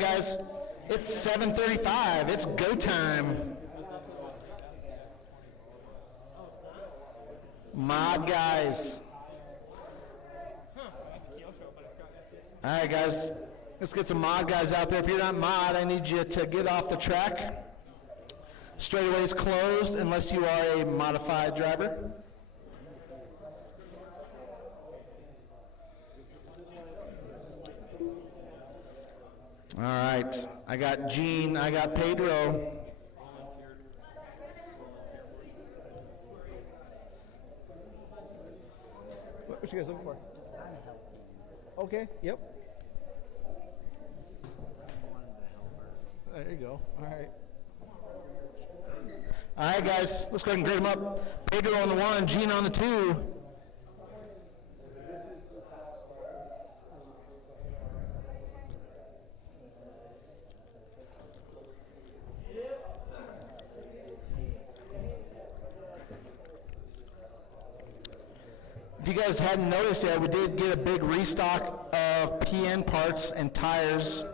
right, guys. It's 7:35. It's go time. Mod guys. All right, guys. Let's get some mod guys out there. If you're not mod, I need you to get off the track. Straightaways closed unless you are a modified driver. All right, I got Gene, I got Pedro. What you guys looking for? Okay, yep. There you go, all right. All right, guys, let's go ahead and grade them up. Pedro on the 1, Gene on the 2. If you guys hadn't noticed yet, we did get a big restock of PN parts and tires.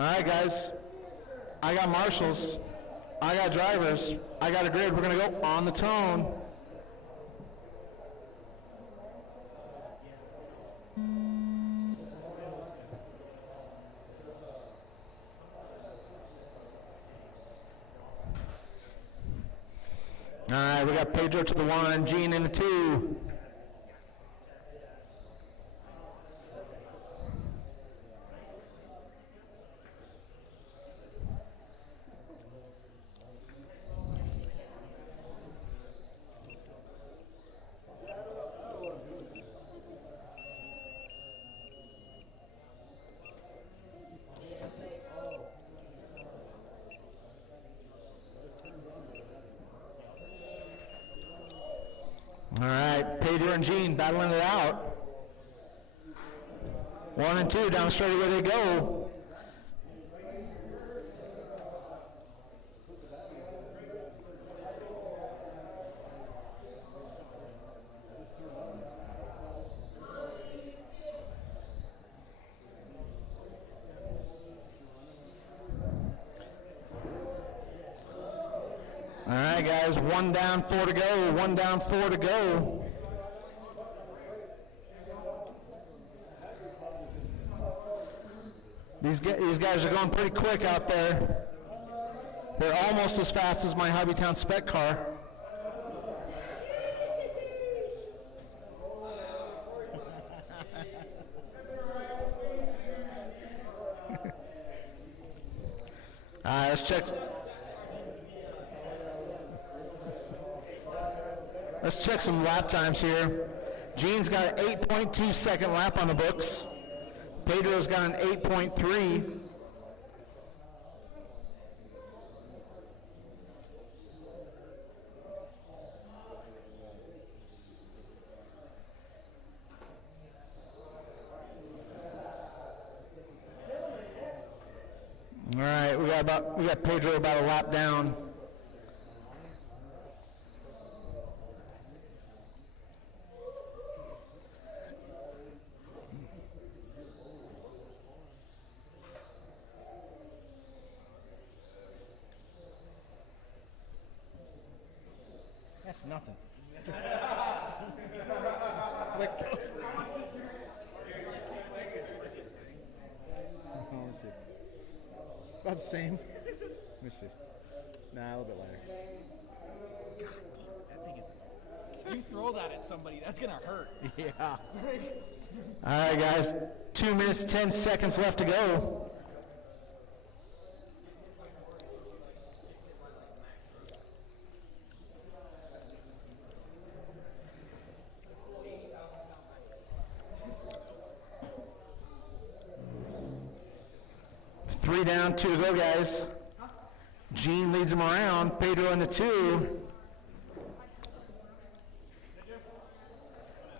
All right, guys, I got marshals, I got drivers, I got a grid. We're gonna go on the tone. All right, we got Pedro to the 1, Gene in the 2. All right, Pedro and Gene battling it out. 1 and 2 down straight where they go. All right, guys, 1 down, 4 to go. 1 down, 4 to go. These guys are going pretty quick out there. They're almost as fast as my HobbyTown spec car. All right, let's check. Let's check some lap times here. Gene's got an 8.2 second lap on the books. Pedro's got an 8.3. All right, we got Pedro about a lap down. That's nothing. Like, let me see. It's about the same. Let me see. Nah, a little bit lighter. God damn, that thing is. You throw that at somebody, that's gonna hurt. Yeah. All right, guys. 2 minutes, 10 seconds left to go. Three down, 2 to go, guys. Gene leads them around. Pedro in the 2.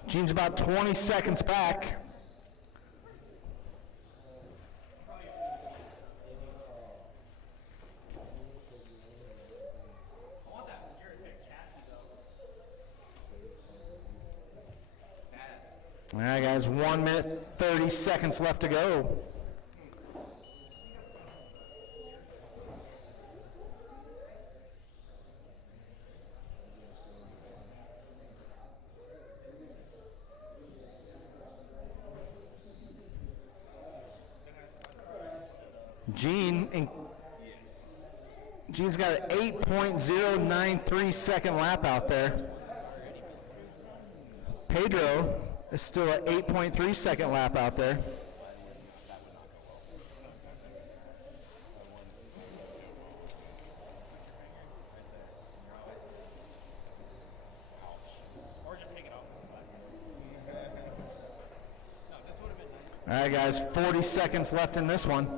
Gene's about 20 seconds back. All right, guys, 1 minute, 30 seconds left to go. Gene's got an 8.093 second lap out there. Pedro is still at 8.3 second lap out there. All right, guys, 40 seconds left in this one.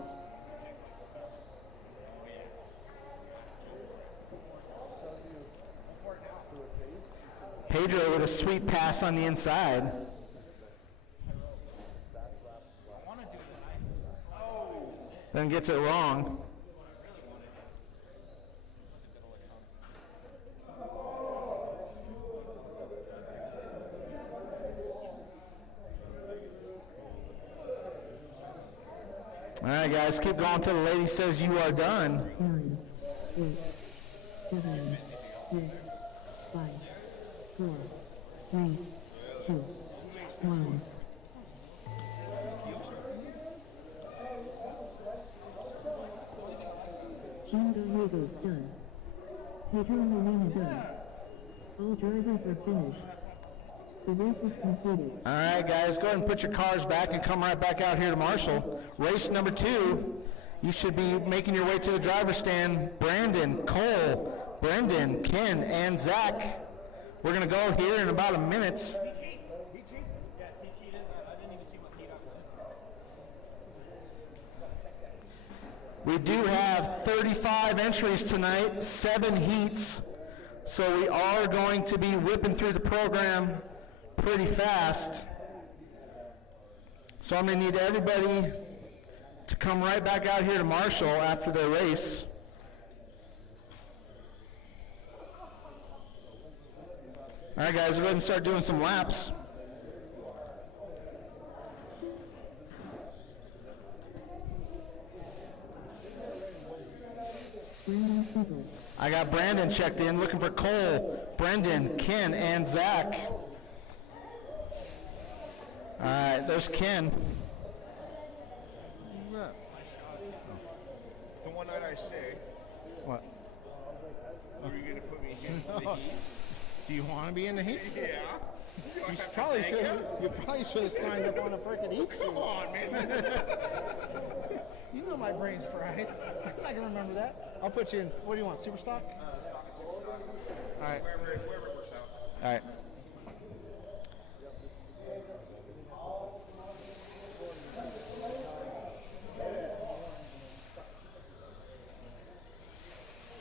Pedro with a sweet pass on the inside. Then gets it wrong. All right, guys, keep going until the lady says you are done. 9, 8, 7, 6, 5, 4, 3, 2, 1. Gene Gallego's done. Pedro Molina done. All drivers are finished. The race is completed. All right, guys, go ahead and put your cars back and come right back out here to Marshall. Race number 2, you should be making your way to the driver's stand. Brandon, Cole, Brendan, Ken, and Zach. We're going to go here in about a minute. We do have 35 entries tonight, 7 heats, so we are going to be whipping through the program pretty fast. So I'm going to need everybody to come right back out here to Marshall after their race. All right, guys, go ahead and start doing some laps. I got Brandon checked in, looking for Cole, Brendan, Ken, and Zach. All right, there's Ken. The one night I stay. What? Are you going to put me in the heat? Do you want to be in the heat? Yeah. You probably should have signed up on a freaking heat Come on, man. You know my brain's fried. I can remember that. I'll put you in. What do you want? Super stock? Stock and super stock. All right. Wherever it works out. All right.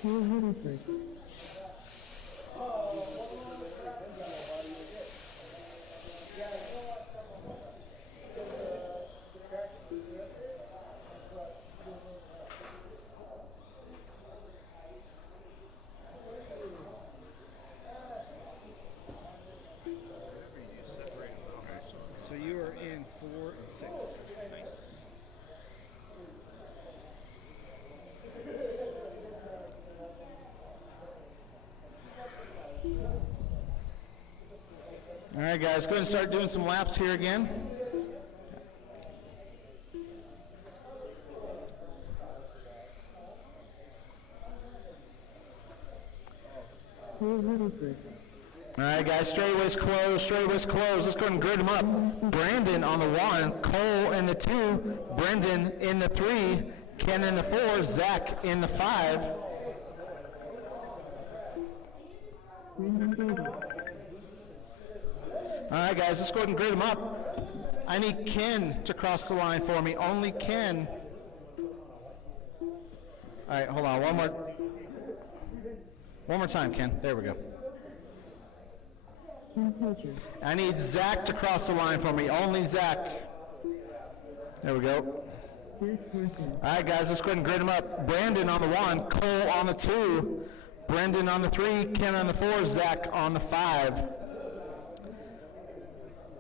Paul Huddleford. So you are in 4 and 6. Nice. All right, guys, go ahead and start doing some laps here again. Paul Huddleford. All right, guys, straightaways closed, straightaways closed. Let's go ahead and grid them up. Brandon on the 1, Cole in the 2, Brendan in the 3, Ken in the 4, Zach in the 5. Brendan Davis. All right, guys, let's go ahead and grid them up. I need Ken to cross the line for me. Only Ken. All right, hold on. One more time, Ken. There we go. Ken Poacher. I need Zach to cross the line for me. Only Zach. There we go. Zach Carson. All right, guys, let's go ahead and grid them up. Brandon on the 1, Cole on the 2, Brendan on the 3, Ken on the 4, Zach on the 5.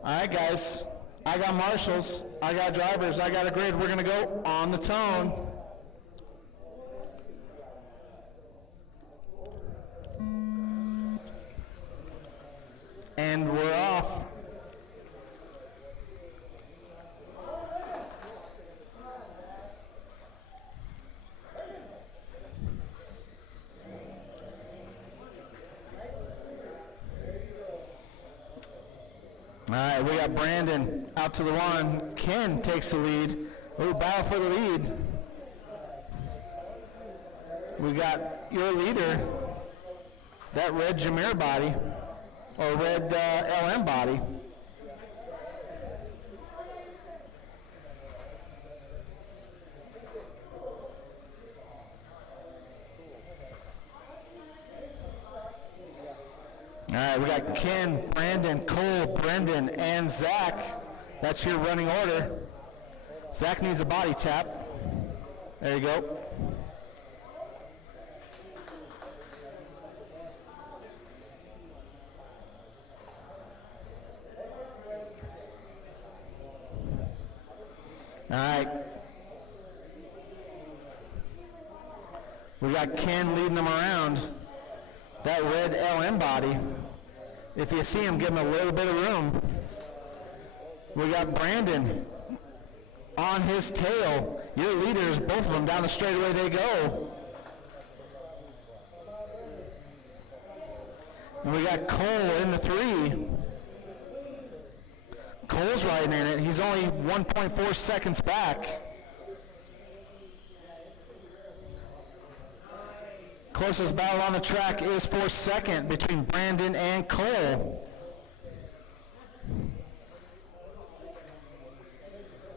All right, guys. I got marshals. I got drivers. I got a grid. We're going to go on the tone. And we're off. All right, we got Brandon out to the one. Ken takes the lead. Ooh, battle for the lead. We got your leader, that red Jameer body, or red LM body. All right, we got Ken, Brandon, Cole, Brendan, and Zach. That's your running order. Zach needs a body tap. There you go. All right. We got Ken leading them around. That red LM body. If you see him, give him a little bit of room. We got Brandon on his tail. Your leaders, both of them, down the straightaway they go. And we got Cole in the 3. Cole's riding in it. He's only 1.4 seconds back. Closest battle on the track is for second between Brandon and Cole.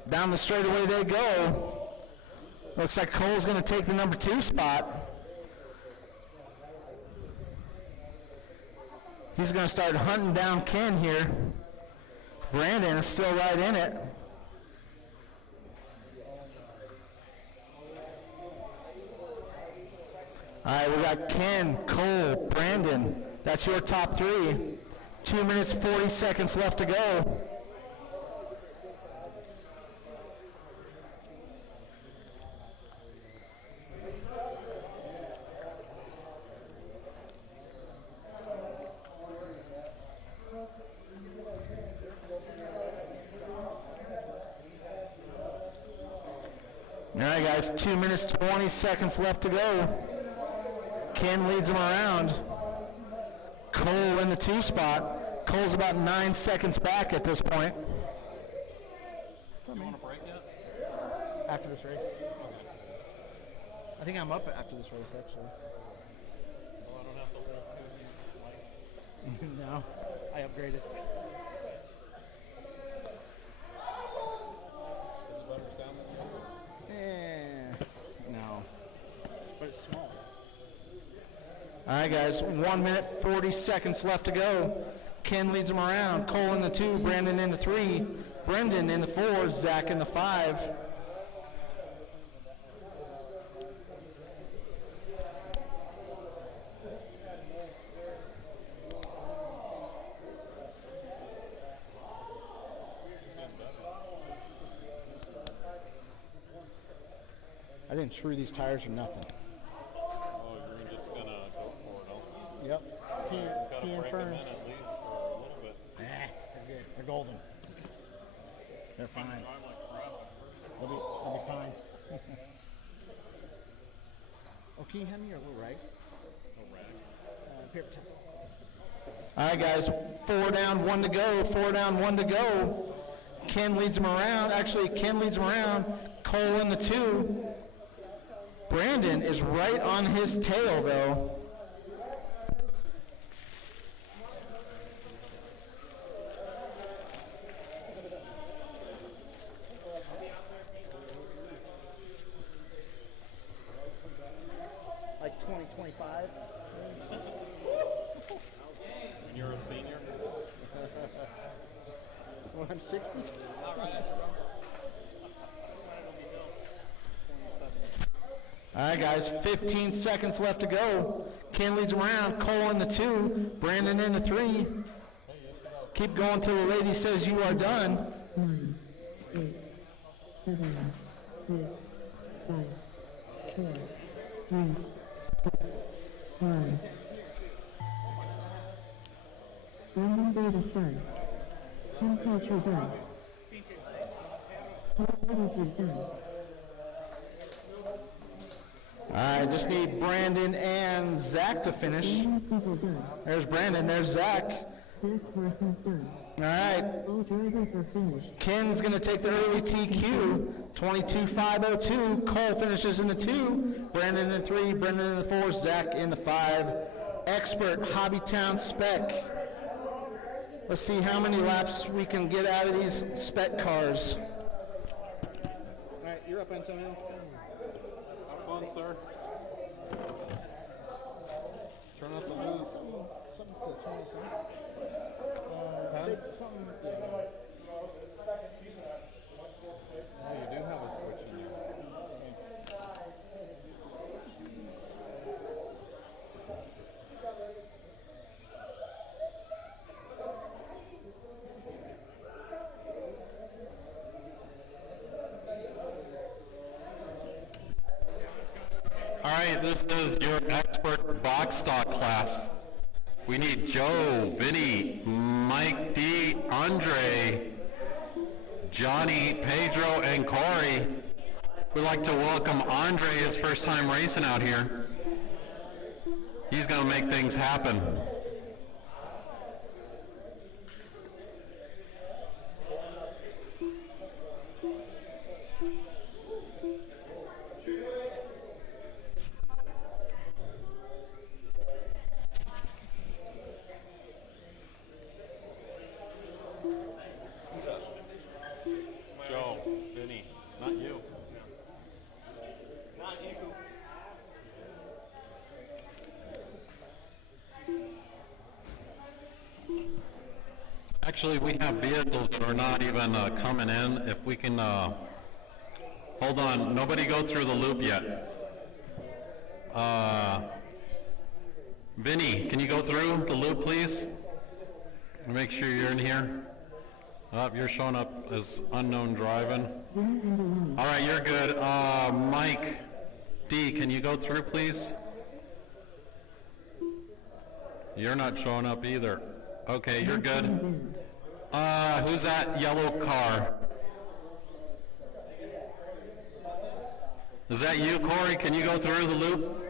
Down the straightaway they go. Looks like Cole's going to take the number 2 spot. He's going to start hunting down Ken here. Brandon is still right in it. All right, we got Ken, Cole, Brandon. That's your top 3. 2 minutes, 40 seconds left to go. All right, guys, 2 minutes, 20 seconds left to go. Ken leads him around. Cole in the 2 spot. Cole's about 9 seconds back at this point. You want to break yet? After this race. Okay. I think I'm up after this race, actually. Well, I don't have to hold No, I upgraded. No, but it's small. All right, guys, 1 minute, 40 seconds left to go. Ken leads him around. Cole in the 2, Brandon in the 3, Brendan in the 4, Zach in the 5. I didn't true these tires or nothing. Oh, you're just gonna go for it, huh? Yep. Gotta P and break them in ferns. at least for a little bit. They're good. They're golden. They're fine. Drive like crap. They'll be fine. Oh, can you hand me your little rag? No rag. Paper towel. All right, guys, 4 down, 1 to go. 4 down, 1 to go. Ken leads him around. Actually, Ken leads him around. Cole in the 2. Brandon is right on his tail, though. Like 20, 25. And you're a senior? When I'm 60? All right, guys, 15 seconds left to go. Ken leads him around. Cole in the 2, Brandon in the 3. Keep going till the lady says you are done. 9, 8, 7, 6, 5, 4, 3, 2, 1. Random data start. Temperature done. Humidity done. I just need Brandon and Zach to finish. Random people done. There's Brandon, there's Zach. Fifth person's done. All right, All drivers are finished. Ken's going to take the early TQ, 22.502. Cole finishes in the 2, Brandon in the 3, Brendan in the 4, Zach in the 5. Expert HobbyTown spec. Let's see how many laps we can get out of these spec cars. All right, you're up, Antonio. Have fun, sir. Try not to lose. Something to turn this on. Pen? Something. Oh, you do have a switch in there. All right, this is your expert box stock class. We need Joe, Vinny, Mike D, Andre, Johnny, Pedro, and Corey. We'd like to welcome Andre, his first time racing out here. He's going to make things happen. Joe, Vinny, not you. Not you. Actually, we have vehicles that are not even coming in. If we can, hold on, nobody go through the loop yet. Vinny, can you go through the loop, please? Make sure you're in here. You're showing up as unknown driving. All right, you're good. Mike D, can you go through, please? You're not showing up either. Okay, you're good. Who's that yellow car? Is that you, Corey? Can you go through the loop?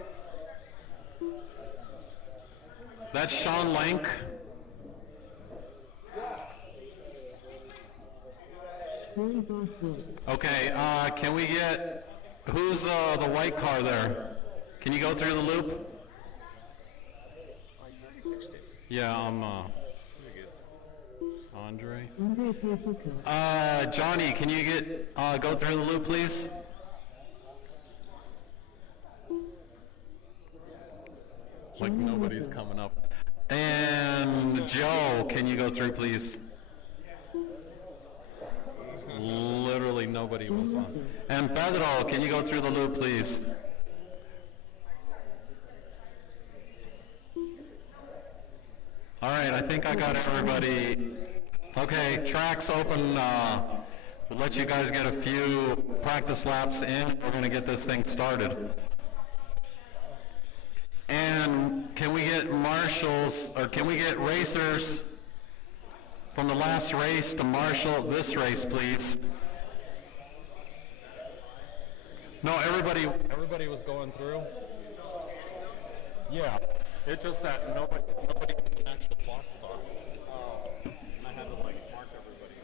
That's Sean Lank. Okay, can we get, who's the white car there? Can you go through the loop? Yeah, I'm, Andre. Johnny, can you get, go through the loop, please? Like nobody's coming up. And Joe, can you go through, please? Literally nobody was on. And Pedro, can you go through the loop, please? All right, I think I got everybody. Okay, track's open. We'll let you guys get a few practice laps in. We're going to get this thing started. And can we get marshals, or can we get racers from the last race to marshal this race, please? No, everybody was going through. Yeah, it's just that nobody can actually clock stop. And I had to like mark everybody.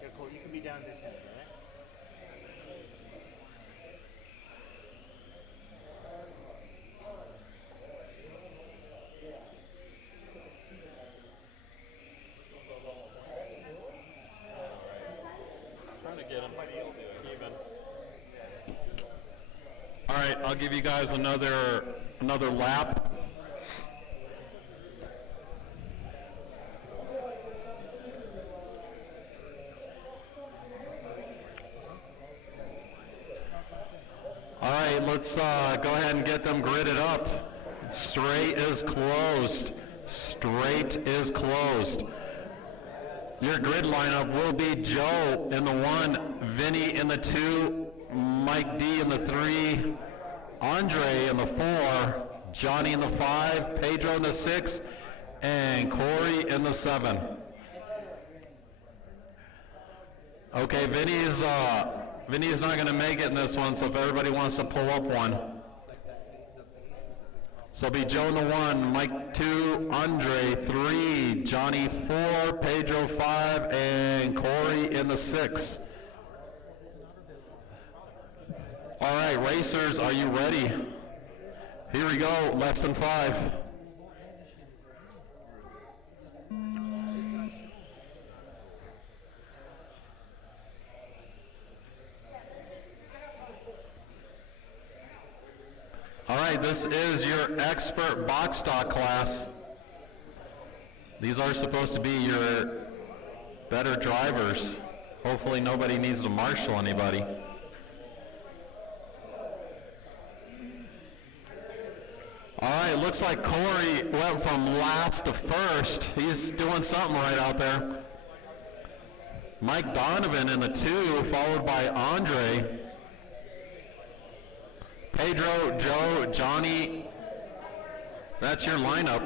Yeah, cool. You can be down this end, right? Trying to get them even. All right, I'll give you guys another lap. All right, let's go ahead and get them gridded up. Straight is closed. Straight is closed. Your grid lineup will be Joe in the 1, Vinny in the 2, Mike D in the 3, Andre in the 4, Johnny in the 5, Pedro in the 6, and Corey in the 7. Okay, Vinny's not going to make it in this one, so if everybody wants to pull up one. So it'll be Joe in the 1, Mike 2, Andre 3, Johnny 4, Pedro 5, and Corey in the 6. All right, racers, are you ready? Here we go, less than 5. All right, this is your expert box stock class. These are supposed to be your better drivers. Hopefully nobody needs to marshal anybody. All right, looks like Corey went from last to first. He's doing something right out there. Mike Donovan in the 2, followed by Andre. Pedro, Joe, Johnny, that's your lineup.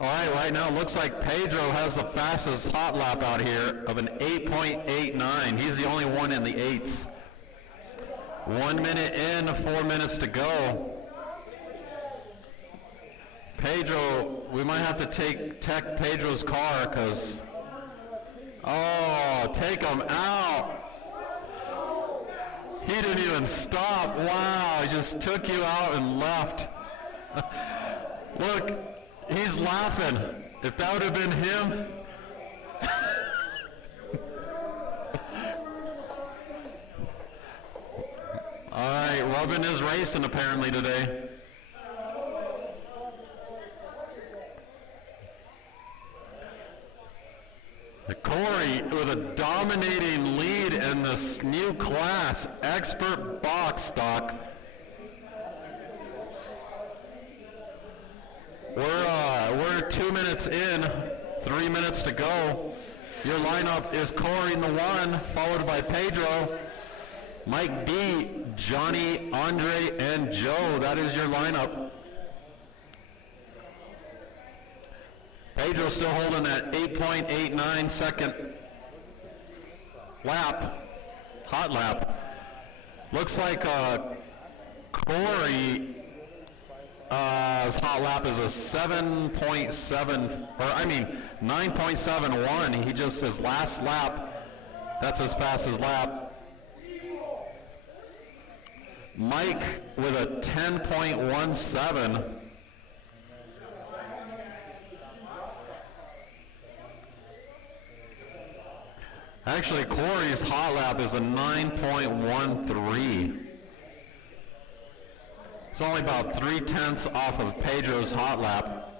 All right, right now it looks like Pedro has the fastest hot lap out here of an 8.89. He's the only one in the 8s. 1 minute in, 4 minutes to go. Pedro, we might have to tech Pedro's car because, oh, take him out. He didn't even stop. Wow, he just took you out and left. Look, he's laughing. If that would have been him. All right, Robin is racing apparently today. Corey with a dominating lead in this new class, expert box stock. We're 2 minutes in, 3 minutes to go. Your lineup is Corey in the 1, followed by Pedro, Mike D, Johnny, Andre, and Joe. That is your lineup. Pedro still holding that 8.89 second lap, hot lap. Looks like Corey's hot lap is a 9.71. He just, his last lap, that's his fastest lap. Mike with a 10.17. Actually, Corey's hot lap is a 9.13. It's only about 3/10 off of Pedro's hot lap.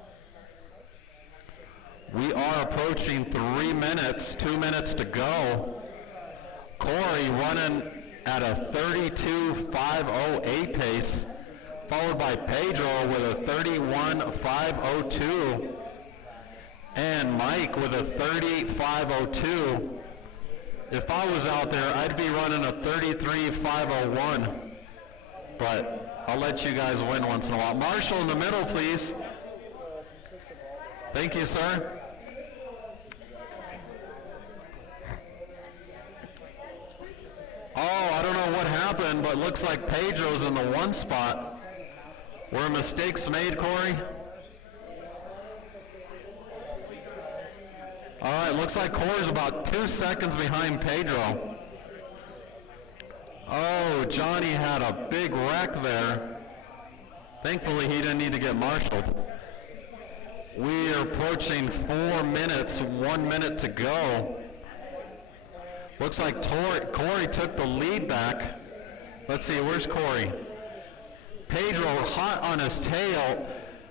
We are approaching 3 minutes, 2 minutes to go. Corey running at a 32.508 pace, followed by Pedro with a 31.502, and Mike with a 30.502. If I was out there, I'd be running a 33.501, but I'll let you guys win once in a while. Marshall in the middle, please. Thank you, sir. Oh, I don't know what happened, but looks like Pedro's in the 1 spot. Were mistakes made, Corey? All right, looks like Corey's about 2 seconds behind Pedro. Oh, Johnny had a big wreck there. Thankfully, he didn't need to get marshaled. We are approaching 4 minutes, 1 minute to go. Looks like Corey took the lead back. Let's see, where's Corey? Pedro hot on his tail.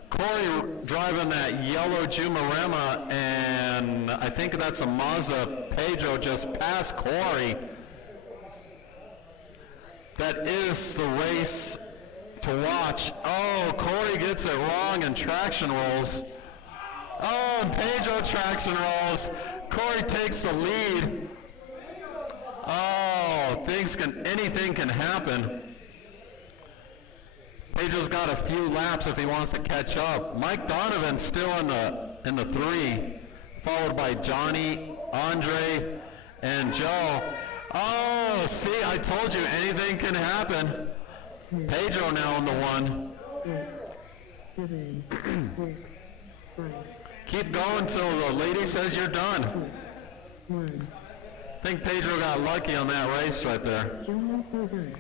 Corey driving that yellow Jumarema, and and I think that's a Mazda. Pedro just passed Corey. That is the race to watch. Oh, Corey gets it wrong and traction rolls. Oh, and Pedro traction rolls. Corey takes the lead. Oh, anything can happen. Pedro's got a few laps if he wants to catch up. Mike Donovan's still in the 3, followed by Johnny, Andre, and Joe. Oh, see, I told you anything can happen. Pedro now in the 1. 7, 6, 5, Keep going till the lady says you're done. 1. I think Pedro got lucky on that race right there. Joe also done.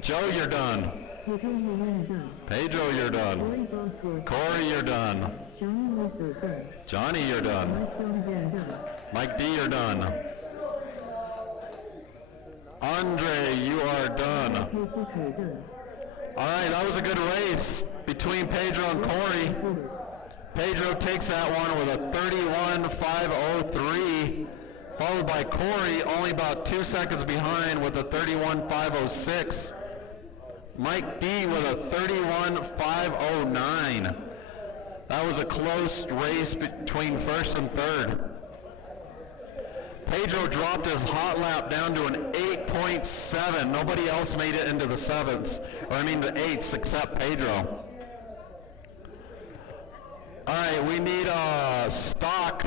Joe, you're done. Pedro Molina done. Pedro, you're done. Corey Bosworth. Corey, you're done. Johnny also done. Johnny, you're done. Mike Donovan done. Mike D, you're done. Andre, you are done. Casey done. All right, that was a good race between Pedro and Corey. Pedro takes that one with a 31.503, followed by Corey, only about 2 seconds behind with a 31.506. Mike D with a 31.509. That was a close race between first and third. Pedro dropped his hot lap down to an 8.7. Nobody else made it into the 7s, or I mean the 8s except Pedro. All right, we need stock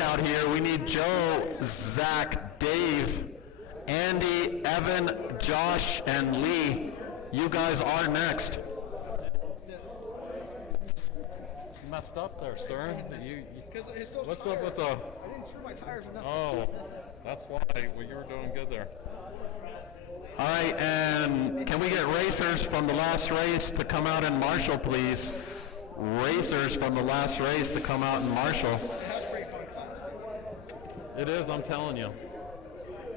out here. We need Joe, Zach, Dave, Andy, Evan, Josh, and Lee. You guys are next. Messed up there, sir. What's up with the... I didn't chew my tires enough. Oh, that's why. Well, you were doing good there. All right, and can we get racers from the last race to come out in Marshall, please? Racers from the last race to come out in Marshall. It is, I'm telling you.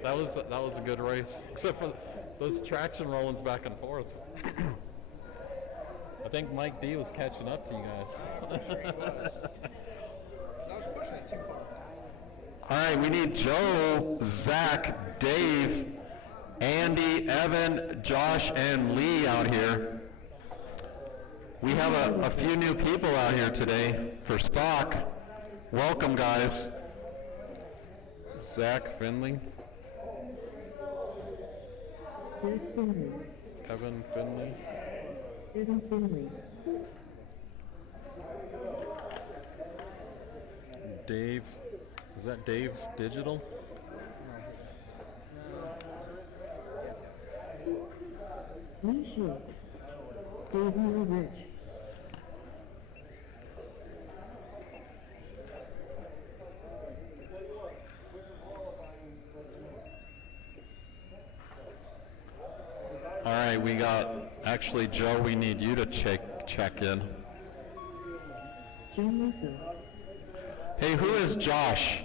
That was a good race, except for those traction rollings back and forth. I think Mike D was catching up to you guys. I was pushing it too hard. All right, we need Joe, Zach, Dave, Andy, Evan, Josh, and Lee out here. We have a few new people out here today for stock. Welcome, guys. Zach Finley, Zach Finley. Evan Finley, Evan Finley. Dave. Is that Dave Digital? Lee Schultz. Dave Miller Rich. All right, we got, actually, Joe, we need you to check in. Joe Musso. Hey, who is Josh?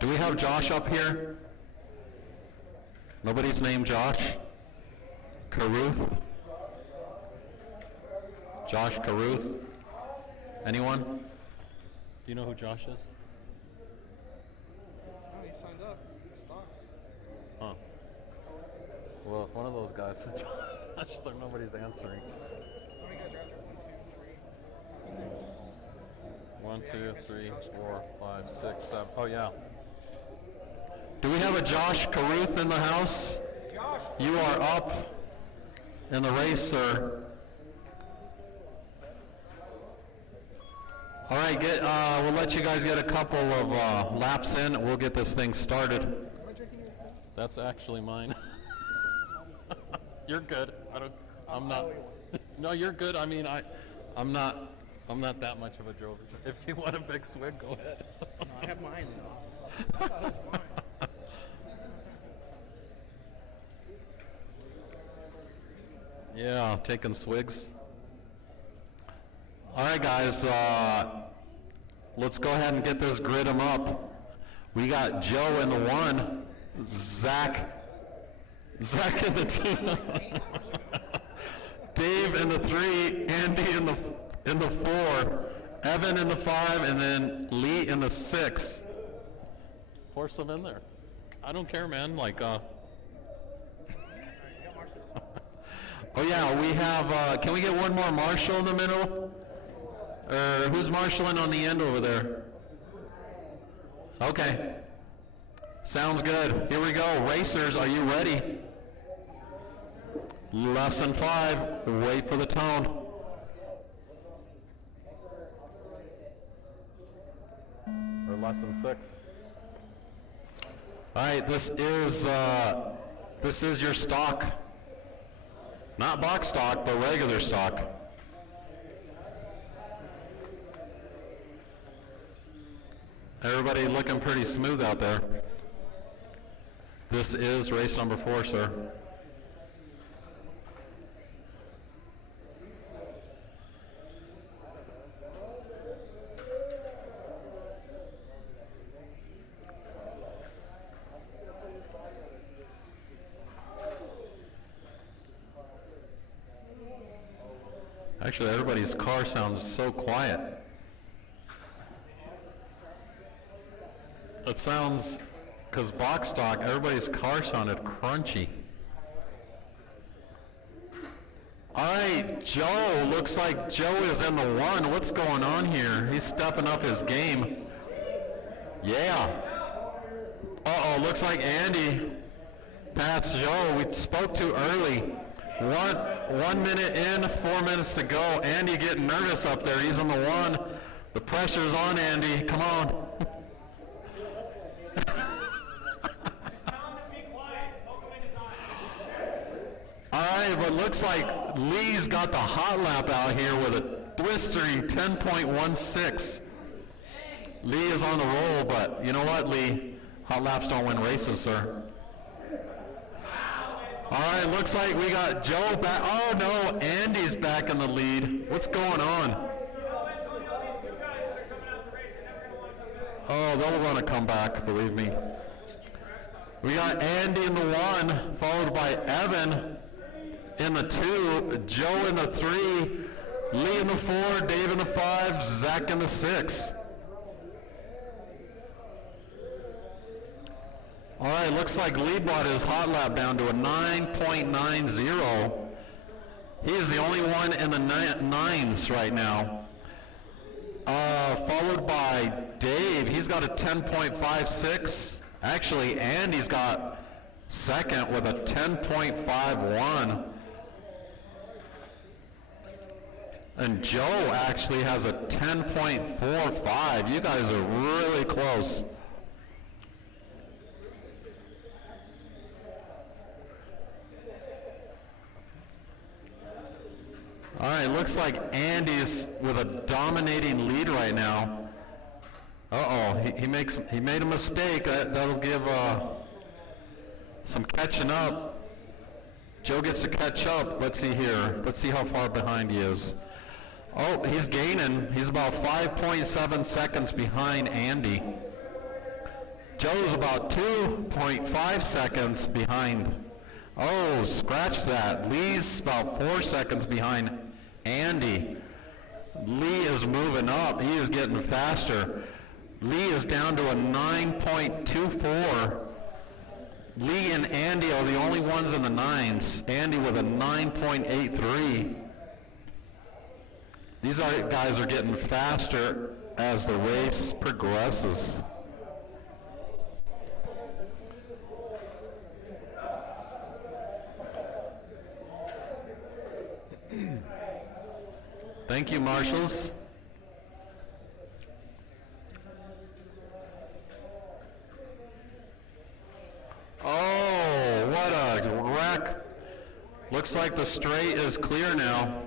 Do we have Josh up here? Nobody's named Josh? Caruth? Josh Caruth? Anyone? Do you know who Josh is? Oh, you signed up. Stop. Huh. Well, if one of those guys is Josh, then nobody's answering. How many guys are out there? 1, 2, 3, 4, 5, 6, 7. Oh, yeah. Do we have a Josh Caruth in the house? Josh. You are up in the race, sir. All right, we'll let you guys get a couple of laps in. We'll get this thing started. That's actually mine. You're good. I'm not. No, you're good. I mean, I'm not that much of a drover. If you want a big swig, go ahead. No, I have mine in the office. I thought it was mine. Yeah, taking swigs. All right, guys, let's go ahead and get this grid 'em up. We got Joe in the 1, Zach in the 2, Dave in the 3, Andy in the 4, Evan in the 5, and then Lee in the 6. Force them in there. I don't care, man. Like, oh yeah, we have, can we get one more marshal in the middle? Or who's marshaling on the end over there? Okay. Sounds good. Here we go. Racers, are you ready? Lesson 5, wait for the tone. Or lesson 6. All right, this is your stock. Not box stock, but regular stock. Everybody looking pretty smooth out there. This is race number 4, sir. Actually, everybody's car sounds so quiet. It sounds, because box stock, everybody's car sounded crunchy. All right, Joe, looks like Joe is in the 1. What's going on here? He's stepping up his game. Yeah. Uh-oh, looks like Andy passed Joe. We spoke too early. One minute in, 4 minutes to go. Andy getting nervous up there. He's on the 1. The pressure's on, Andy. Come on. All right, but looks like Lee's got the hot lap out here with a blistering 10.16. Lee is on the roll, but you know what, Lee? Hot laps don't win races, sir. All right, looks like we got Joe back. Oh, no, Andy's back in the lead. What's going on? Oh, they'll want to come back, believe me. We got Andy in the 1, followed by Evan in the 2, Joe in the 3, Lee in the 4, Dave in the 5, Zach in the 6. All right, looks like Lee brought his hot lap down to a 9.90. He is the only one in the 9s right now. Followed by Dave, he's got a 10.56. Actually, Andy's got second with a 10.51. And Joe actually has a 10.45. You guys are really close. All right, looks like Andy's with a dominating lead right now. Uh-oh, he made a mistake. That'll give some catching up. Joe gets to catch up. Let's see here. Let's see how far behind he is. Oh, he's gaining. He's about 5.7 seconds behind Andy. Joe's about 2.5 seconds behind. Oh, scratch that. Lee's about 4 seconds behind Andy. Lee is moving up. He is getting faster. Lee is down to a 9.24. Lee and Andy are the only ones in the 9s. Andy with a 9.83. These guys are getting faster as the race progresses. Thank you, marshals. Oh, what a wreck. Looks like the straight is clear now.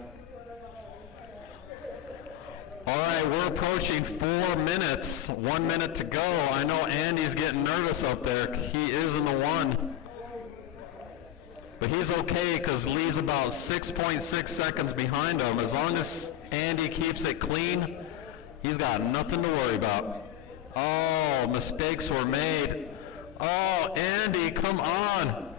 All right, we're approaching 4 minutes. 1 minute to go. I know Andy's getting nervous up there. He is in the 1. But he's okay because Lee's about 6.6 seconds behind him. As long as Andy keeps it clean, he's got nothing to worry about. Oh, mistakes were made. Oh, Andy, come on.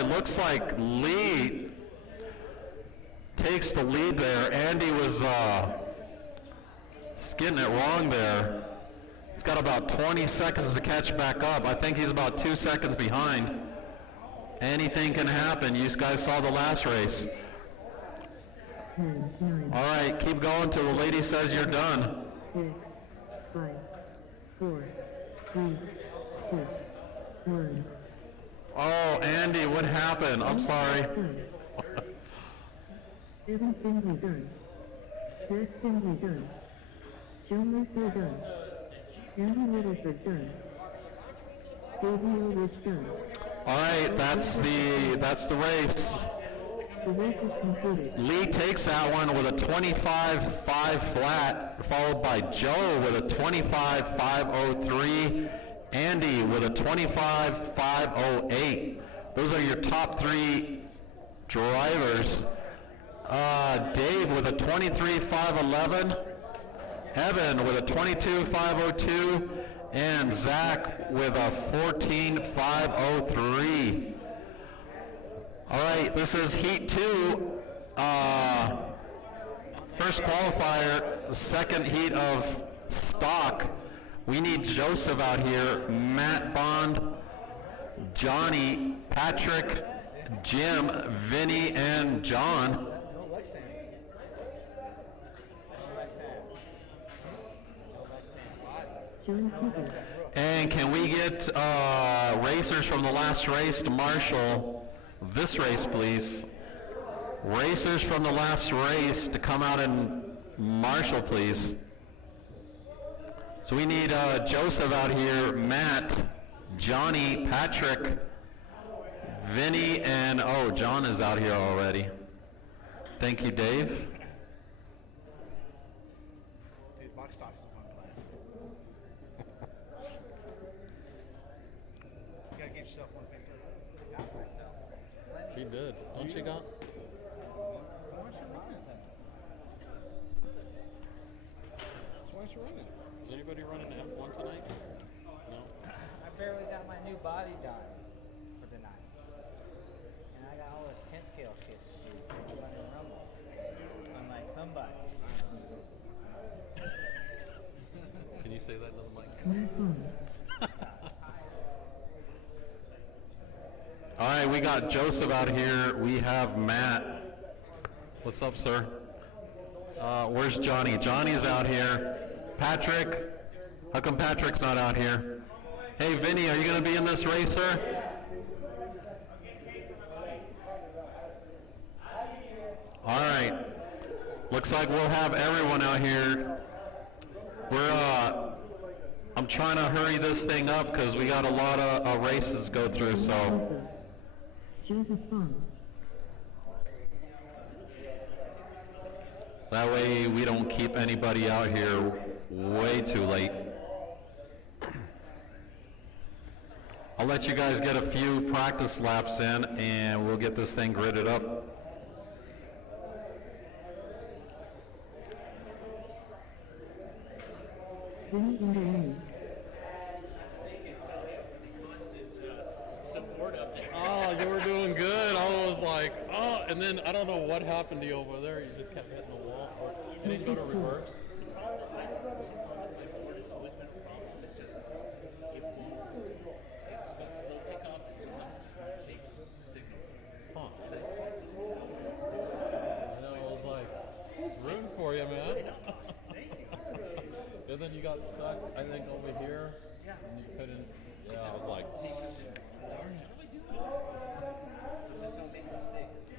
right, looks like Lee takes the lead there. Andy was getting it wrong there. He's got about 20 seconds to catch back up. I think he's about 2 seconds behind. Anything can happen. You guys saw the last race. 10, 9, All right, keep going till the lady says you're done. 6, 5, 4, 3, 2, 1. Oh, Andy, what happened? I'm sorry. Done. Evan Finley done. Zach Finley done. John Russo done. Andy Littleford done. Davey Ulrich done. All right, that's the race. The race is concluded. Lee takes that one with a 25.5 flat, followed by Joe with a 25.503, Andy with a 25.508. Those are your top three drivers. Dave with a 23.511, Evan with a 22.502, and Zach with a 14.503. All right, this is Heat 2, first qualifier, second heat of stock. We need Joseph out here, Matt Bond, Johnny, Patrick, Jim, Vinny, and John. John Seeger. And can we get racers from the last race to marshal this race, please? Racers from the last race to come out and marshal, please. So we need Joseph out here, Matt, Johnny, Patrick, Vinny, and oh, John is out here already. Thank you, Dave. Dude, box stock is a fun class. You gotta get yourself one thing. He did. Don't you got? So why should you run it then? So why should you run it? Is anybody running F1 tonight? No. I barely got my new body done for tonight. And I got all this 10 scale shit to do for running Rumble. Unlike somebody. Can you say that to the mic? Matt Bond. All right, we got Joseph out here. We have Matt. What's up, sir? Where's Johnny? Johnny's out here. Patrick? How come Patrick's not out here? Hey, Vinny, are you going to be in this race, sir? All right. Looks like we'll have everyone out here. I'm trying to hurry this thing up because we got a lot of races to go through, so. Joseph Bond. That way we don't keep anybody out here way too late. I'll let you guys get a few practice laps in and we'll get this thing gridded up. Vinny Inderlane. Oh, you were doing good. I was like, oh, and then I don't know what happened to you over there. You just kept hitting the wall. Or you didn't go to reverse. Huh. I know, I was like, rooting for you, man. And then you got stuck, I think, over here. And you couldn't, yeah, I was like,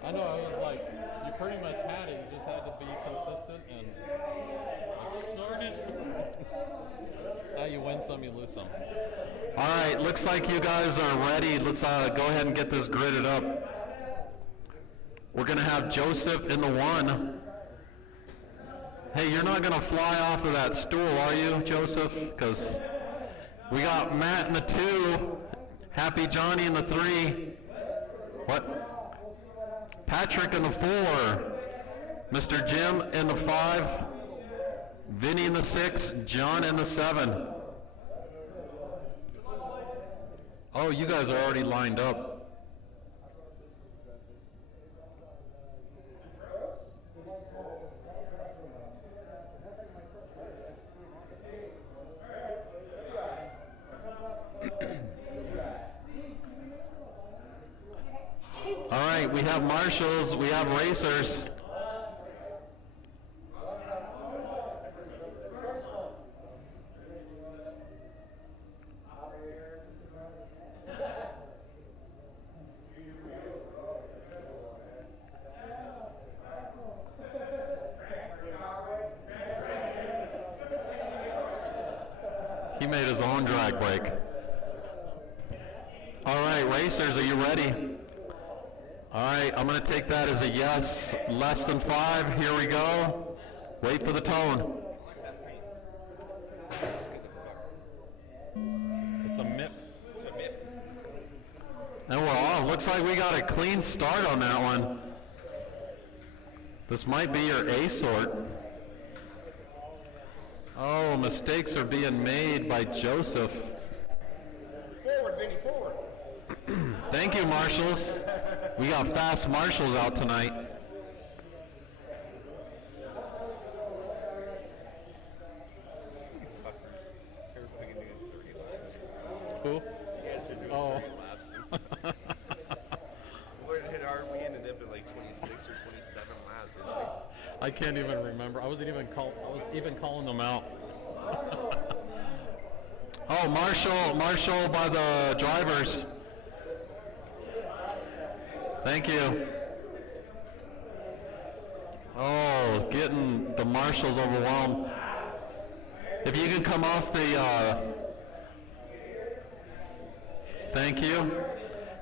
I know, I was like, you pretty much had it, you just had to be consistent and darn it. Now you win some, you lose some. All right, looks like you guys are ready. Let's go ahead and get this gridded up. We're gonna have Joseph in the 1. Hey, you're not gonna fly off of that stool, are you, Joseph? Because we got Matt in the 2, Happy Johnny in the 3. What? Patrick in the 4, Mr. Jim in the 5, Vinny in the 6, John in the 7. Oh, you guys are already lined up. right, we have marshals, we have racers. He made his own drag brake. All right, racers, are you ready? All right, I'm going to take that as a yes. Less than 5. Here we go. Wait for the tone. It's a MIP. It's a MIP. And we're off. Looks like we got a clean start on that one. This might be your A sort. Oh, mistakes are being made by Joseph. Forward, Vinny, forward. Thank you, marshals. We got fast marshals out tonight. Who? Oh. We're gonna hit hard. We ended up at like 26 or 27 laps, didn't we? I can't even remember. I was even calling them out. Oh, Marshall by the drivers. Thank you. Oh, getting the marshals overwhelmed. If you can come off the, thank you.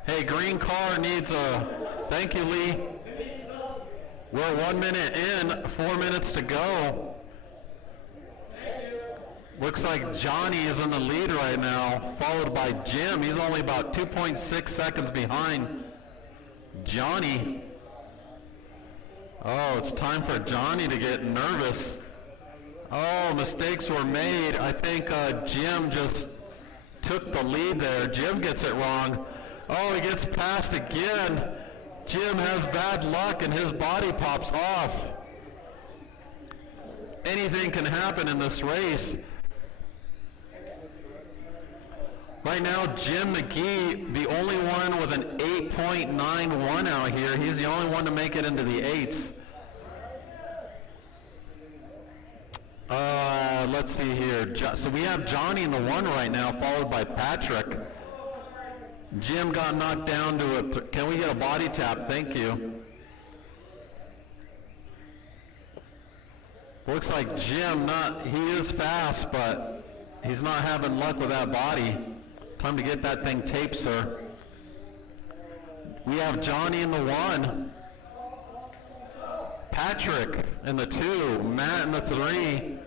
Hey, green car needs a, thank you, Lee. We're 1 minute in, 4 minutes to go. Looks like Johnny is in the lead right now, followed by Jim. He's only about 2.6 seconds behind Johnny. Oh, it's time for Johnny to get nervous. Oh, mistakes were made. I think Jim just took the lead there. Jim gets it wrong. Oh, he gets passed again. Jim has bad luck and his body pops off. Anything can happen in this race. Right now, Jim McGee, the only one with an 8.91 out here. He's the only one to make it into the 8s. Let's see here. So we have Johnny in the 1 right now, followed by Patrick. Jim got knocked down to a... Can we get a body tap? Thank you. Looks like Jim, he is fast, but he's not having luck with that body. Time to get that thing taped, sir. We have Johnny in the 1. Patrick in the 2. Matt in the 3.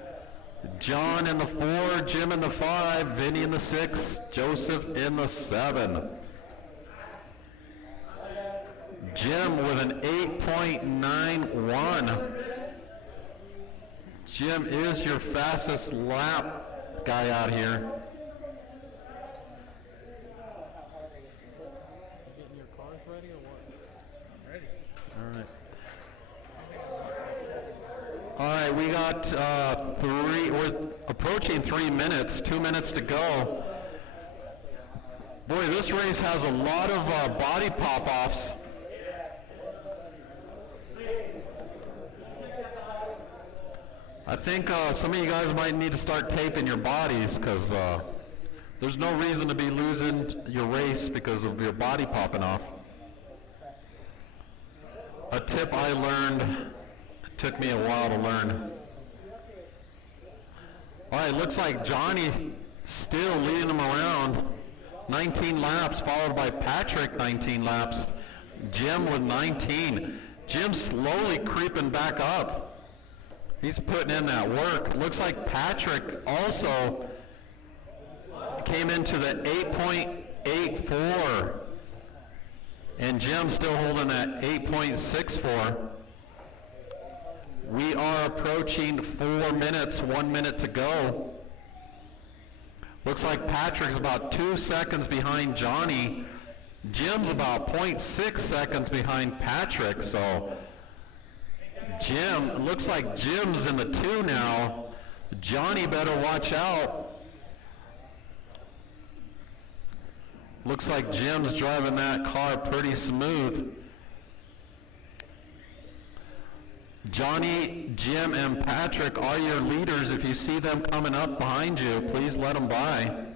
John in the 4. Jim in the 5. Vinny in the 6. Joseph in the 7. Jim with an 8.91. Jim is your fastest lap guy out here. Getting your cars ready or what? Ready. All right, we got we're approaching 3 minutes, 2 minutes to go. Boy, this race has a lot of body pop-offs. I think some of you guys might need to start taping your bodies because there's no reason to be losing your race because of your body popping off. A tip I learned, it took me a while to learn. All right, looks like Johnny still leading them around. 19 laps, followed by Patrick, 19 laps. Jim with 19. Jim slowly creeping back up. He's putting in that work. Looks like Patrick also came into the 8.84. And Jim's still holding that 8.64. We are approaching 4 minutes, 1 minute to go. Looks like Patrick's about 2 seconds behind Johnny. Jim's about 0.6 seconds behind Patrick, so Jim, looks like Jim's in the 2 now. Johnny better watch out. Looks like Jim's driving that car pretty smooth. Johnny, Jim, and Patrick are your leaders. If you see them coming up behind you, please let them by.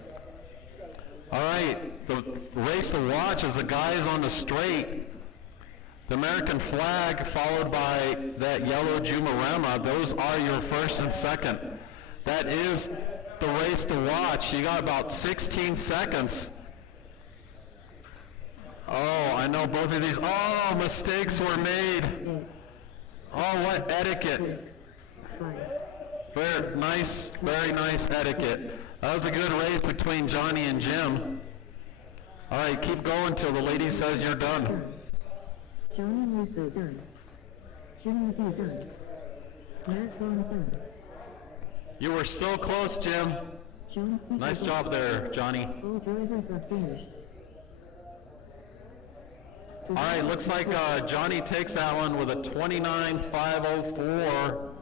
All right, the race to watch is the guys on the straight. The American flag followed by that yellow Jumarama. Those are your first and second. That is the race to watch. You got about 16 seconds. Oh, I know both of these. Oh, mistakes were made. Oh, what etiquette. Very nice etiquette. That was a good race between Johnny and Jim. All right, keep going till the lady says you're done. Johnny Russo done. Jimmy B done. Matt Vaughn done. You were so close, Jim. John C. Nice job there, Johnny. All drivers are finished. All right, looks like Johnny takes that one with a 29.504,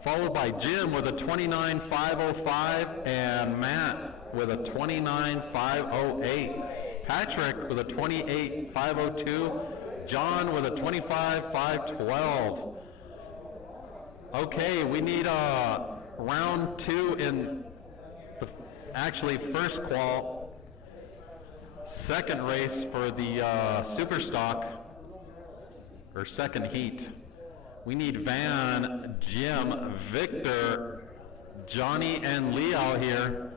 followed by Jim with a 29.505, and Matt with a 29.508. Patrick with a 28.502, John with a 25.512. Okay, we need round two in the first second race for the super stock, or second heat. We need Van, Jim, Victor, Johnny, and Lee out here.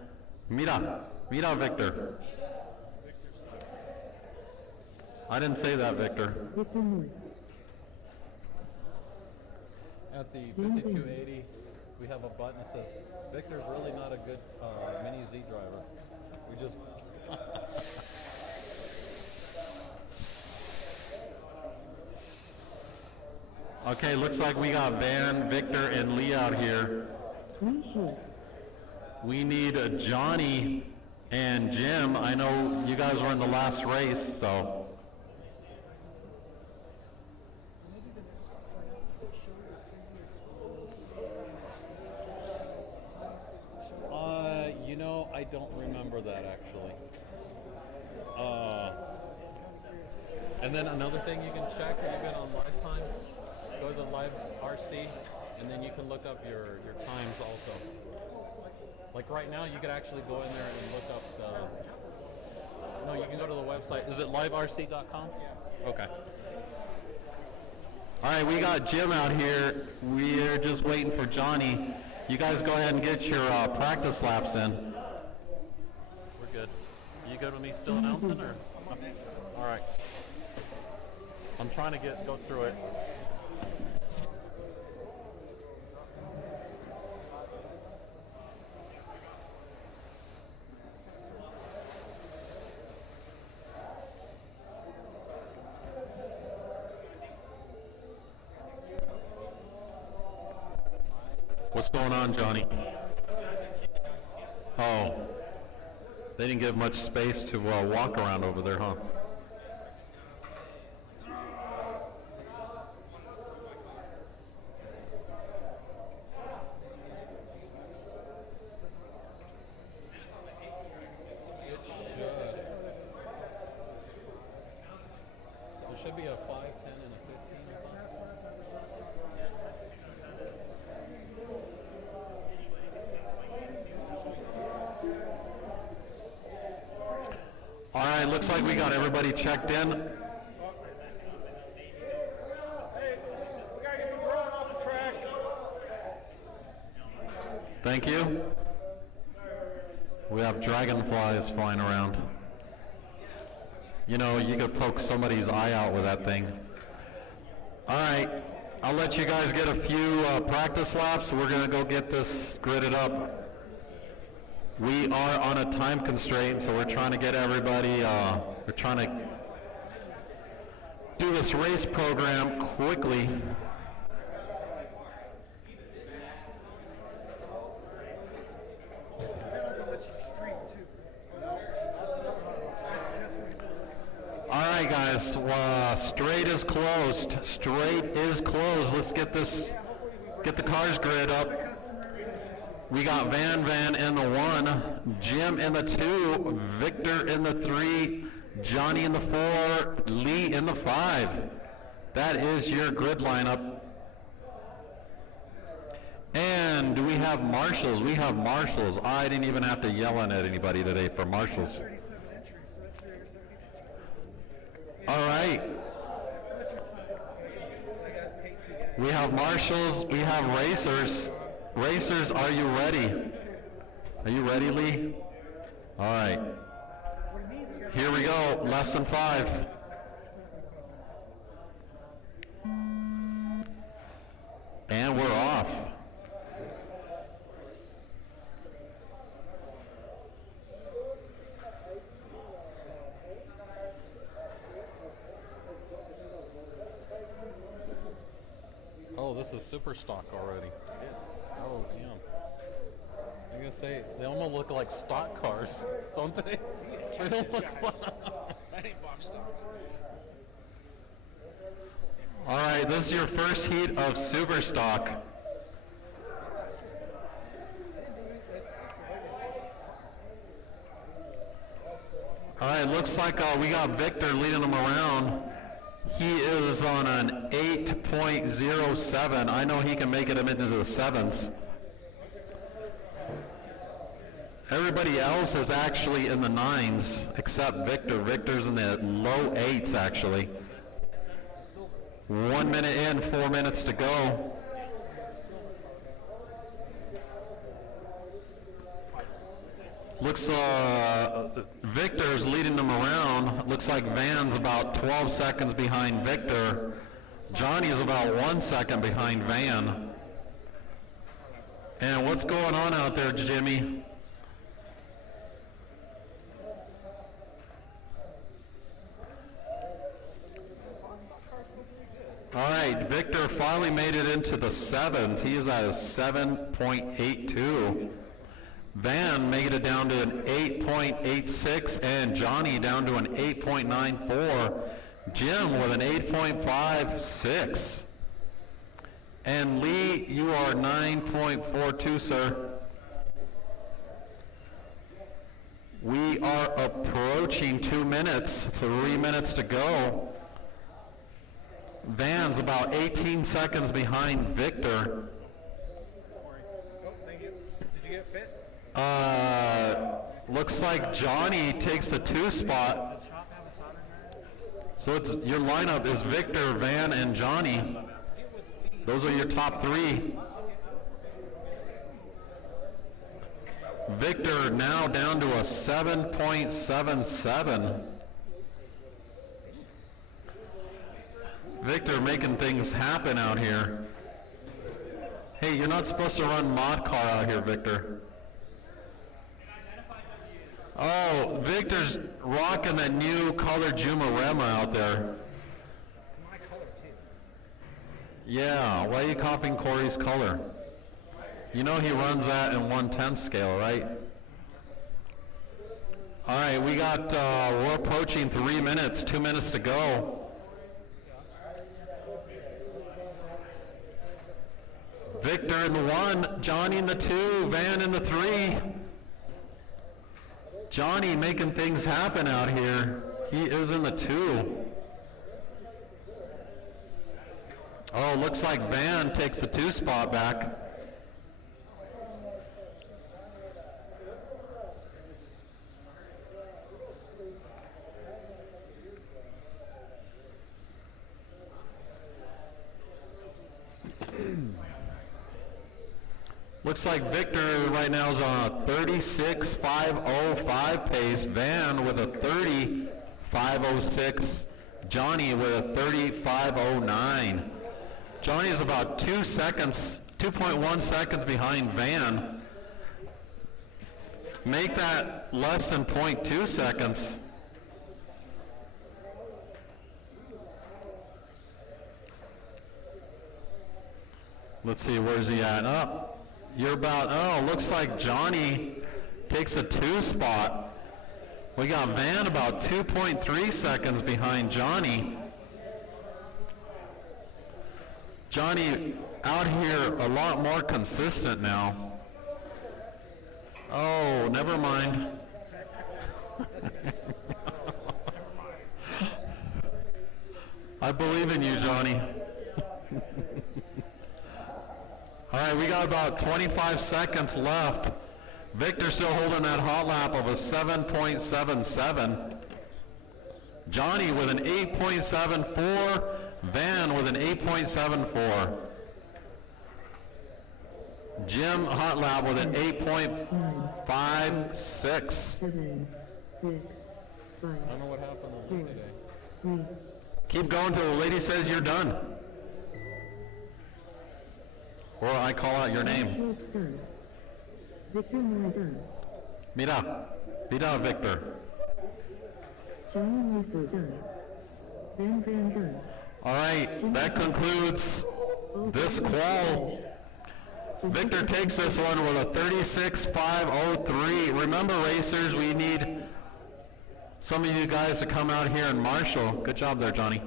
Mira, Victor. I didn't say that, Victor. At the 5280, we have a button that says, Victor's really not a good Mini-Z driver. We just... Okay, looks like we got Van, Victor, and Lee out here. We need Johnny and Jim. I know you guys were in the last race, so... You know, I don't remember that actually. And then another thing you can check, have you been on Lifetime? Go to the Live RC, and then you can look up your times also. Like right now, you could actually go in there and look up no, you can go to the website. Is it liverc.com? Yeah. Okay. All right, we got Jim out here. We're just waiting for Johnny. You guys go ahead and get your practice laps in. We're good. You good with me still announcing, or? All right. I'm trying to go through it. What's going on, Johnny? Oh, they didn't give much space to walk around over there, huh? There should be a 5, 10, and a 15. All right, looks like we got everybody checked in. Hey, we gotta get the drone off the track. Thank you. We have dragonflies flying around. You know, you could poke somebody's eye out with that thing. All right, I'll let you guys get a few practice laps. We're gonna go get this gridded up. We are on a time constraint, so we're trying to get everybody, we're trying to do this race program quickly. All right, guys, straight is closed. Straight is closed. Let's get the cars gridded up. We got Van in the 1, Jim in the 2, Victor in the 3, Johnny in the 4, Lee in the 5. That is your grid lineup. And do we have marshals? We have marshals. I didn't even have to yell at anybody today for marshals. All right. We have marshals. We have racers. Racers, are you ready? Are you ready, Lee? All right. Here we go. Less than 5. And we're off. Oh, this is super stock already. Yes. Oh, damn. I'm gonna say they almost look like stock cars, don't they? They don't look. That ain't box stock. All right, this is your first heat of super stock. All right, looks like we got Victor leading them around. He is on an 8.07. I know he can make it into the 7s. Everybody else is actually in the 9s, except Victor. Victor's in the low 8s, actually. 1 minute in, 4 minutes to go. Looks Victor's leading them around. Looks like Van's about 12 seconds behind Victor. Johnny's about 1 second behind Van. And what's going on out there, Jimmy? All right, Victor finally made it into the 7s. He is at a 7.82. Van made it down to an 8.86, and Johnny down to an 8.94. Jim with an 8.56. And Lee, you are 9.42, sir. We are approaching 2 minutes, 3 minutes to go. Van's about 18 seconds behind Victor. Oh, thank you. Did you get fit? Looks like Johnny takes the 2 spot. So it's your lineup is Victor, Van, and Johnny. Those are your top 3. Victor now down to a 7.77. Victor making things happen out here. Hey, you're not supposed to run mod car out here, Victor. Oh, Victor's rocking that new colored Jumarema out there. It's my color, too. Yeah, why are you copying Corey's color? You know he runs that in 1/10 scale, right? All right, we got, we're approaching 3 minutes, 2 minutes to go. Victor in the 1, Johnny in the 2, Van in the 3. Johnny making things happen out here. He is in the 2. Oh, looks like Van takes the 2 spot back. Looks like Victor right now is on a 36.505 pace. Van with a 30.506. Johnny with a 30.509. Johnny is about 2 seconds, 2.1 seconds behind Van. Make that less than 0.2 seconds. Let's see, where's he at? Oh. You're about, oh, looks like Johnny takes a 2 spot. We got Van about 2.3 seconds behind Johnny. Johnny out here a lot more consistent now. Oh, never mind. I believe in you, Johnny. All right, we got about 25 seconds left. Victor still holding that hot lap of a 7.77. Johnny with an 8.74. Van with an 8.74. Jim hot lap with an 8.56. 7, 6, 5, I don't know what happened to me today. 3, Keep going till the lady says you're done. Or I call out your name. Schultz done. Victor Moore done. Mira. Mira, Victor. Johnny Russo done. Van done. All right, that concludes this qual. Victor takes this one with a 36.503. Remember, racers, we need some of you guys to come out here and marshal. Good job there, Johnny.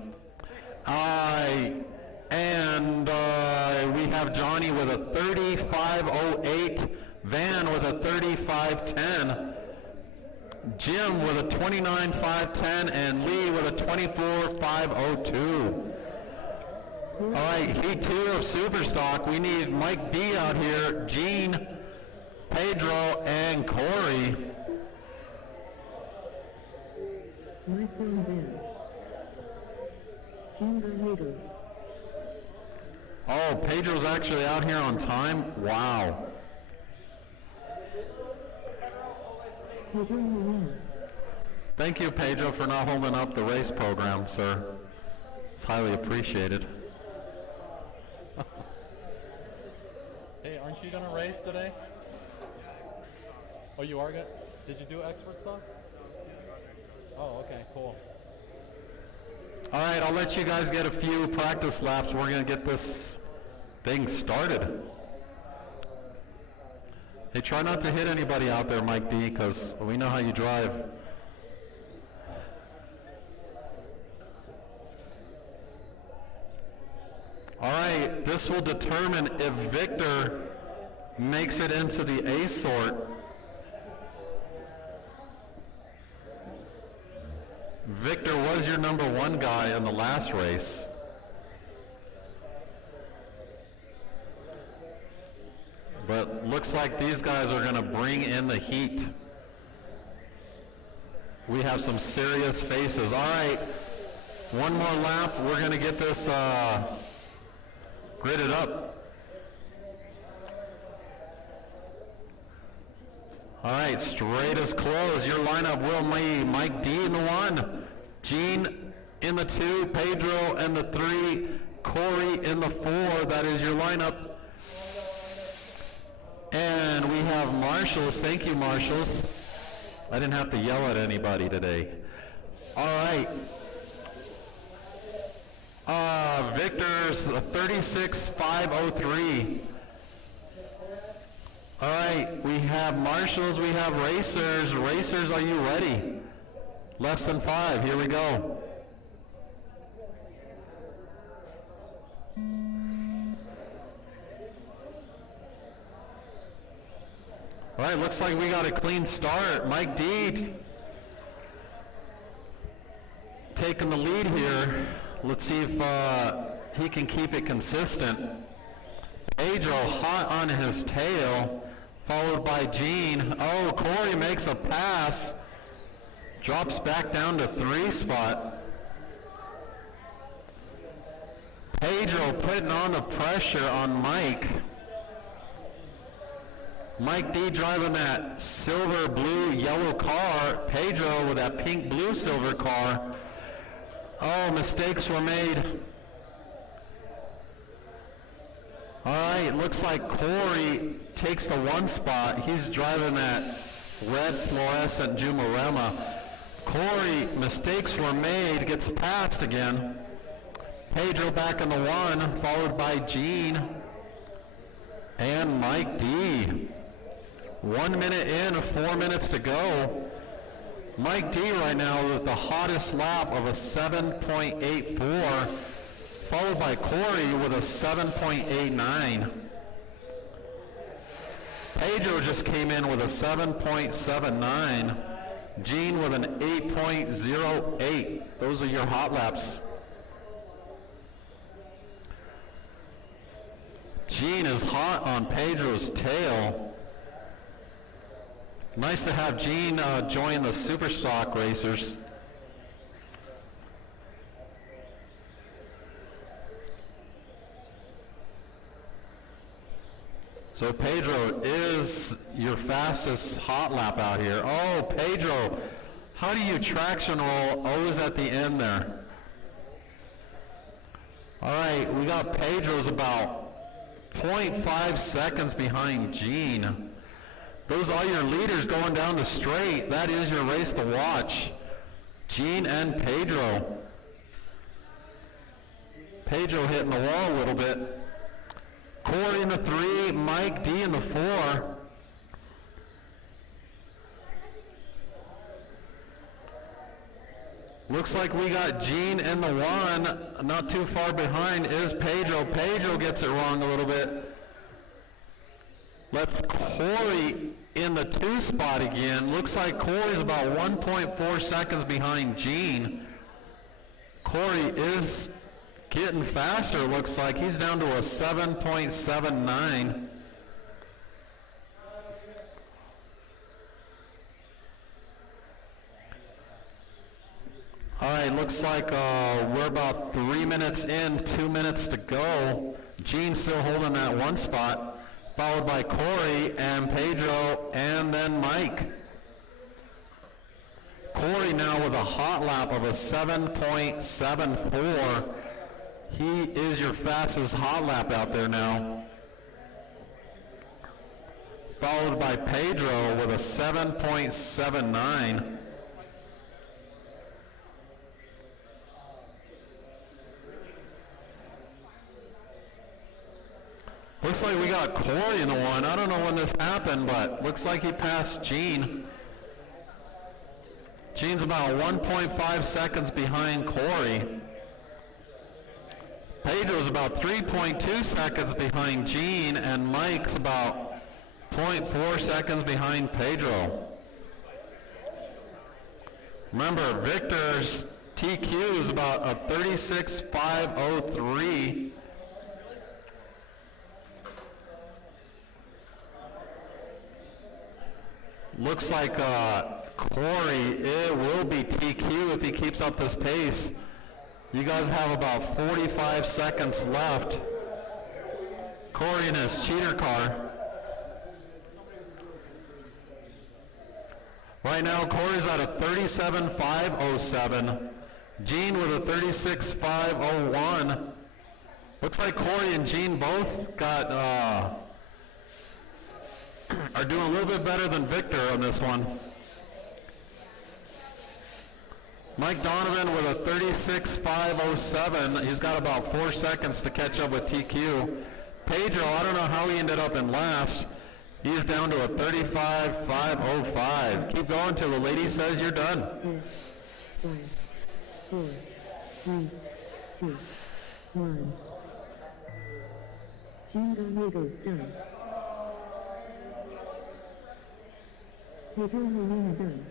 We have Johnny with a 35.08, Van with a 35.10, Jim with a 29.510, and Lee with a 24.502. All right, Heat 2 of Superstock. We need Mike D out here, Gene, Pedro, and Corey. Mike Don Van. King Barbados. Oh, Pedro's actually out here on time? Wow. Pedro Molina. Thank you, Pedro, for not holding up the race program, sir. It's highly appreciated. Hey, aren't you gonna race today? Oh, you are good? Did you do expert stuff? Oh, okay, cool. All right, I'll let you guys get a few practice laps. We're going to get this thing started. Hey, try not to hit anybody out there, Mike D, because we know how you drive. All right, this will determine if Victor makes it into the A sort. Victor was your number one guy in the last race. But looks like these guys are going to bring in the heat. We have some serious faces. All right, one more lap. We're going to get this gridded up. All right, straight as close. Your lineup will be Mike D in the 1, Gene in the 2, Pedro in the 3, Corey in the 4. That is your lineup. And we have marshals. Thank you, marshals. I didn't have to yell at anybody today. All right. Victor's 36.503. All right, we have marshals, we have racers. Racers, are you ready? Less than 5, here we go. All right, looks like we got a clean start. Mike D taking the lead here. Let's see if he can keep it consistent. Pedro hot on his tail, followed by Gene. Oh, Corey makes a pass, drops back down to 3 spot. Pedro putting on the pressure on Mike. Mike D driving that silver, blue, yellow car. Pedro with that pink, blue, silver car. Oh, mistakes were made. All right, looks like Corey takes the 1 spot. He's driving that red fluorescent Jumarema. Corey, mistakes were made, gets passed again. Pedro back in the 1, followed by Gene and Mike D. 1 minute in, 4 minutes to go. Mike D right now with the hottest lap of a 7.84. Followed by Corey with a 7.89. Pedro just came in with a 7.79. Gene with an 8.08. Those are your hot laps. Gene is hot on Pedro's tail. Nice to have Gene join the super stock racers. So Pedro is your fastest hot lap out here. Oh, Pedro, how do you traction roll always at the end there? All right, we got Pedro's about 0.5 seconds behind Gene. Those are your leaders going down the straight. That is your race to watch. Gene and Pedro. Pedro hitting the wall a little bit. Corey in the 3, Mike D in the 4. Looks like we got Gene in the 1. Not too far behind is Pedro. Pedro gets it wrong a little bit. Let's Corey in the 2 spot again. Looks like Corey's about 1.4 seconds behind Gene. Corey is getting faster, looks like. He's down to a 7.79. All right, looks like we're about 3 minutes in, 2 minutes to go. Gene's still holding that 1 spot, followed by Corey and Pedro, and then Mike. Corey now with a hot lap of a 7.74. He is your fastest hot lap out there now. Followed by Pedro with a 7.79. Looks like we got Corey in the 1. I don't know when this happened, but looks like he passed Gene. Gene's about 1.5 seconds behind Corey. Pedro's about 3.2 seconds behind Gene, and Mike's about 0.4 seconds behind Pedro. Remember, Victor's TQ is about a 36.503. Looks like Corey, it will be TQ if he keeps up this pace. You guys have about 45 seconds left. Corey in his cheater car. Right now, Corey's at a 37.507. Gene with a 36.501. Looks like Corey and Gene both got are doing a little bit better than Victor on this one. Mike Donovan with a 36.507. He's got about 4 seconds to catch up with TQ. Pedro, I don't know how he ended up in last. He's down to a 35.505. Keep going till the lady says you're done. 5, 4, 3, 2, 1. Gene Gallegos done. Pedro Molina done.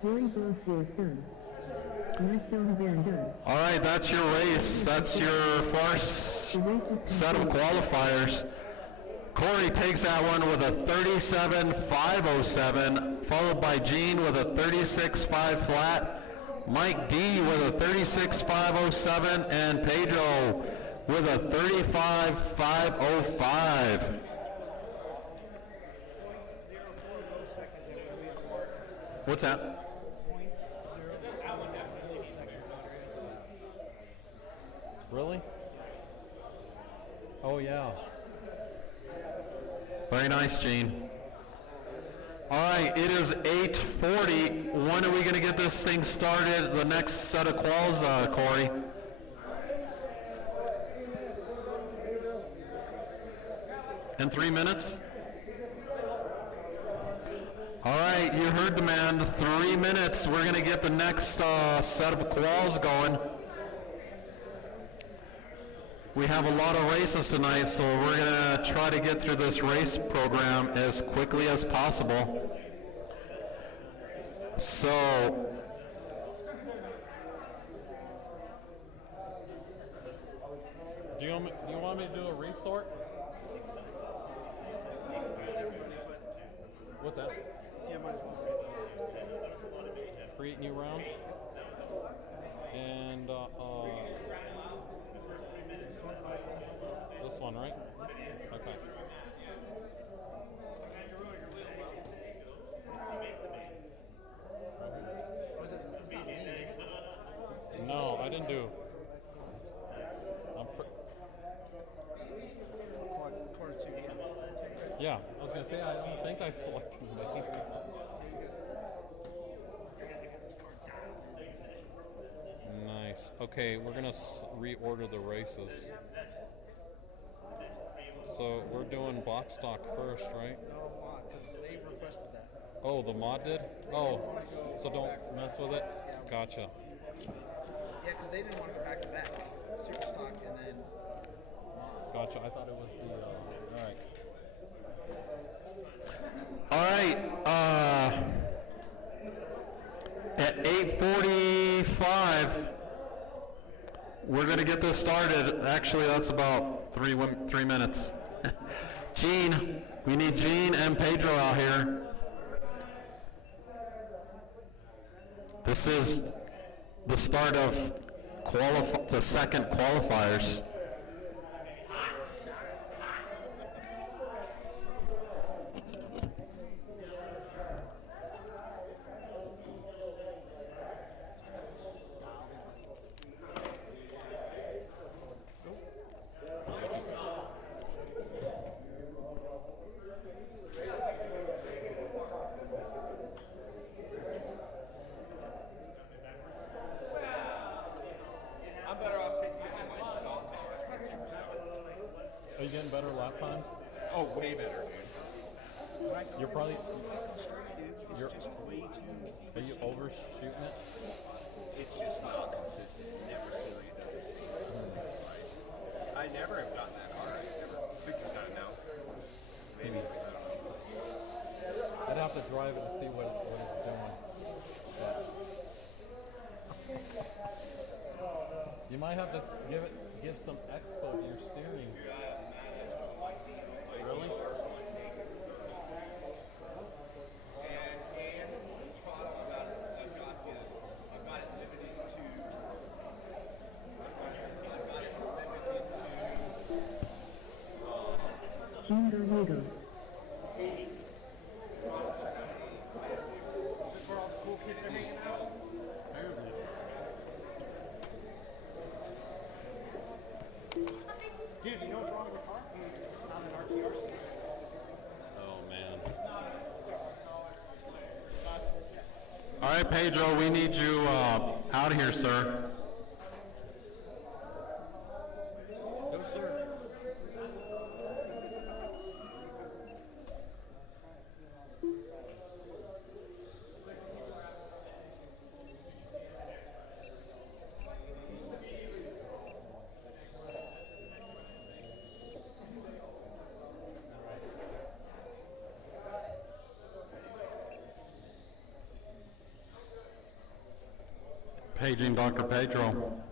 Corey Bosworth done. Mike Donovan done. All right, that's your race. That's your first set of qualifiers. Corey takes that one with a 37.507, followed by Gene with a 36.5 flat, Mike D with a 36.507, and Pedro with a 35.505. What's that? Really? Oh, yeah. Very nice, Gene. All right, it is 8:40. When are we going to get this thing started? The next set of quals, Corey? In 3 minutes? All right, you heard the man. 3 minutes. We're going to get the next set of quals going. We have a lot of races tonight, so we're going to try to get through this race program as quickly as possible. So, Do you want me to do a resort? create new rounds. And this one, right? Okay. No, I didn't do. Yeah, I was gonna say I don't think I selected me. Nice. Okay, we're gonna reorder the races. So we're doing box stock first, right? No, because they requested that. Oh, the mod did? Oh, so don't mess with it? Gotcha. Yeah, because they didn't want to go back to back. Super stock and then mod. Gotcha. I thought it was the. All right. All right, at 8:45, we're going to get this started. Actually, that's about 3 minutes. Gene, we need Gene and Pedro out here. This is the start of the second qualifiers. I'm better off taking some of my stock. Are you getting better lap times? Oh, way better, dude. You're probably. You're, It's just way too. are you overshooting it? It's just not consistent. It never really does the same. I never have gotten that hard. I think I've got it now. Maybe. I'd have to drive it to see what it's doing. You might have to give some expo to your steering. Really? Jingle Wiggles. Dude, you know what's wrong with the car? It's not an RTRC. Oh man. All right, Pedro, we need you out here, sir. No, sir. Paging Dr. Pedro.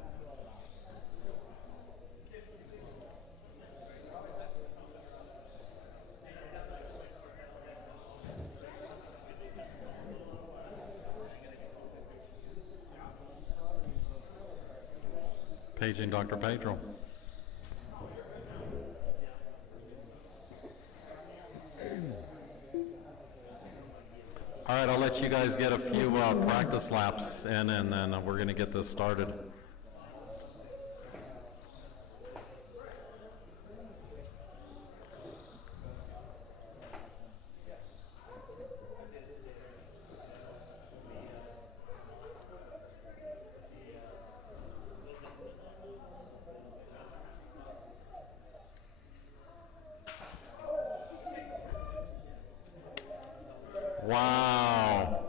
Paging Dr. Pedro. All right, I'll let you guys get a few practice laps in, and then we're going to get this started. Wow.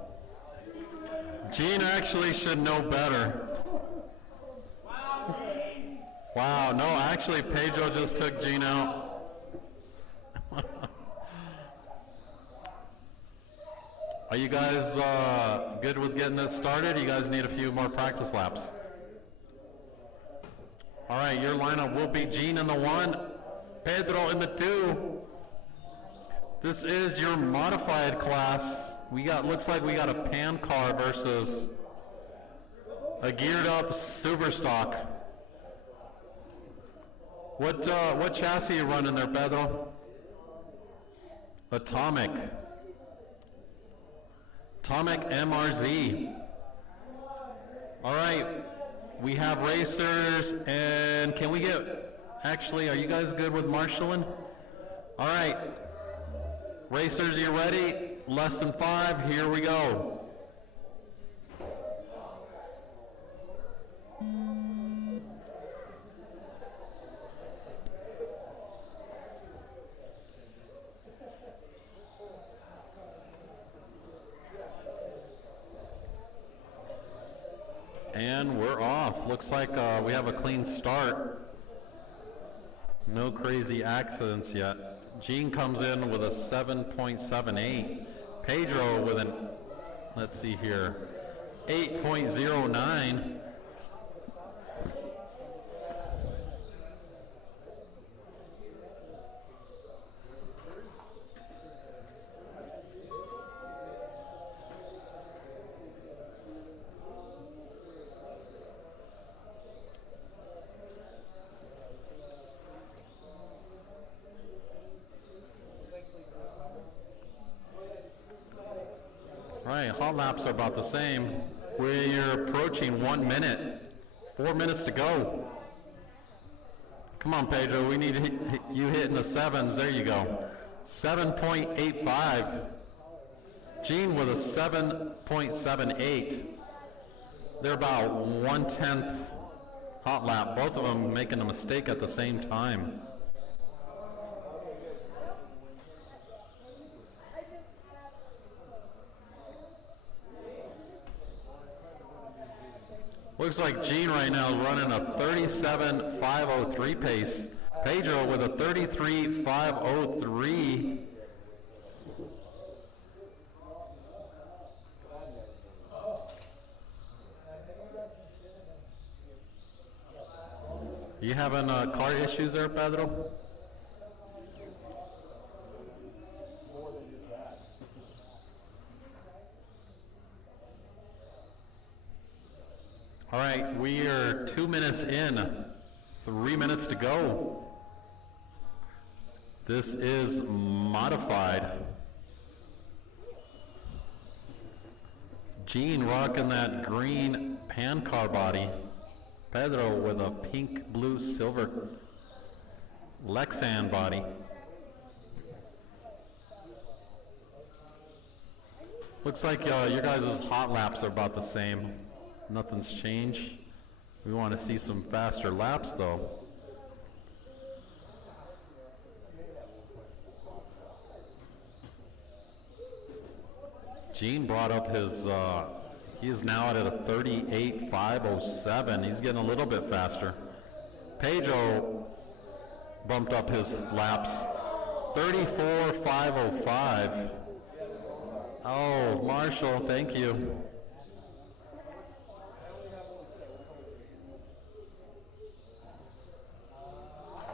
Gene actually should know better. Wow, no, actually Pedro just took Gene out. Are you guys good with getting this started? You guys need a few more practice laps. All right, your lineup will be Gene in the 1, Pedro in the 2. This is your modified class. looks like we got a pan car versus a geared up super stock. What chassis you running there, Pedro? Atomic MRZ. All right, we have racers, and can we get, actually, are you guys good with marshalling? All right, racers, you ready? Less than 5, here we go. And we're off. Looks like we have a clean start. No crazy accidents yet. Gene comes in with a 7.78. Pedro with an, let's see here, 8.09. Right, hot laps are about the same. We're approaching 1 minute. 4 minutes to go. Come on, Pedro, we need you hitting the 7s. There you go. 7.85. Gene with a 7.78. They're about 1/10 hot lap. Both of them making a mistake at the same time. Looks like Gene right now is running a 37.503 pace. Pedro with a 33.503. You having car issues there, Pedro? All right, we are 2 minutes in, 3 minutes to go. This is modified. Gene rocking that green pan car body. Pedro with a pink, blue, silver Lexan body. Looks like your guys' hot laps are about the same. Nothing's changed. We want to see some faster laps though. Gene brought up his, he is now at a 38.507. He's getting a little bit faster. Pedro bumped up his laps. 34.505. Oh, Marshall, thank you.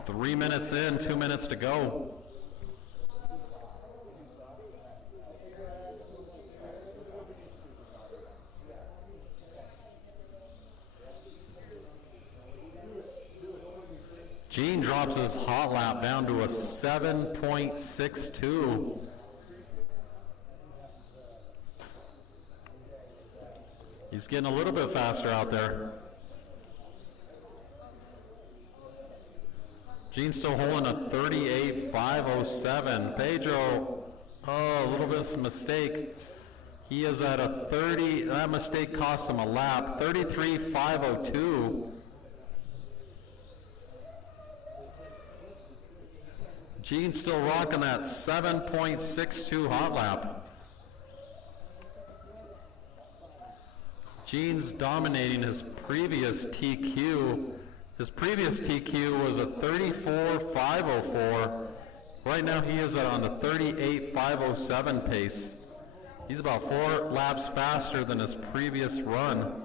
Three minutes in, 2 minutes to go. Gene drops his hot lap down to a 7.62. He's getting a little bit faster out there. Gene's still holding a 38.507. Pedro, oh, a little bit of a mistake. He is at a 30, that mistake cost him a lap, 33.502. Gene's still rocking that 7.62 hot lap. Gene's dominating his previous TQ. His previous TQ was a 34.504. Right now he is on the 38.507 pace. He's about 4 laps faster than his previous run.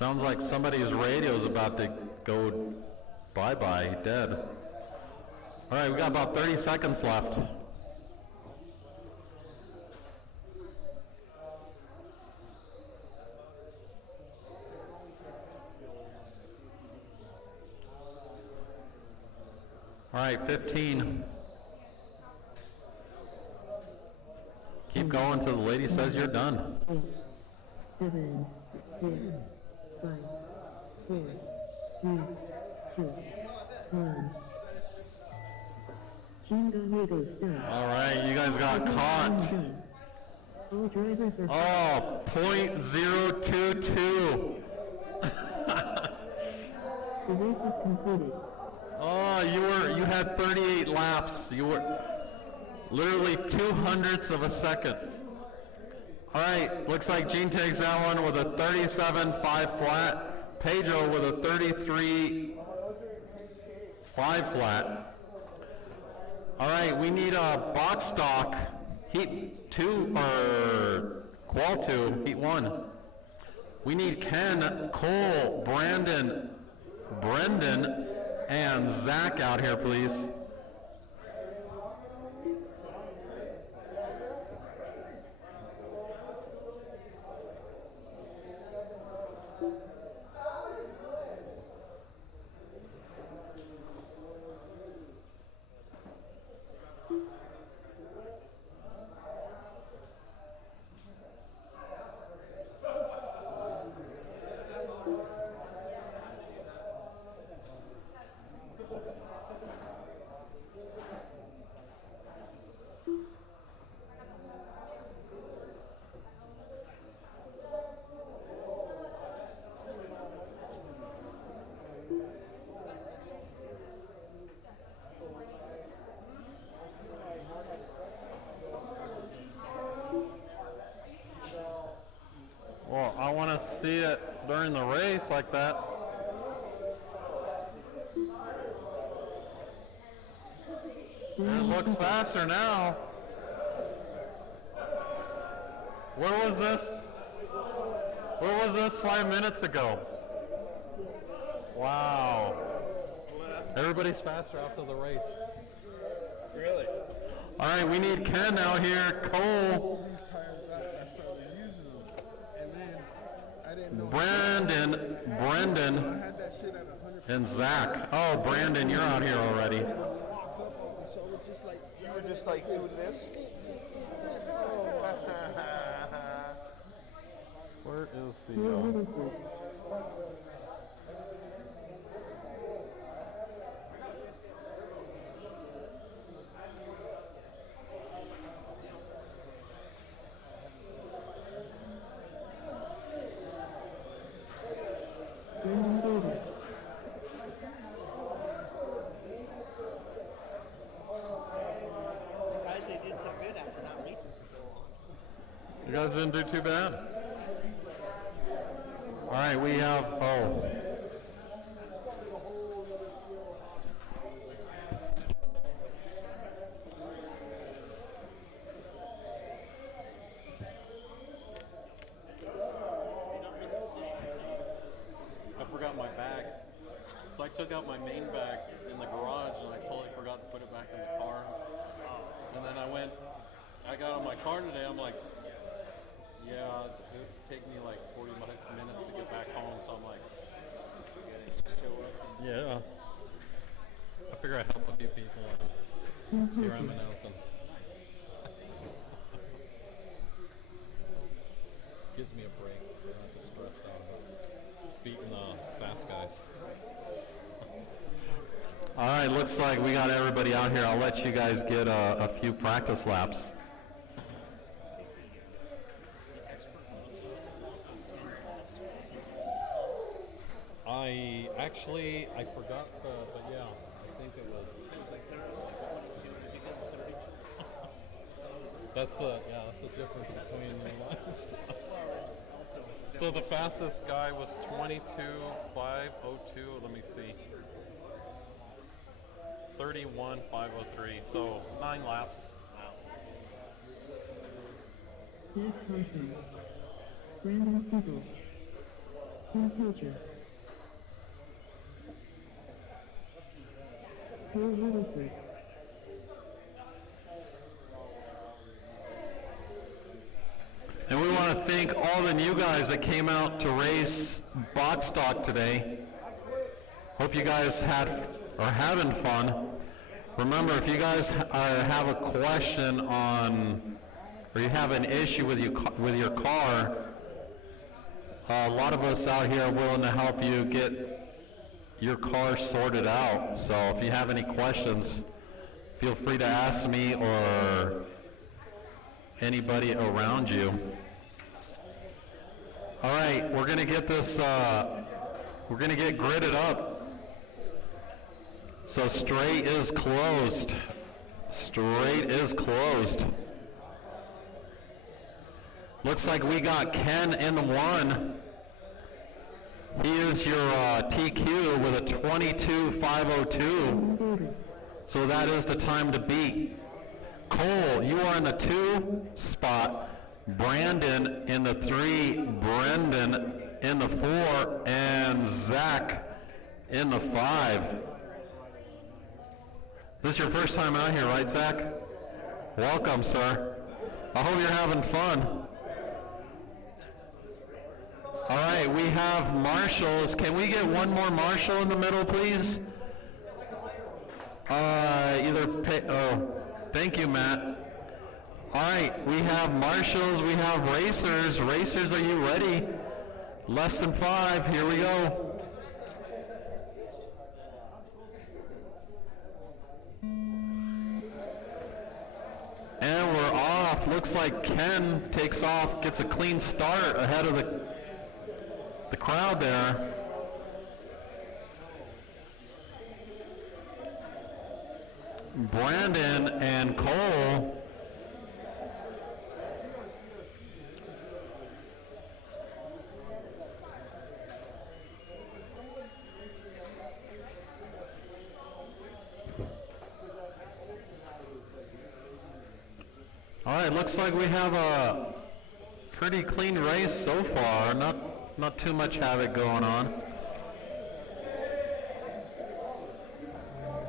Sounds like somebody's radio's about to go bye-bye, dead. All right, we got about 30 seconds left. All right, 15. Keep going till the lady says you're done. 7, 6, 5, 4, 3, 2, 1. Jingo Migo start. All right, you guys got caught. All drivers are Oh, .022. The race is completed. Oh, you had 38 laps. You were literally 2/100ths of a second. All right, looks like Gene takes that one with a 37.5 flat. Pedro with a 33.5 flat. All right, we need a box stock heat 2 or qual 2 heat 1. We need Ken, Cole, Brandon, Brendan, and Zach out here, please. Well, I want to see it during the race like that. It looks faster now. Where was this? Where was this 5 minutes ago? Wow. Everybody's faster after the race. Really? All right, we need Ken out here. Cole. These tires I started using them, and then I didn't know. Brandon, Brendan, I had that shit at 100. and Zach. Oh, Brandon, you're out here already. So it's just like You were just like doing this? Where is the... Littleton. Brendan Davis. Surprised they did so good after not racing for so long. You guys didn't do too bad. All right, we have... Oh. I forgot my bag. So I took out my main bag in the garage and I totally forgot to put it back in the car. And then I got on my car today, I'm like, yeah, it would take me like 40 minutes to get back home, so I'm like, yeah. I figure I'd help a few people. Here I'm announcing. Gives me a break. I don't have to stress out about beating the fast guys. All right, looks like we got everybody out here. I'll let you guys get a few practice laps. I forgot but yeah, I think it was that's the difference between the lines. So the fastest guy was 22.502. Let me see. 31.503. So 9 laps. Zach Carson. Brandon Siegel. Pager. Hey Littleford. And we want to thank all the new guys that came out to race box stock today. Hope you guys are having fun. Remember, if you guys have a question on, or you have an issue with your car, a lot of us out here are willing to help you get your car sorted out. So if you have any questions, feel free to ask me or anybody around you. All right, we're gonna get this, we're gonna get gridded up. So straight is closed. Straight is closed. Looks like we got Ken in the one. He is your TQ with a 22.502. So that is the time to beat. Cole, you are in the 2 spot. Brandon in the 3. Brendan in the 4. And Zach in the 5. This is your first time out here, right, Zach? Welcome, sir. I hope you're having fun. All right, we have marshals. Can we get one more marshal in the middle, please? Thank you, Matt. All right, we have marshals, we have racers. Racers, are you ready? Less than 5, here we go. And we're off. Looks like Ken takes off, gets a clean start ahead of the crowd there. Brandon and Cole. All right, looks like we have a pretty clean race so far. Not too much havoc going on.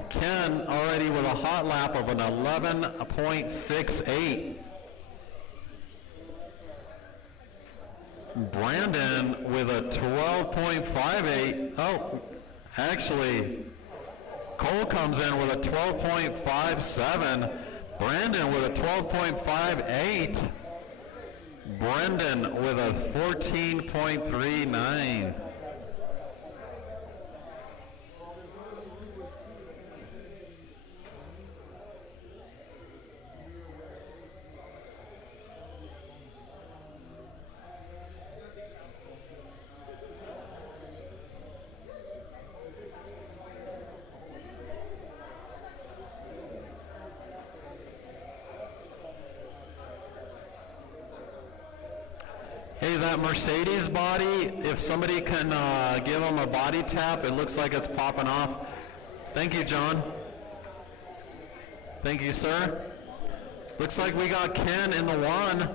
Ken already with a hot lap of an 11.68. Brandon with a 12.58. Oh, actually, Cole comes in with a 12.57. Brandon with a 12.58. Brendan with a 14.39. Hey, that Mercedes body, if somebody can give them a body tap, it looks like it's popping off. Thank you, John. Thank you, sir. Looks like we got Ken in the 1,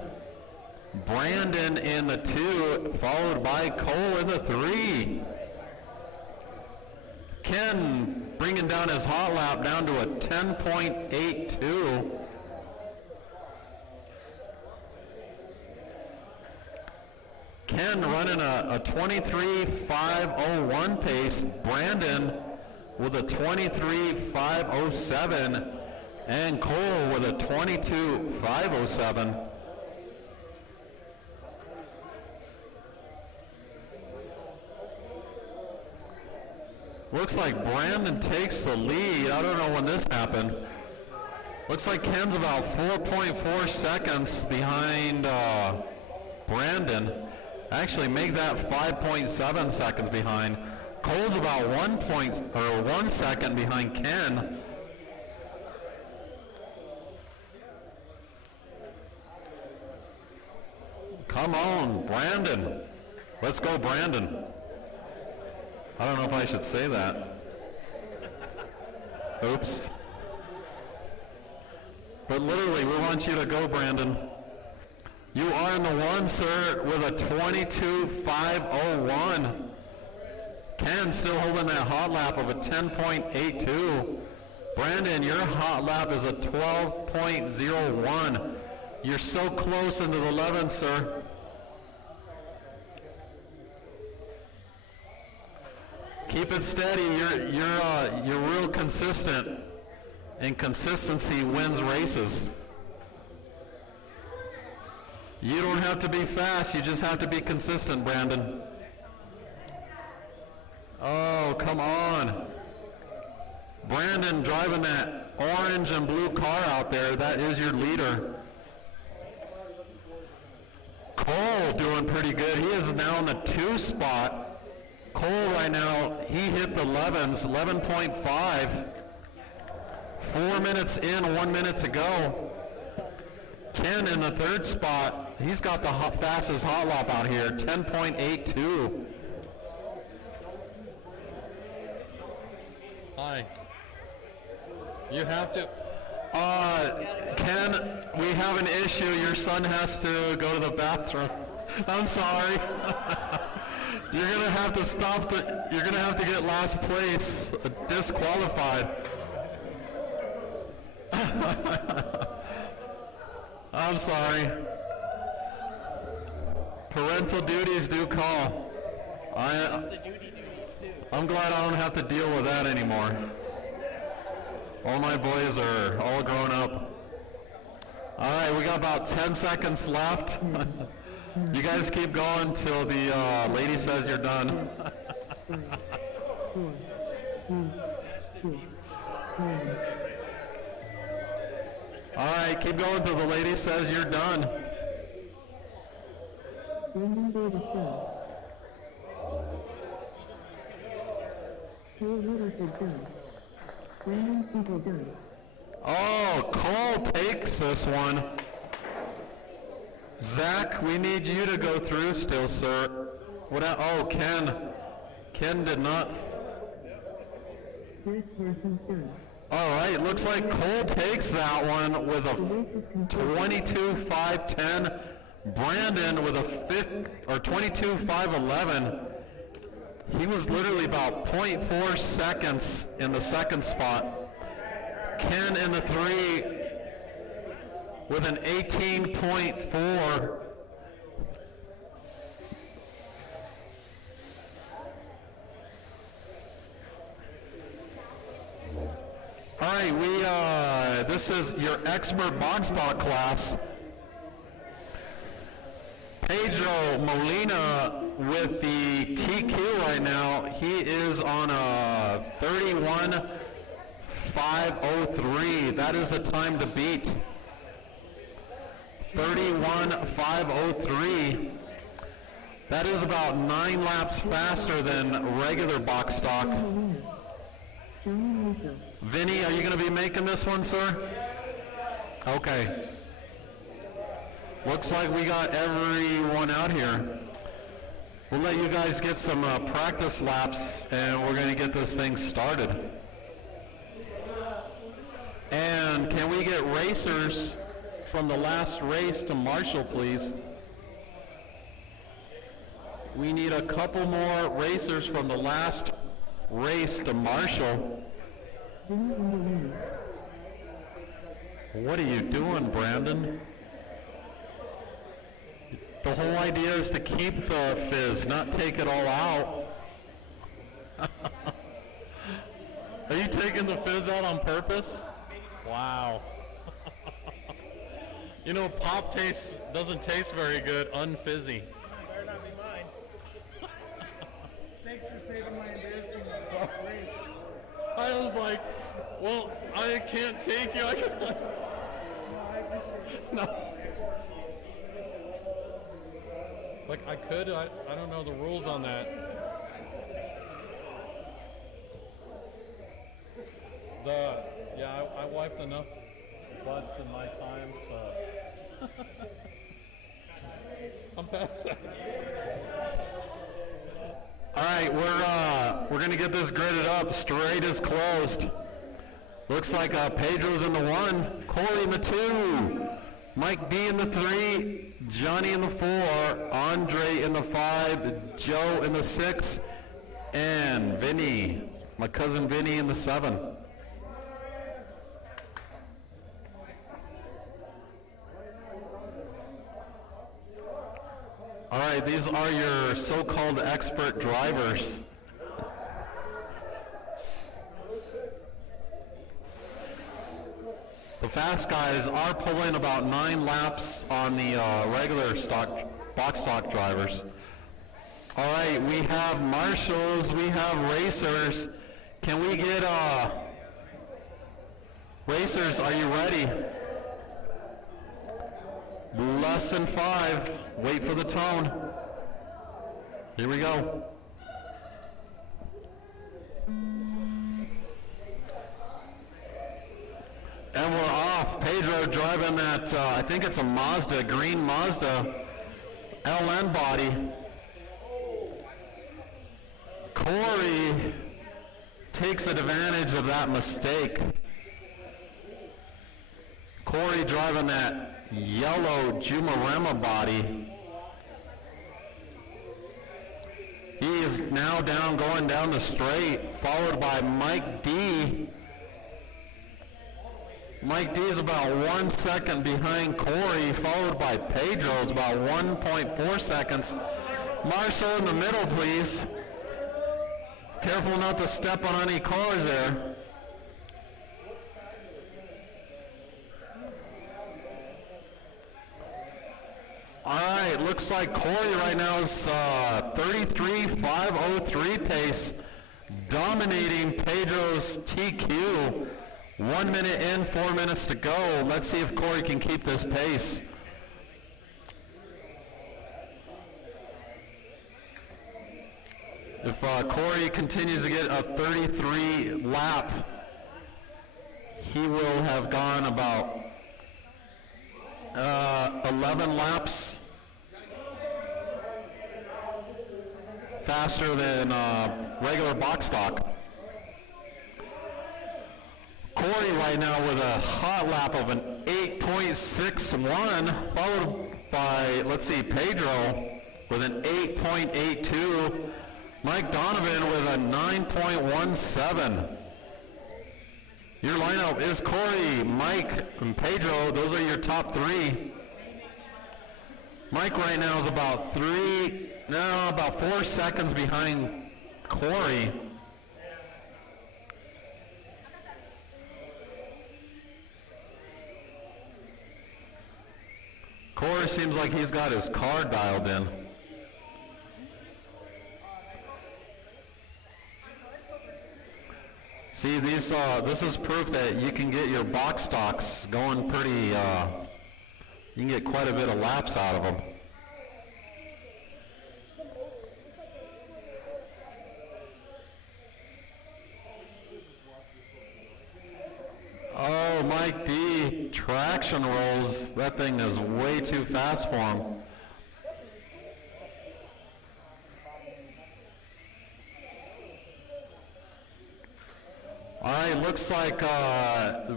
Brandon in the 2, followed by Cole in the 3. Ken bringing down his hot lap down to a 10.82. Ken running a 23.501 pace. Brandon with a 23.507. And Cole with a 22.507. Looks like Brandon takes the lead. I don't know when this happened. Looks like Ken's about 4.4 seconds behind Brandon. Actually, make that 5.7 seconds behind. Cole's about 1 second behind Ken. Come on, Brandon. Let's go, Brandon. I don't know if I should say that. Oops. But literally, we want you to go, Brandon. You are in the one, sir, with a 22.501. Ken still holding that hot lap of a 10.82. Brandon, your hot lap is a 12.01. You're so close into the 11, sir. Keep it steady. You're real consistent, and consistency wins races. You don't have to be fast. You just have to be consistent, Brandon. Oh, come on. Brandon driving that orange and blue car out there. That is your leader. Cole doing pretty good. He is now in the 2 spot. Cole right now, he hit the 11s, 11.5. 4 minutes in, 1 minute to go. Ken in the 3rd spot. He's got the fastest hot lap out here, 10.82. Hi. You have to. Ken, we have an issue. Your son has to go to the bathroom. I'm sorry. You're gonna have to stop you're gonna have to get last place, disqualified. I'm sorry. Parental duties do call. I'm glad I don't have to deal with that anymore. All my boys are all grown up. All right, we got about 10 seconds left. You guys keep going till the lady says you're done. 5, 4, 3, 2, 1. All right, keep going till the lady says you're done. Brandon Davis done. Cole Littleton done. Brandon Siegel done. Oh, Cole takes this one. Zach, we need you to go through still, sir. Oh, Ken. Ken did not. Zach Parsons done. All right, looks like Cole takes that one with a 22.510. Brandon with a 22.511. He was literally about 0.4 seconds in the 2nd spot. Ken in the 3 with an 18.4. All right, this is your expert box stock class. Pedro Molina with the TQ right now. He is on a 31.503. That is the time to beat. 31.503. That is about 9 laps faster than regular box stock. Vinny, are you going to be making this one, sir? Okay. Looks like we got everyone out here. We'll let you guys get some practice laps, and we're going to get this thing started. And can we get racers from the last race to Marshall, please? We need a couple more racers from the last race to Marshall. What are you doing, Brandon? The whole idea is to keep the fizz, not take it all out. Are you taking the fizz out on purpose? Wow. You know, pop doesn't taste very good unfizzy. Better not be mine. Thanks for saving my embarrassing race. I was like, well, I can't take you. No. Like, I could, I don't know the rules on that. I wiped enough butts in my time, so. I'm past that. All right, we're gonna get this gridded up. Straight is closed. Looks like Pedro's in the 1, Corey in the 2, Mike D in the 3, Johnny in the 4, Andre in the 5, Joe in the 6, and Vinny, my cousin Vinny in the 7. All right, these are your so-called expert drivers. The fast guys are pulling about 9 laps on the regular box stock drivers. All right, we have marshals, we have racers. Can we get racers? Are you ready? Less than 5. Wait for the tone. Here we go. And we're off. Pedro driving that, I think it's a Mazda, green Mazda, LN body. Corey takes advantage of that mistake. Corey driving that yellow Jumarema body. He is now going down the straight, followed by Mike D. Mike D is about 1 second behind Corey, followed by Pedro. It's about 1.4 seconds. Marshall in the middle, please. Careful not to step on any cars there. All right, looks like Corey right now is 33.503 pace, dominating Pedro's TQ. 1 minute in, 4 minutes to go. Let's see if Corey can keep this pace. If Corey continues to get a 33 lap, he will have gone about 11 laps faster than regular box stock. Corey right now with a hot lap of an 8.61, followed by, let's see, Pedro with an 8.82. Mike Donovan with a 9.17. Your lineup is Corey, Mike, and Pedro. Those are your top 3. Mike right now is about 4 seconds behind Corey. Corey seems like he's got his car dialed in. See, this is proof that you can get your box stocks going pretty, you can get quite a bit of laps out of them. Oh, Mike D, traction rolls. That thing is way too fast for him. All right, looks like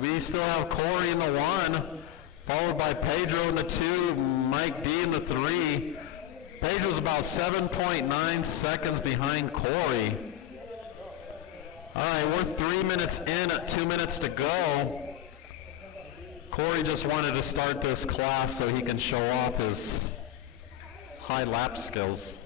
we still have Corey in the 1, followed by Pedro in the 2, Mike D in the 3. Pedro's about 7.9 seconds behind Corey. All right, we're 3 minutes in at 2 minutes to go. Corey just wanted to start this class so he can show off his high lap skills.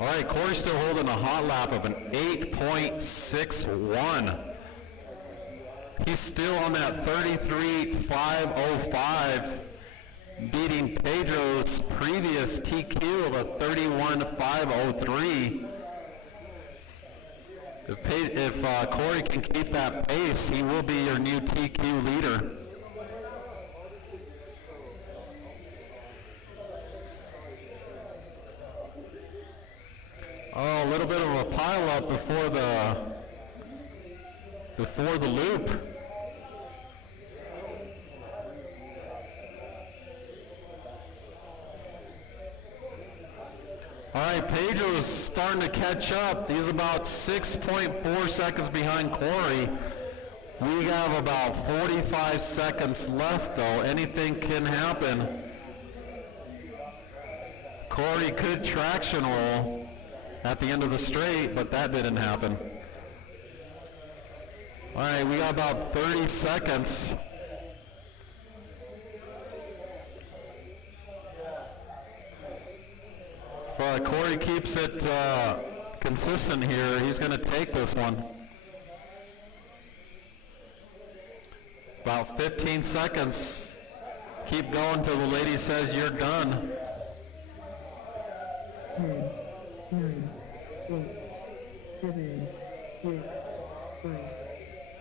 All right, Corey's still holding a hot lap of an 8.61. He's still on that 33.505, beating Pedro's previous TQ of a 31.503. If Corey can keep that pace, he will be your new TQ leader. Oh, a little bit of a pile up before the loop. All right, Pedro's starting to catch up. He's about 6.4 seconds behind Corey. We have about 45 seconds left, though. Anything can happen. Corey could traction roll at the end of the straight, but that didn't happen. All right, we got about 30 seconds. If Corey keeps it consistent here, he's going to take this one. About 15 seconds. Keep going till the lady says you're done. 10, 9, 8, 7, 6, 5,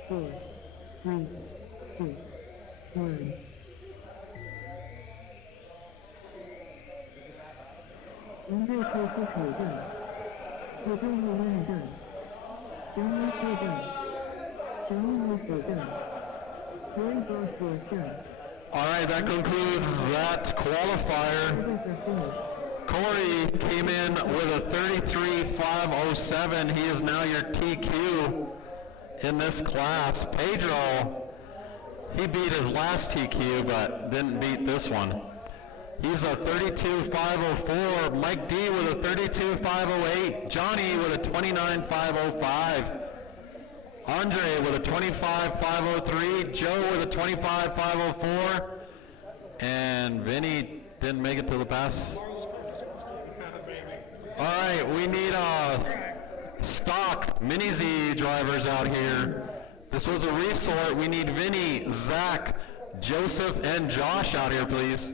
4, 3, 2, 1. Andre 开始挑战，挑战后万战，人物挑战，人物挑战，Roy Boss was done. All right, that concludes that qualifier. Others are finished. Corey came in with a 33.507. He is now your TQ in this class. Pedro, he beat his last TQ, but didn't beat this one. He's a 32.504. Mike D with a 32.508. Johnny with a 29.505. Andre with a 25.503. Joe with a 25.504. And Vinny didn't make it to the pass. All right, we need stock Mini-Z drivers out here. This was a resort. We need Vinny, Zach, Joseph, and Josh out here, please.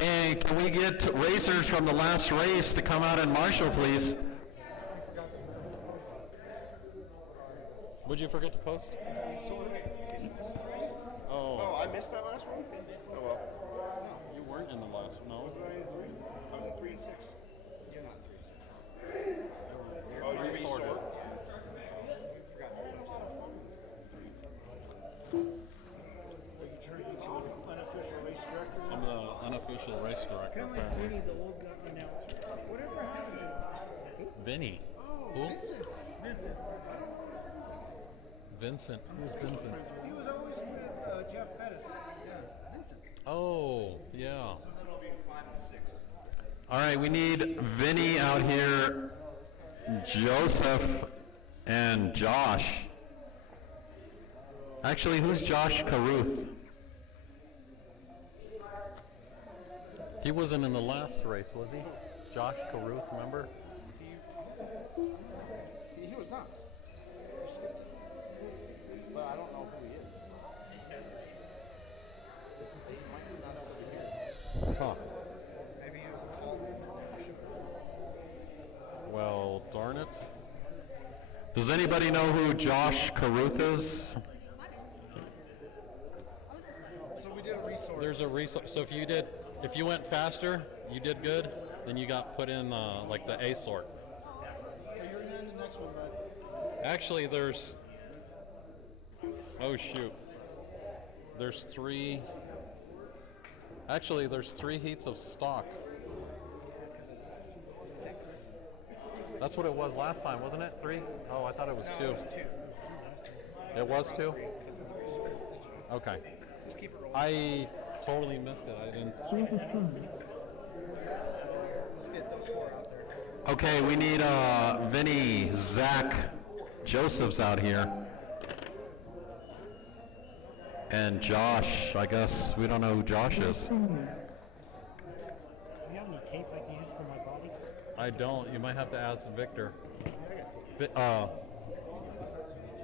And can we get racers from the last race to come out and marshal, please? Would you forget to post? Oh, I missed that last one? Oh, well. You weren't in the last one, no? I was in 3 and 6. You're not 3 and 6. Oh, you resorted. Unofficial race director. I'm the unofficial race director. Kind of like Vinny, the old announcer. Whatever happened to him? Vinny. Oh, Who? Vincent. Vincent. Who's Vincent? He was always with Jeff Pettis. Yeah, Vincent. Oh, yeah. All right, we need Vinny out here, Joseph, and Josh. Actually, who's Josh Caruth? He wasn't in the last race, was he? Josh Caruth, remember? He was not. But I don't know who he is. He might be not over here. Huh. Maybe he was called. Well, darn it. Does anybody know who Josh Caruth is? So we did a resort. There's a resource. So if you went faster, you did good, then you got put in like the A sort. So you're in the next one, bud. Actually, there's. Oh shoot. There's 3. Actually, there's 3 heats of stock. Because it's 6. That's what it was last time, wasn't it? 3? Oh, I thought it was 2. No, it was 2. It was 2? Okay. Just keep it rolling. I totally missed it. I didn't. Joseph Fung. Let's get those 4 out there. Okay, we need Vinny, Zach, Joseph's out here. And Josh, I guess we don't know who Josh is. Senior. Do you have any tape I can use for my body? I don't. You might have to ask Victor.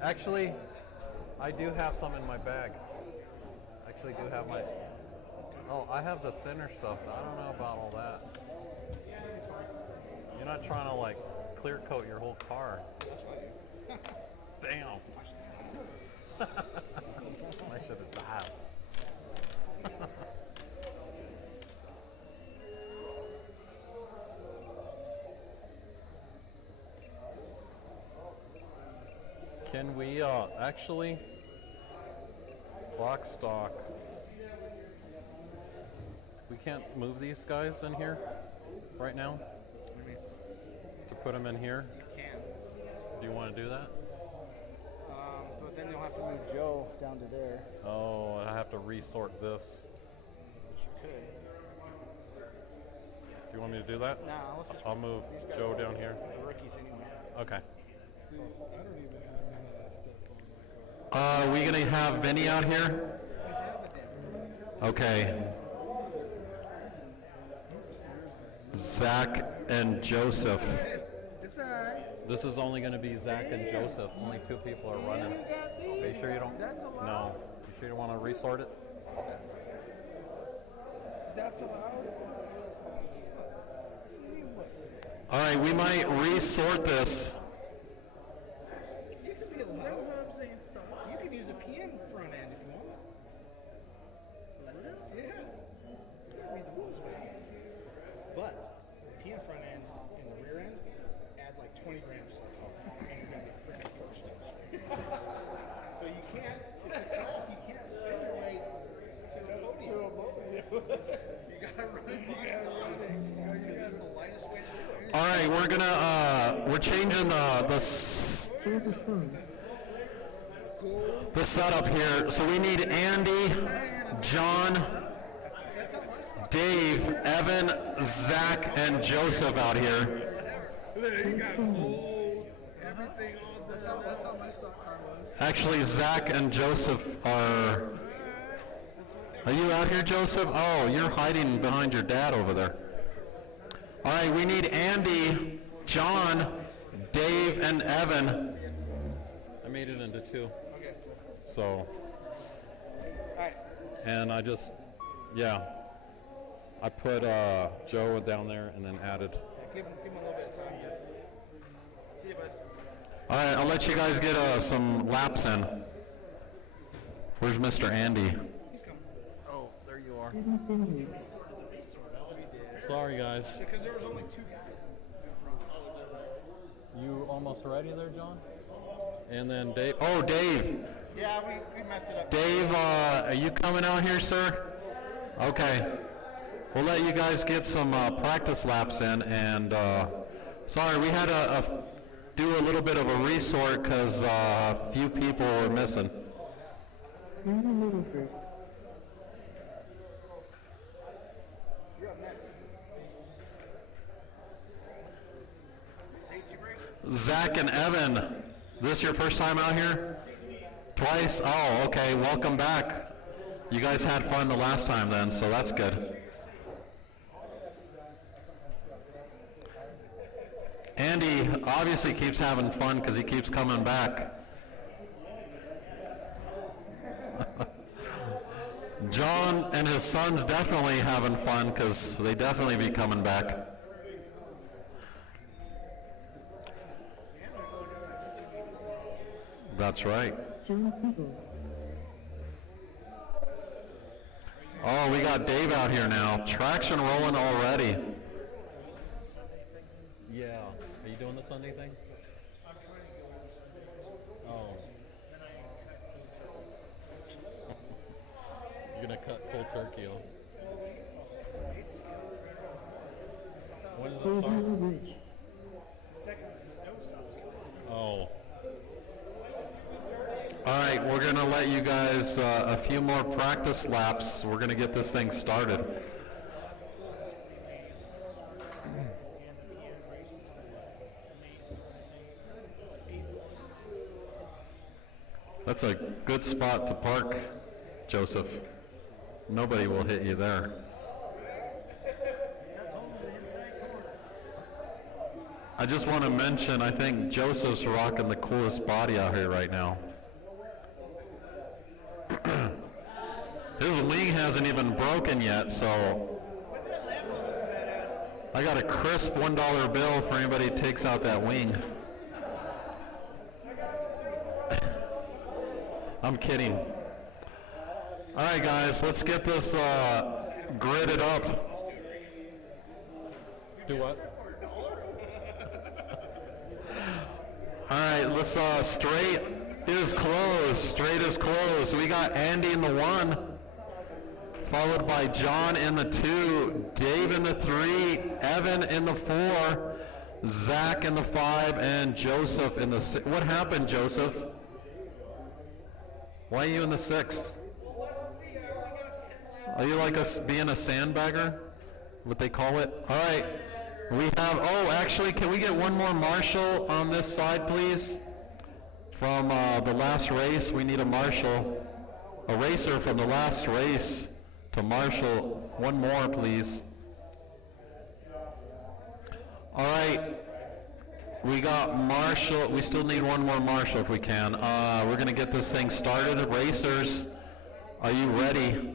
Actually, I do have some in my bag. Actually, do have my. Oh, I have the thinner stuff. I don't know about all that. You're not trying to like clear coat your whole car. Damn. I should have died. Can we actually box stock? We can't move these guys in here right now. put them in here? Can. Do you want to do that? But then you'll have to move Joe down to there. Oh, I have to resort this. Could. Do you want me to do that? Nah, let's just. I'll move these guys Joe are down here. The rookies anyway. Okay. See, I don't even have none of that stuff on my car. Are we gonna have Vinny out here? Okay. Zach and Joseph. It's alright. This is only going to be Zach and Joseph. Only 2 people are running. Are you sure you don't? No. You sure you don't want to resort it? That's allowed? All right, we might resort this. You can be allowed. You can use a PN front end if you want. Yeah. You gotta read the rules, man. But the PN front end and the rear end adds like 20 grams to the car. And you're gonna be freaking torched out. So you can't, it's a class, you can't spin your way to a podium. You gotta run box stop. This is the lightest way to do it. All right, we're changing the setup here. So we need Andy, John, Dave, Evan, Zach, and Joseph out here. Actually, Zach and Joseph are. Are you out here, Joseph? Oh, you're hiding behind your dad over there. All right, we need Andy, John, Dave, and Evan. I made it into 2. Okay. So, Alright. and I just, yeah. I put Joe down there and then added. Give him a little bit of time. See you, bud. All right, I'll let you guys get some laps in. Where's Mr. Andy? He's coming. Oh, there you are. Sorry, guys. Because there was only 2 guys. You almost ready there, John? And then Dave. Oh, Dave. Yeah, we messed it up. Dave, are you coming out here, sir? Okay. We'll let you guys get some practice laps in, and sorry, we had to do a little bit of a resort because a few people were missing. Zach and Evan, this your first time out here? Twice? Oh, okay, welcome back. You guys had fun the last time then, so that's good. Andy obviously keeps having fun because he keeps coming back. John and his son's definitely having fun because they definitely be coming back. That's right. Oh, we got Dave out here now. Traction rolling already. Yeah. Are you doing the Sunday thing? Oh. You're gonna cut cold turkey on. When does it start? Oh. All right, we're going to let you guys a few more practice laps. We're going to get this thing started. That's a good spot to park, Joseph. Nobody will hit you there. I just want to mention, I think Joseph's rocking the coolest body out here right now. His wing hasn't even broken yet, so I got a crisp $1 bill for anybody who takes out that wing. I'm kidding. All right, guys, let's get this gridded up. Do what? All right, let's straight is closed. Straight is closed. We got Andy in the 1, followed by John in the 2, Dave in the 3, Evan in the 4, Zach in the 5, and Joseph in the 6. What happened, Joseph? Why are you in the 6? Are you like being a sandbagger? What they call it? All right. We have, oh, actually, can we get one more marshal on this side, please? From the last race, we need a marshal. A racer from the last race to marshal. One more, please. All right. We got marshal. We still need one more marshal if we can. We're going to get this thing started. Racers, are you ready?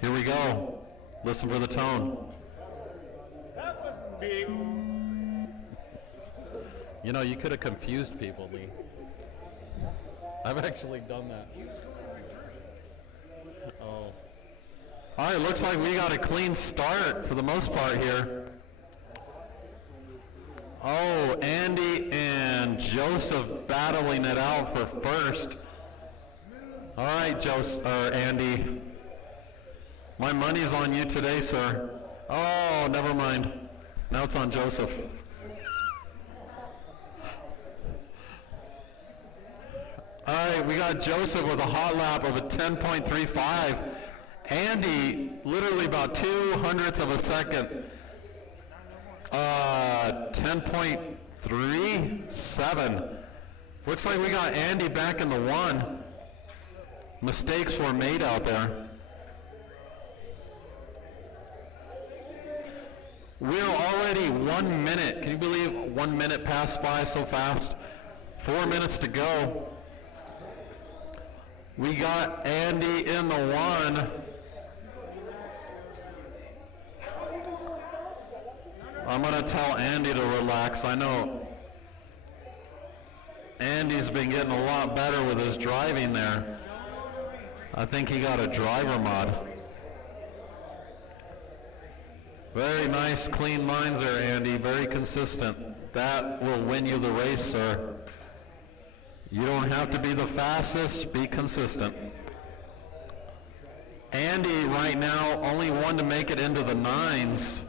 Here we go. Listen for the tone. That was big. You know, you could have confused people, Lee. I've actually done that. Oh. All right, looks like we got a clean start for the most part here. Oh, Andy and Joseph battling it out for first. All right, Andy. My money's on you today, sir. Oh, never mind. Now it's on Joseph. All right, we got Joseph with a hot lap of a 10.35. Andy, literally about 2/100ths of a second. 10.37. Looks like we got Andy back in the 1. Mistakes were made out there. We're already 1 minute. Can you believe 1 minute passed by so fast? 4 minutes to go. We got Andy in the 1. I'm going to tell Andy to relax. I know Andy's been getting a lot better with his driving there. I think he got a driver mod. Very nice, clean lines there, Andy. Very consistent. That will win you the race, sir. You don't have to be the fastest. Be consistent. Andy, right now, only one to make it into the 9s.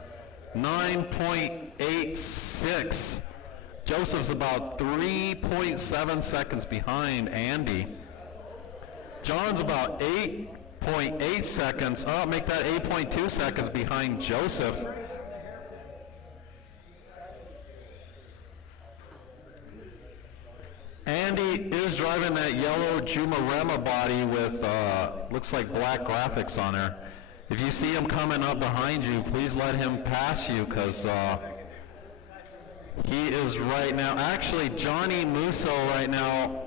9.86. Joseph's about 3.7 seconds behind Andy. John's about 8.8 seconds. Oh, make that 8.2 seconds behind Joseph. Andy is driving that yellow Jumarema body with, looks like black graphics on there. If you see him coming up behind you, please let him pass you, because he is right now, actually Johnny Musso right now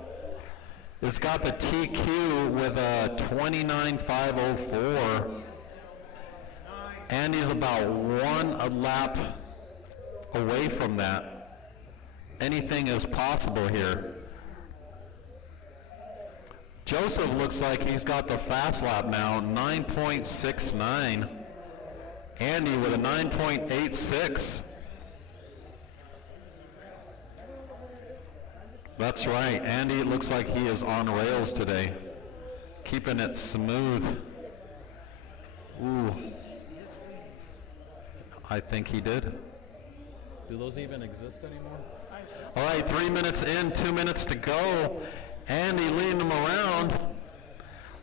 has got the TQ with a 29.504. Andy's about a lap away from that. Anything is possible here. Joseph looks like he's got the fast lap now, 9.69. Andy with a 9.86. That's right, Andy looks like he is on rails today, keeping it smooth. Ooh, I think he did. Do those even exist anymore? All right, 3 minutes in, 2 minutes to go. Andy leading them around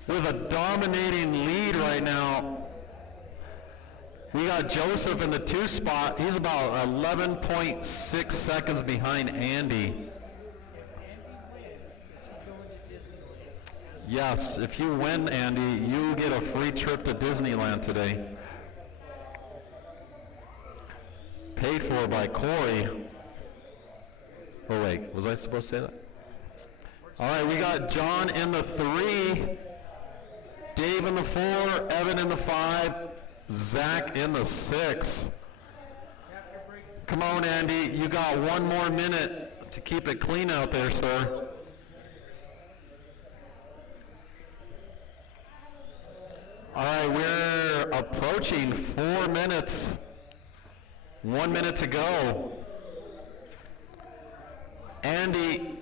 with a dominating lead right now. We got Joseph in the 2 spot. He's about 11.6 seconds behind Andy. Yes, if you win, Andy, you get a free trip to Disneyland today. Paid for by Corey. Oh wait, was I supposed to say that? All right, we got John in the 3, Dave in the 4, Evan in the 5, Zach in the 6. Come on, Andy, you got 1 more minute to keep it clean out there, sir. All right, we're approaching 4 minutes. 1 minute to go. Andy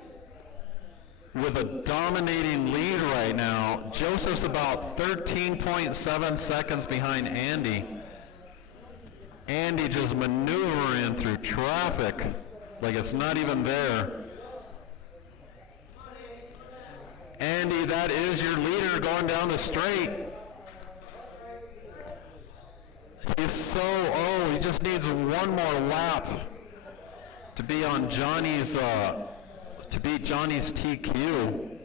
with a dominating lead right now. Joseph's about 13.7 seconds behind Andy. Andy just maneuvering through traffic like it's not even there. Andy, that is your leader going down the straight. He's so, he just needs one more lap to be on Johnny's, to beat Johnny's TQ.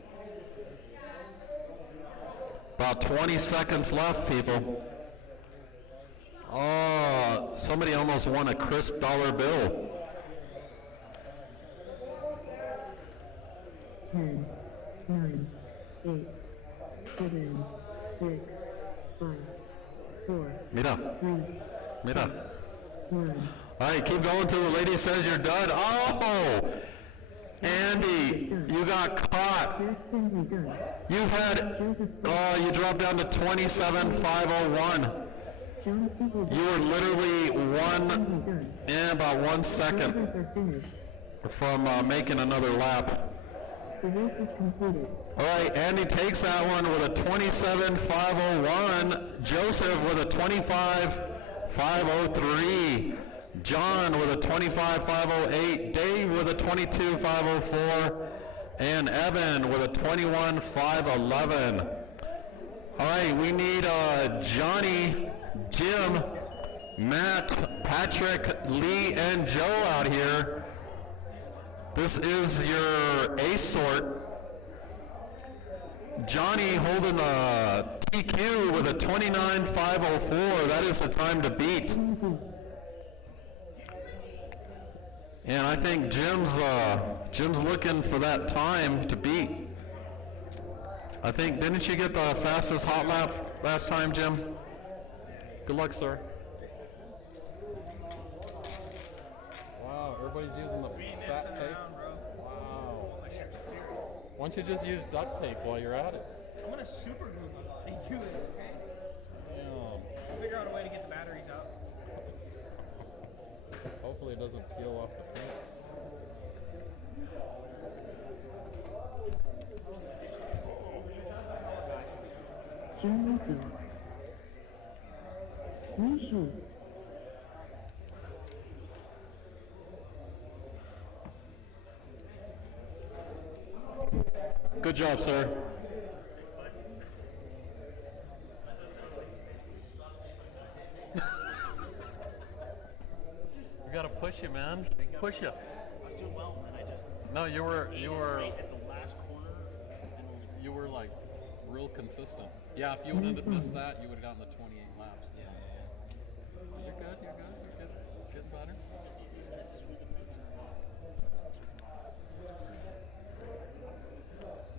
About 20 seconds left, people. Oh, somebody almost won a crisp dollar bill. 10, 9, 8, 7, 6, 5, 4, Mira, 3, mira. 1. All right, keep going till the lady says you're done. Oh, Andy, you got caught. Jackson, you're done. You had, you dropped down to 27,501. John Siegel, You were literally about 1 second drivers are finished. from making another lap. The race is completed. All right, Andy takes that one with a 27,501. Joseph with a 25,503. John with a 25,508. Dave with a 22,504. And Evan with a 21,511. All right, we need Johnny, Jim, Matt, Patrick, Lee, and Joe out here. This is your A sort. Johnny holding a TQ with a 29,504. That is the time to beat. And I think Jim's looking for that time to beat. I think, didn't you get the fastest hot lap last time, Jim? Good luck, sir. Wow, everybody's using the fat tape. Wow. Why don't you just use duct tape while you're at it? I'm gonna super glue my body to it, okay? Yeah. Figure out a way to get the batteries out. Hopefully it doesn't peel off the paint. John Russell. Lee Schultz. Good job, sir. We gotta push you, man. Push you. I was doing well, and I just No, you were right at the last corner. And you were like real consistent. Yeah, if you would have missed that, you would have gotten the 28 laps. Yeah. You're good. You're getting better.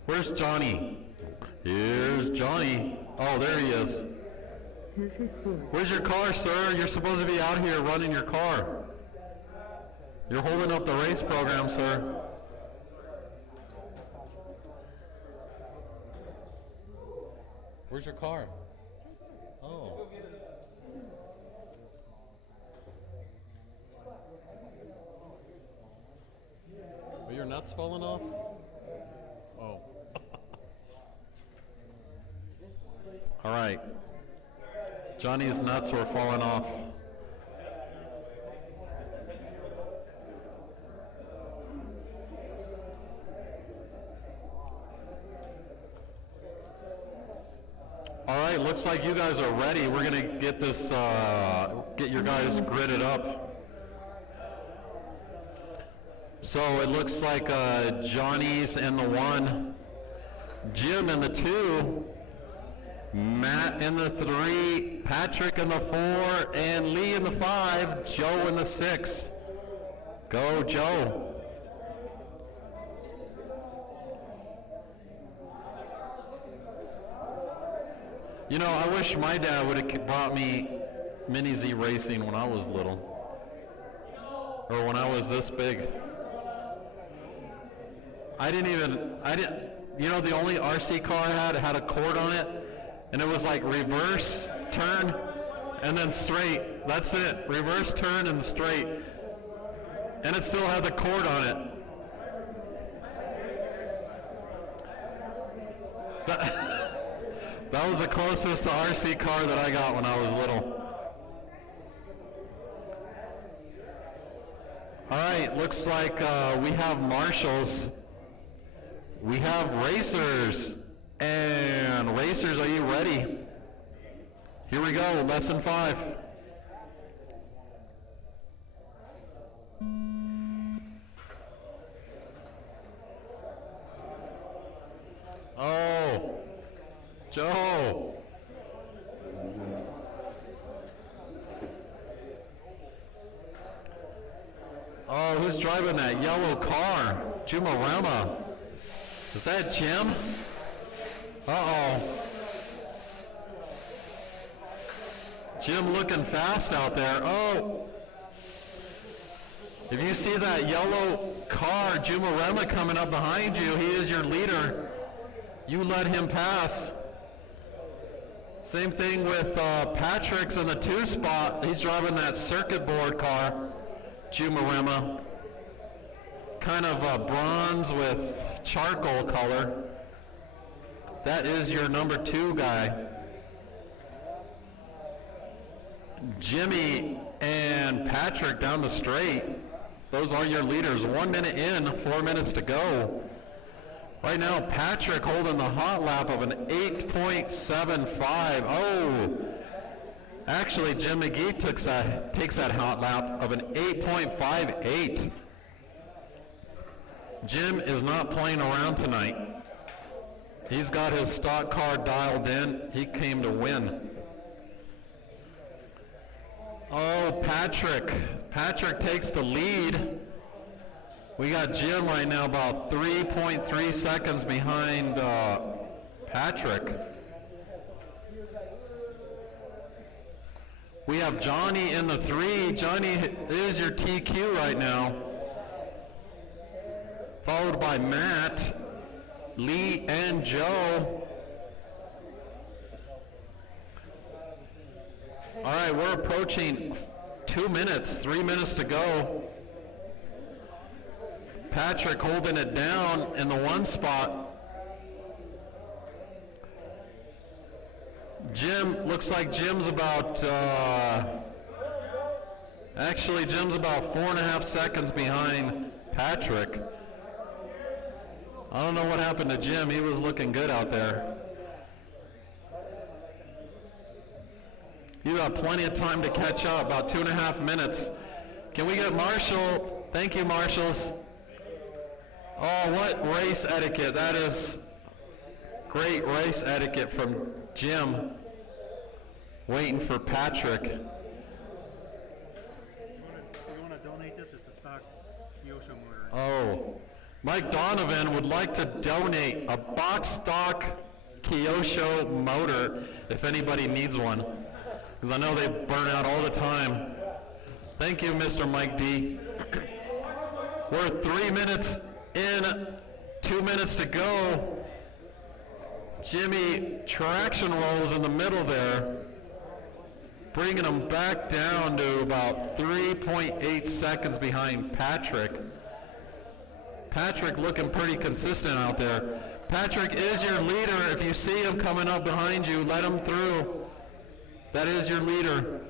Where's Johnny? Here's Johnny. Oh, there he is. Patrick Ford. Where's your car, sir? You're supposed to be out here running your car. You're holding up the race program, sir. Where's your car? Oh. Are your nuts falling off? Oh. All right. Johnny's nuts were falling off. All right, looks like you guys are ready. We're gonna get this, get your guys gridded up. So it looks like Johnny's in the 1, Jim in the 2, Matt in the 3, Patrick in the 4, and Lee in the 5, Joe in the 6. Go, Joe. You know, I wish my dad would have brought me Mini-Z Racing when I was little. Or when I was this big. You know, the only RC car I had a cord on it, and it was like reverse, turn, and then straight. That's it. Reverse, turn, and straight. And it still had the cord on it. That was the closest to RC car that I got when I was little. All right, looks like we have marshals. We have racers. And racers, are you ready? Here we go, lesson 5. Oh, Joe. Oh, who's driving that yellow car? Jimorama. Is that Jim? Uh-oh. Jim looking fast out there. Oh. If you see that yellow car, Jimorama, coming up behind you, he is your leader. You let him pass. Same thing with Patrick's in the 2 spot. He's driving that circuit board car, Jimorama. Kind of bronze with charcoal color. That is your number 2 guy. Jimmy and Patrick down the straight. Those are your leaders. 1 minute in, 4 minutes to go. Right now, Patrick holding the hot lap of an 8.75. Oh, actually, Jim McGee takes that hot lap of an 8.58. Jim is not playing around tonight. He's got his stock car dialed in. He came to win. Oh, Patrick. Patrick takes the lead. We got Jim right now about 3.3 seconds behind Patrick. We have Johnny in the 3. Johnny is your TQ right now. Followed by Matt, Lee, and Joe. All right, we're approaching 2 minutes, 3 minutes to go. Patrick holding it down in the 1 spot. Jim, looks like Jim's about, actually Jim's about 4.5 seconds behind Patrick. I don't know what happened to Jim. He was looking good out there. You got plenty of time to catch up, about 2.5 minutes. Can we get Marshall? Thank you, Marshals. Oh, what race etiquette. That is great race etiquette from Jim. Waiting for Patrick. You want to donate this? It's a stock Kyosho motor. Oh, Mike Donovan would like to donate a box stock Kyosho motor if anybody needs one, because I know they burn out all the time. Thank you, Mr. Mike D. We're 3 minutes in, 2 minutes to go. Jimmy traction rolls in the middle there, bringing him back down to about 3.8 seconds behind Patrick. Patrick looking pretty consistent out there. Patrick is your leader. If you see him coming up behind you, let him through. That is your leader.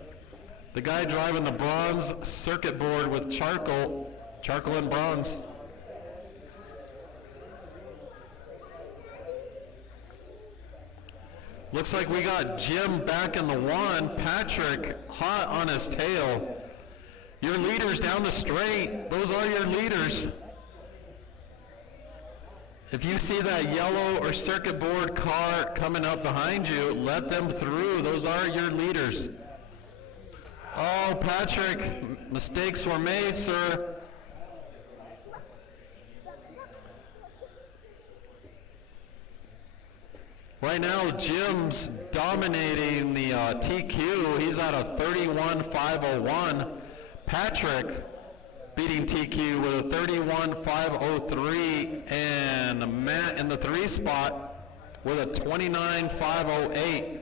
The guy driving the bronze circuit board with charcoal and bronze. Looks like we got Jim back in the 1. Patrick hot on his tail. Your leaders down the straight. Those are your leaders. If you see that yellow or circuit board car coming up behind you, let them through. Those are your leaders. Oh, Patrick, mistakes were made, sir. Right now, Jim's dominating the TQ. He's at a 31.501. Patrick beating TQ with a 31.503, and Matt in the 3 spot with a 29.508.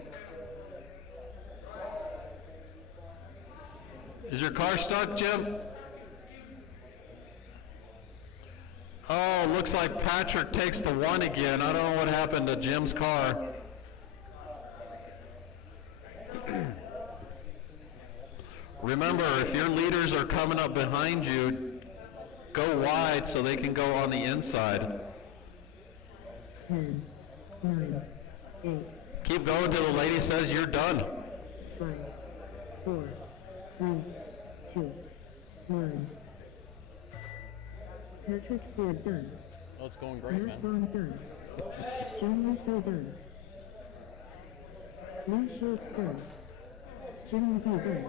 Is your car stuck, Jim? Oh, looks like Patrick takes the 1 again. I don't know what happened to Jim's car. Remember, if your leaders are coming up behind you, go wide so they can go on the inside. 10, 9, 8, Keep going till the lady says you're done. 5, 4, 3, 2, 1. Patrick Ford done. Oh, it's going great, Matt man. Bond done. John Russo done. Lee Schultz done. Jimmy B done.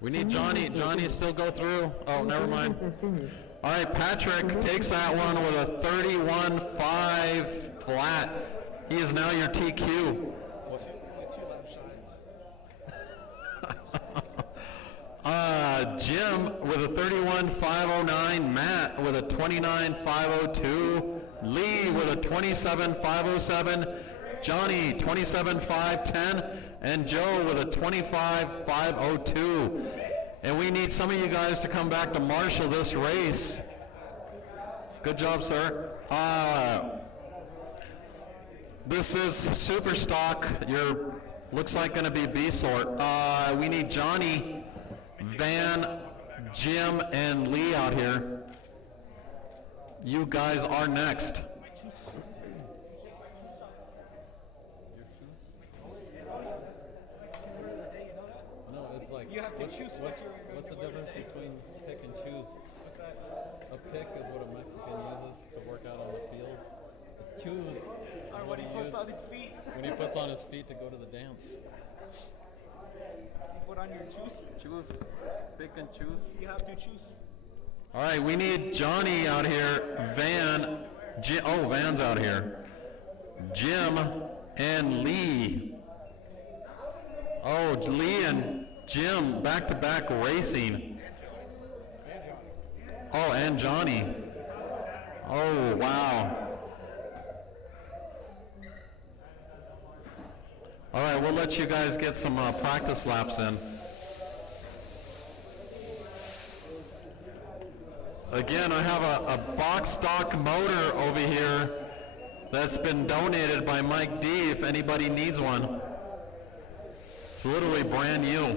We need Johnny. Johnny still go through. Oh, never mind. Are finished. All right, Patrick takes that one with a 31.5 flat. He is now your TQ. Two lap sides. Jim with a 31.509. Matt with a 29.502. Lee with a 27.507. Johnny 27.510. And Joe with a 25.502. And we need some of you guys to come back to marshal this race. Good job, sir. This is super stock. Looks like going to be B sort. We need Johnny, Van, Jim, and Lee out here. You guys are next. No, it's like You have to choose what's the difference between pick and choose? What's that? A pick is what a Mexican uses to work out on the fields. A choose is what he uses on his feet. when he puts on his feet to go to the dance. You put on your juice. Choose, pick and choose. You have to choose. All right, we need Johnny out here, Van, Van's out here, Jim, and Lee. Oh, Lee and Jim back-to-back racing. Oh, and Johnny. Oh, wow. All right, we'll let you guys get some practice laps in. Again, I have a box stock motor over here that's been donated by Mike D if anybody needs one. It's literally brand new.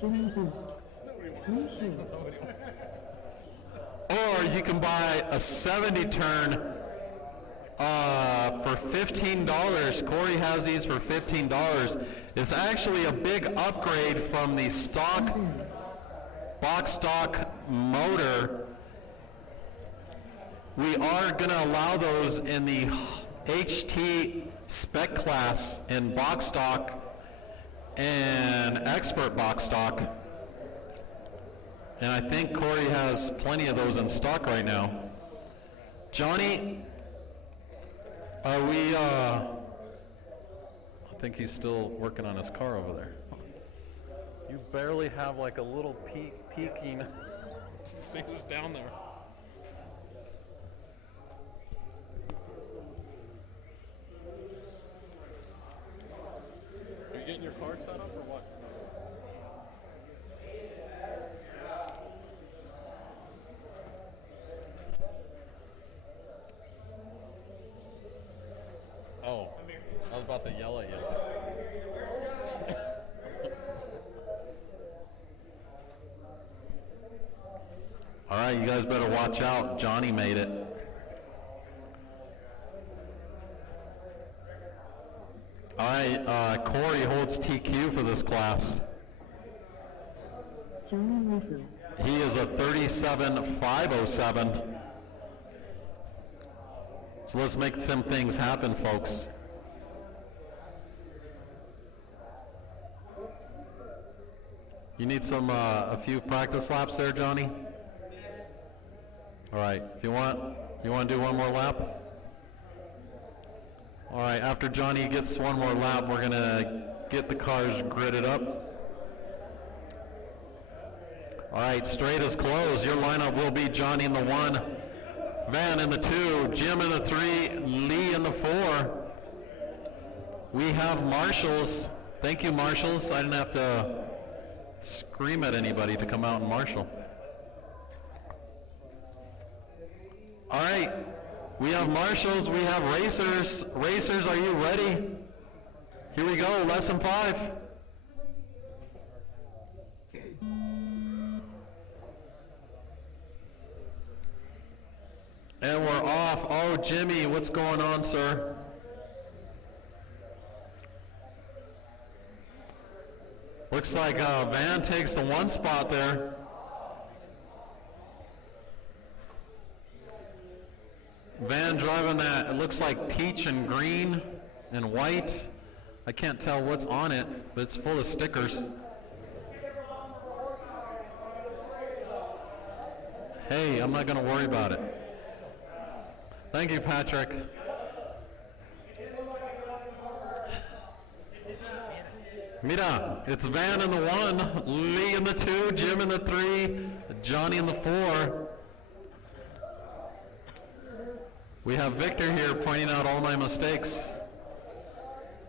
Jimmy B. Lee Schultz. Or you can buy a 70 turn for $15. Corey has these for $15. It's actually a big upgrade from the stock box stock motor. We are going to allow those in the HT spec class in box stock and expert box stock. And I think Corey has plenty of those in stock right now. Johnny, are we, I think he's still working on his car over there. You barely have like a little peeking to see who's down there. Are you getting your car set up or what? Oh, I was about to yell at you. All right, you guys better watch out. Johnny made it. All right, Corey holds TQ for this class. Johnny Russo. He is a 37.507. So let's make some things happen, folks. You need a few practice laps there, Johnny? All right, if you want to do one more lap? All right, after Johnny gets one more lap, we're gonna get the cars gridded up. All right, straight is closed. Your lineup will be Johnny in the 1, Van in the 2, Jim in the 3, Lee in the 4. We have marshals. Thank you, marshals. I didn't have to scream at anybody to come out and marshal. All right, we have marshals, we have racers. Racers, are you ready? Here we go, lesson 5. And we're off. Oh, Jimmy, what's going on, sir? Looks like Van takes the one spot there. Van driving that, it looks like peach and green and white. I can't tell what's on it, but it's full of stickers. Hey, I'm not going to worry about it. Thank you, Patrick. Mira, it's Van in the 1, Lee in the 2, Jim in the 3, Johnny in the 4. We have Victor here pointing out all my mistakes.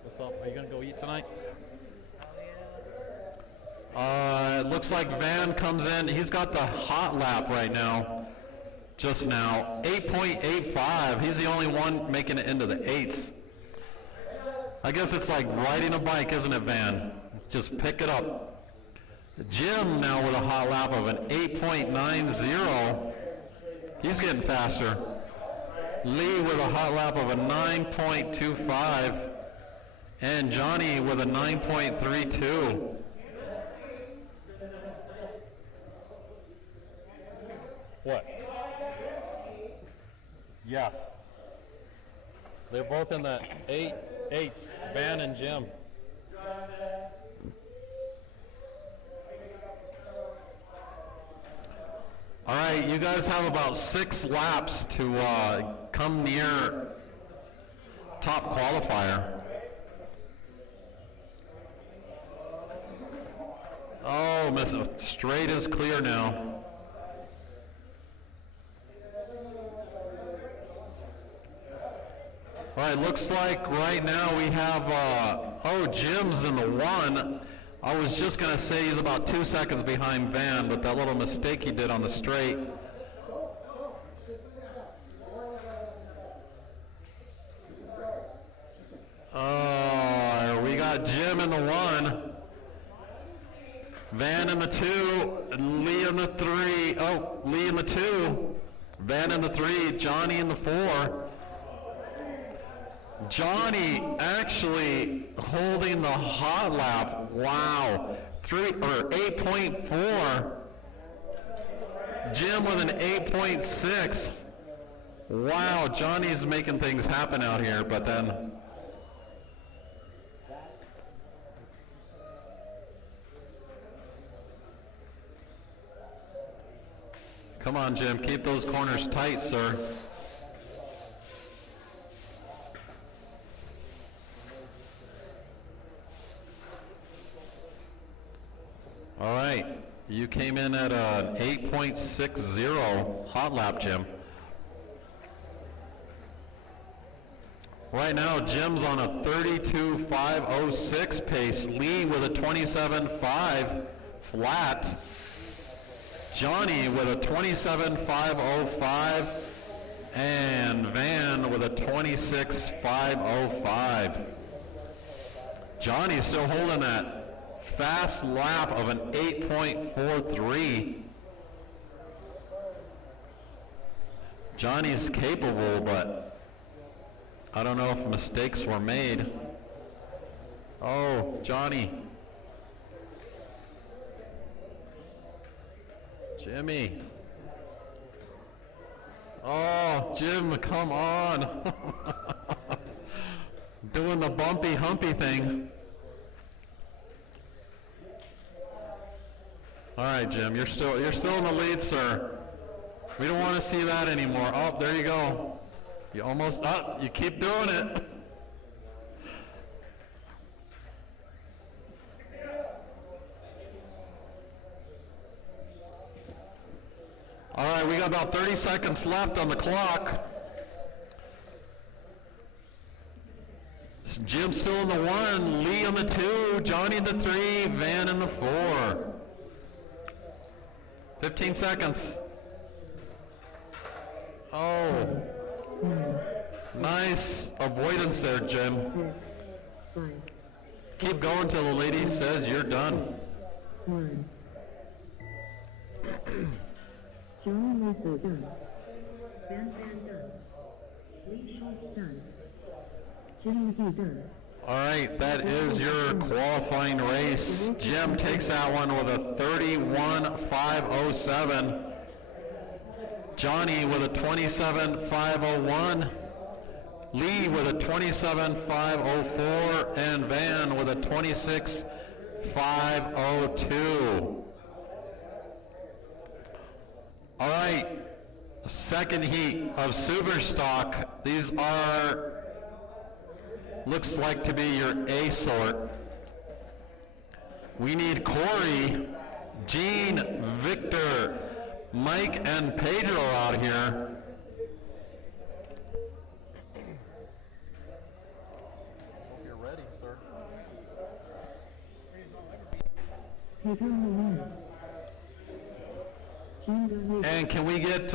What's up? Are you going to go eat tonight? It looks like Van comes in. He's got the hot lap right now. Just now. 8.85. He's the only one making it into the 8s. I guess it's like riding a bike, isn't it, Van? Just pick it up. Jim now with a hot lap of an 8.90. He's getting faster. Lee with a hot lap of a 9.25. And Johnny with a 9.32. What? Yes. They're both in the 8s, Van and Jim. All right, you guys have about 6 laps to come near top qualifier. Oh, straight is clear now. All right, looks like right now we have, Jim's in the 1. I was just going to say he's about 2 seconds behind Van, but that little mistake he did on the straight. We got Jim in the 1. Van in the 2, Lee in the 3. Oh, Lee in the 2. Van in the 3, Johnny in the 4. Johnny actually holding the hot lap. Wow. 8.4. Jim with an 8.6. Wow, Johnny's making things happen out here, but then come on, Jim, keep those corners tight, sir. All right, you came in at an 8.60 hot lap, Jim. Right now, Jim's on a 32.506 pace. Lee with a 27.5 flat. Johnny with a 27.505. And Van with a 26.505. Johnny's still holding that fast lap of an 8.43. Johnny's capable, but I don't know if mistakes were made. Oh, Johnny. Jimmy. Oh, Jim, come on. Doing the bumpy humpy thing. All right, Jim, you're still in the lead, sir. We don't want to see that anymore. Oh, there you go. You almost up. You keep doing it. All right, we got about 30 seconds left on the clock. Jim's still in the 1, Lee in the 2, Johnny in the 3, Van in the 4. 15 seconds. Oh. Nice avoidance there, Jim. Keep going till the lady says you're done. 1. 请勿锁站。Van done. Lee Schultz done. Jimmy V done. All right, that is your qualifying race. Jim takes that one with a 31.507. Johnny with a 27.501. Lee with a 27.504. And Van with a 26.502. All right, second heat of Super Stock. These are, looks like to be your A sort. We need Corey, Gene, Victor, Mike, and Pedro out here. Hope you're ready, sir. Pedro in the win. Gene the lead. And can we get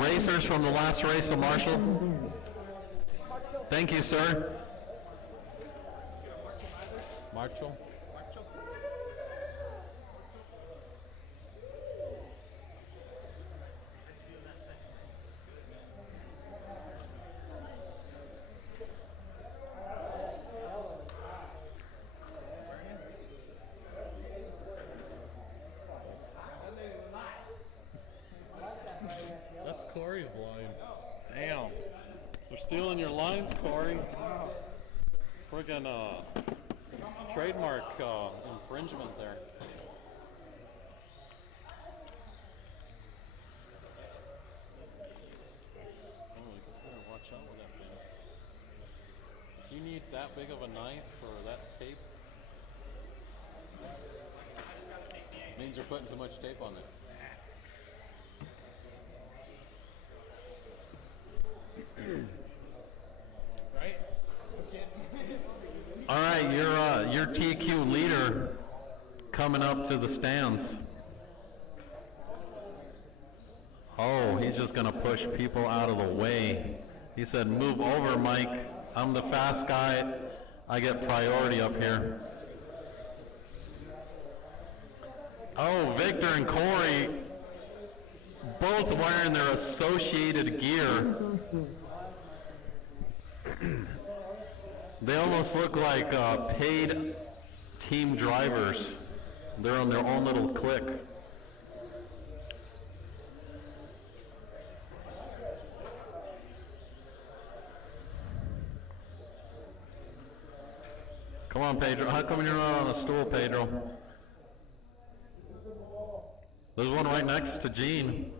racers from the last race of Marshall? Van. Thank you, sir. Marshall? That's Corey's line. Damn. They're stealing your lines, Corey. Friggin' trademark infringement there. Oh, you better watch out with that thing. Do you need that big of a knife for that tape? Means you're putting too much tape on it. Right? All right, your TQ leader coming up to the stands. Oh, he's just gonna push people out of the way. He said, "Move over, Mike. I'm the fast guy. I get priority up here." Oh, Victor and Corey both wearing their associated gear. They almost look like paid team drivers. They're on their own little clique. Come on, Pedro. How come you're not on a stool, Pedro? There's one right next to Gene.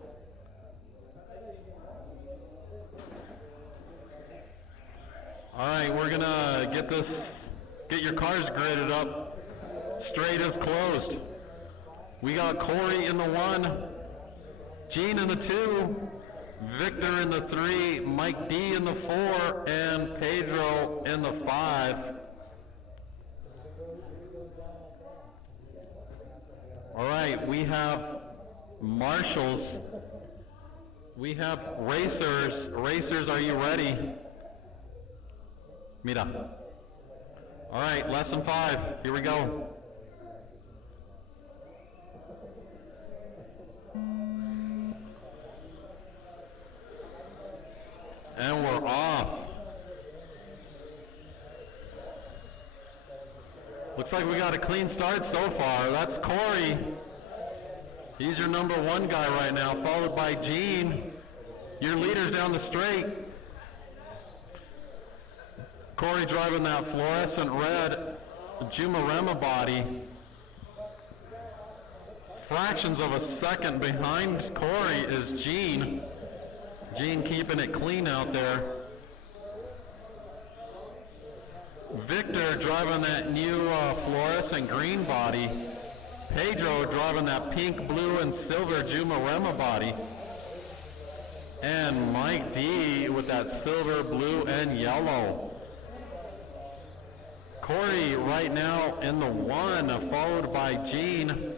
All right, we're gonna get your cars gridded up. Straight is closed. We got Corey in the 1, Gene in the 2, Victor in the 3, Mike D in the 4, and Pedro in the 5. All right, we have marshals. We have racers. Racers, are you ready? Mira. All right, lesson 5. Here we go. And we're off. Looks like we got a clean start so far. That's Corey. He's your number 1 guy right now, followed by Gene. Your leader's down the straight. Corey driving that fluorescent red Jumarema body. Fractions of a second behind Corey is Gene. Gene keeping it clean out there. Victor driving that new fluorescent green body. Pedro driving that pink, blue, and silver Jumarema body. And Mike D with that silver, blue, and yellow. Corey right now in the 1, followed by Gene.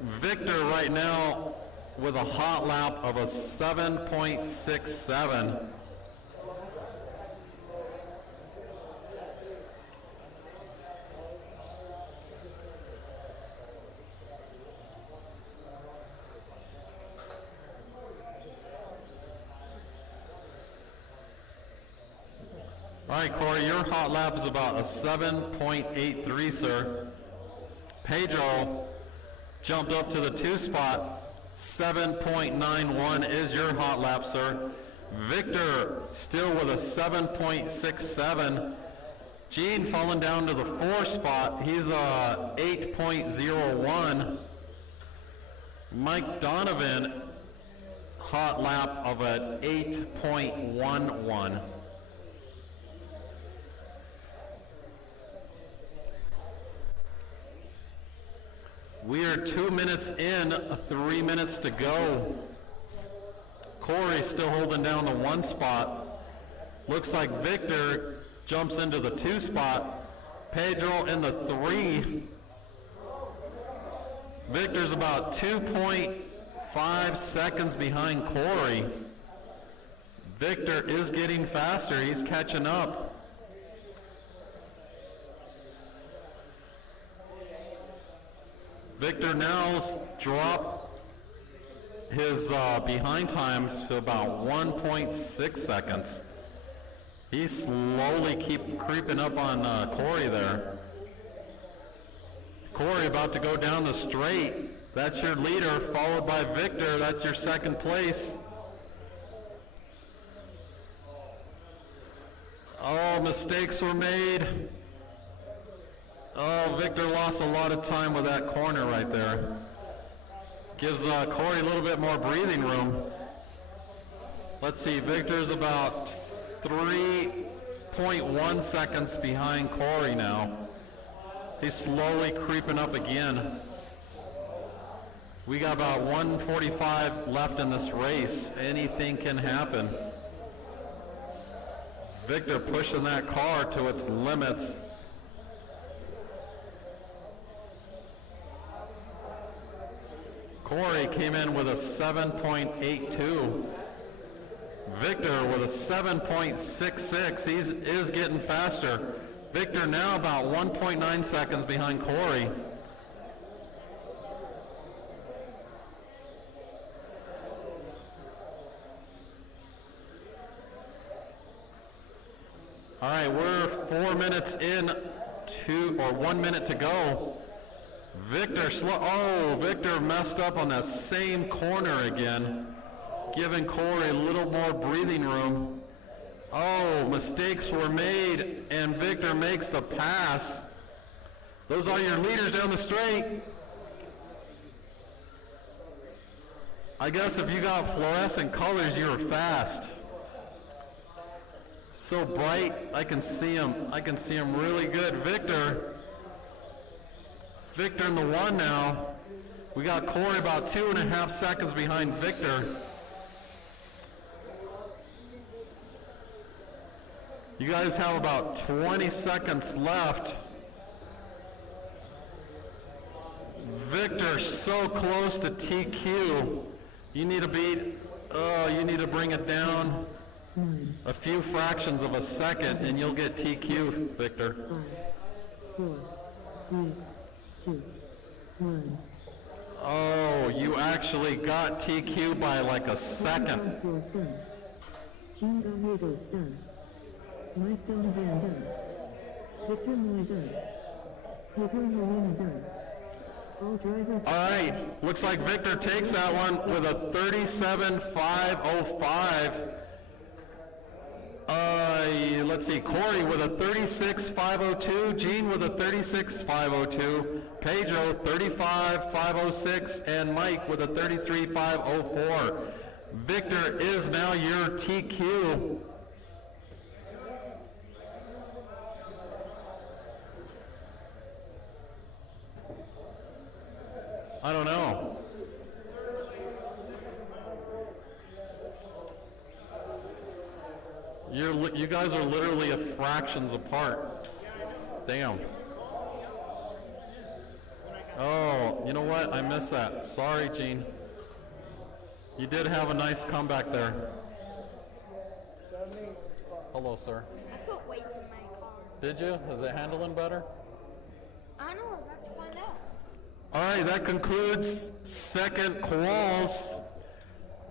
Victor right now with a hot lap of a 7.67. All right, Corey, your hot lap is about a 7.83, sir. Pedro jumped up to the 2 spot. 7.91 is your hot lap, sir. Victor still with a 7.67. Gene falling down to the 4 spot. He's a 8.01. Mike Donovan, hot lap of an 8.11. We are 2 minutes in, 3 minutes to go. Corey still holding down the 1 spot. Looks like Victor jumps into the 2 spot. Pedro in the 3. Victor's about 2.5 seconds behind Corey. Victor is getting faster. He's catching up. Victor now's dropped his behind time to about 1.6 seconds. He's slowly creeping up on Corey there. Corey about to go down the straight. That's your leader, followed by Victor. That's your second place. Oh, mistakes were made. Oh, Victor lost a lot of time with that corner right there. Gives Corey a little bit more breathing room. Let's see, Victor's about 3.1 seconds behind Corey now. He's slowly creeping up again. We got about 1:45 left in this race. Anything can happen. Victor pushing that car to its limits. Corey came in with a 7.82. Victor with a 7.66. He is getting faster. Victor now about 1.9 seconds behind Corey. All right, we're 4 minutes in to, or 1 minute to go. Victor Victor messed up on that same corner again, giving Corey a little more breathing room. Oh, mistakes were made, and Victor makes the pass. Those are your leaders down the straight. I guess if you got fluorescent colors, you were fast. So bright, I can see him. I can see him really good. Victor in the 1 now. We got Corey about 2.5 seconds behind Victor. You guys have about 20 seconds left. Victor so close to TQ. You need to you need to bring it down a few fractions of a second and you'll get TQ, Victor. 5, 4, 3, 2, 1. Oh, you actually got TQ by like a second. Jingle Riddles done. Mike Donovan done. Victor Moy done. Pedro Molina done. All drivers. All right, looks like Victor takes that one with a 37.505. Let's see, Corey with a 36.502, Gene with a 36.502, Pedro 35.506, and Mike with a 33.504. Victor is now your TQ. I don't know. You guys are literally a fractions apart. Damn. Oh, you know what? I missed that. Sorry, Gene. You did have a nice comeback there. Hello, sir. I put weights in my car. Did you? Is it handling better? I don't know. We're about to find out. All right, that concludes second quals.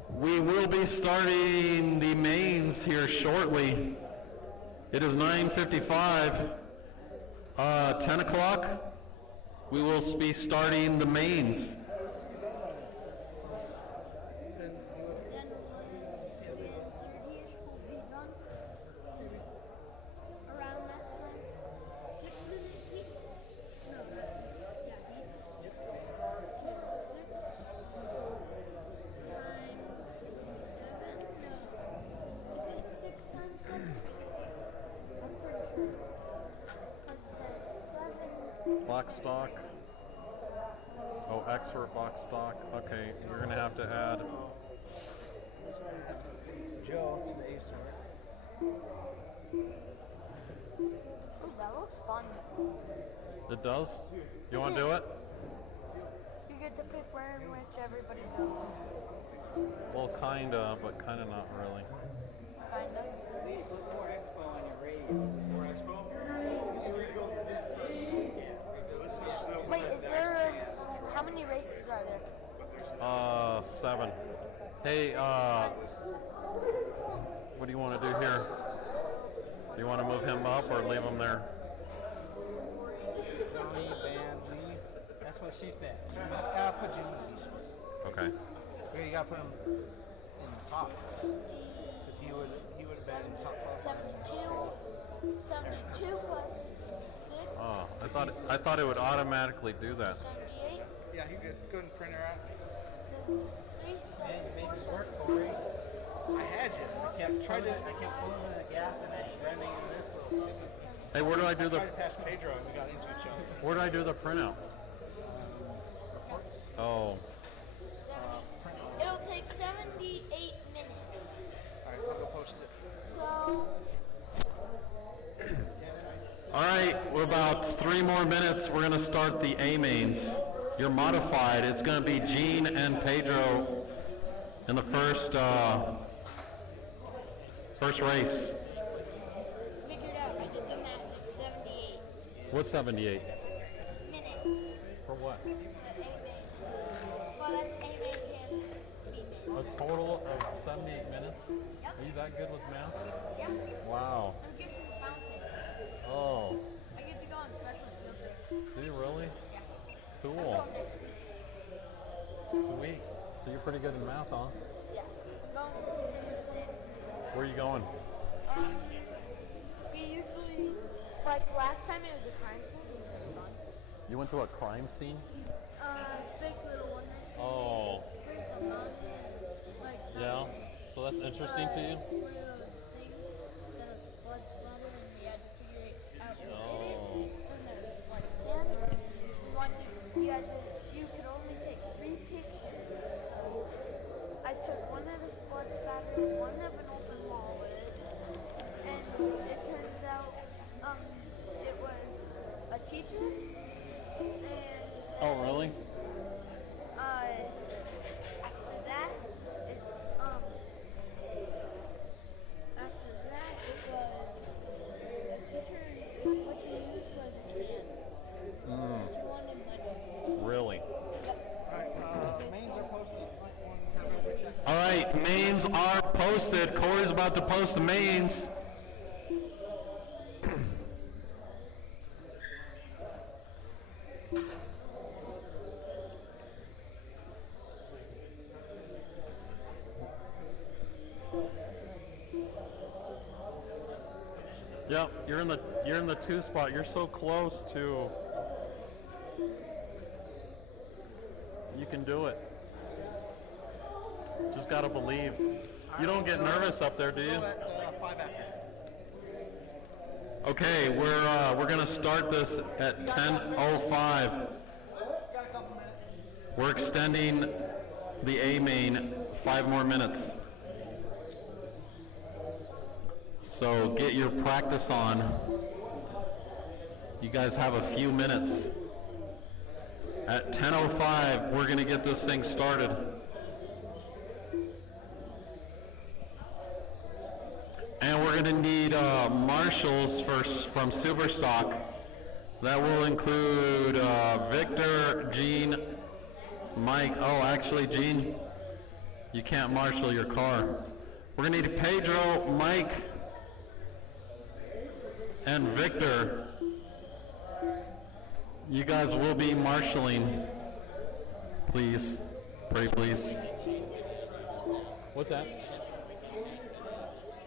We will be starting the mains here shortly. It is 9:55. 10 o'clock, we will be starting the mains. Then 3:30ish will be done. Around that time. 6 minutes heat? No, yeah, heat. Okay, 6 times 7. No. Is it 6 times 7? I'm pretty sure. Box stock. Oh, expert box stock. Okay, we're gonna have to add. Joe to the A store. Oh, that looks fun. It does? You wanna do it? You get to pick where in which everybody goes. Well, kinda, but kinda not really. Kinda. Lee, put more expo on your radio. More expo? Wait, is there how many races are there? 7. Hey, what do you want to do here? Do you want to move him up or leave him there? Johnny, Bam, Lee. That's what she said. Put Jimmy in the store. Okay. Here, you gotta put him in the top. Because he would have been in the top 5. 72 plus 6. Oh, I thought it would automatically do that. 78. Yeah, you could go and print her out. 73. Make it work, Corey. I had you. I kept pulling in the gap and then running in this little thing. Hey, where do I do the Tried to pass Pedro and we got into each other. where do I do the printout? Oh, It'll take 78 minutes. Alright, I'll go post it. So, all right. We're about 3 more minutes. We're gonna start the A mains. You're modified. It's gonna be Gene and Pedro in the first race. figured out. I did the math. It's 78 What's 78? minutes. For what? The A main. Well, that's A main and B main. A total of 78 minutes? Yep. Are you that good with math? Yeah. Wow. I'm good for the fountain. Oh, I get to go on special field trips. do you really? Yeah. Cool. I'm going next week. Sweet. So you're pretty good in math, huh? Yeah. I'm going Tuesday. Where are you going? We usually, like last time it was a crime scene. It was really fun. You went to a crime scene? Fake little one. Oh, There's a mountain. Like, yeah. So that's interesting to you? one of those things that was blood splattered and we had to figure it out what did it. And there's like hands. You could only take 3 pictures. I took one of this blood spatter and one of an open wallet. And it turns out it was a teacher. And Oh, really? after that, it was a teacher. What you used was a can. But you wanted money. Really? Mains are posted. All right, mains are posted. Corey's about to post the mains. Yep, you're in the 2 spot. You're so close to. You can do it. Just gotta believe. You don't get nervous up there, do you? At 5 after. Okay, we're gonna start this at 10:05. We're extending the A main 5 more minutes. So get your practice on. You guys have a few minutes. At 10:05, we're gonna get this thing started. And we're going to need marshals from Superstock. That will include Victor, Gene, Mike. Oh, actually, Gene, you can't marshal your car. We're going to need Pedro, Mike, and Victor, you guys will be marshaling. Please, pretty please. What's that?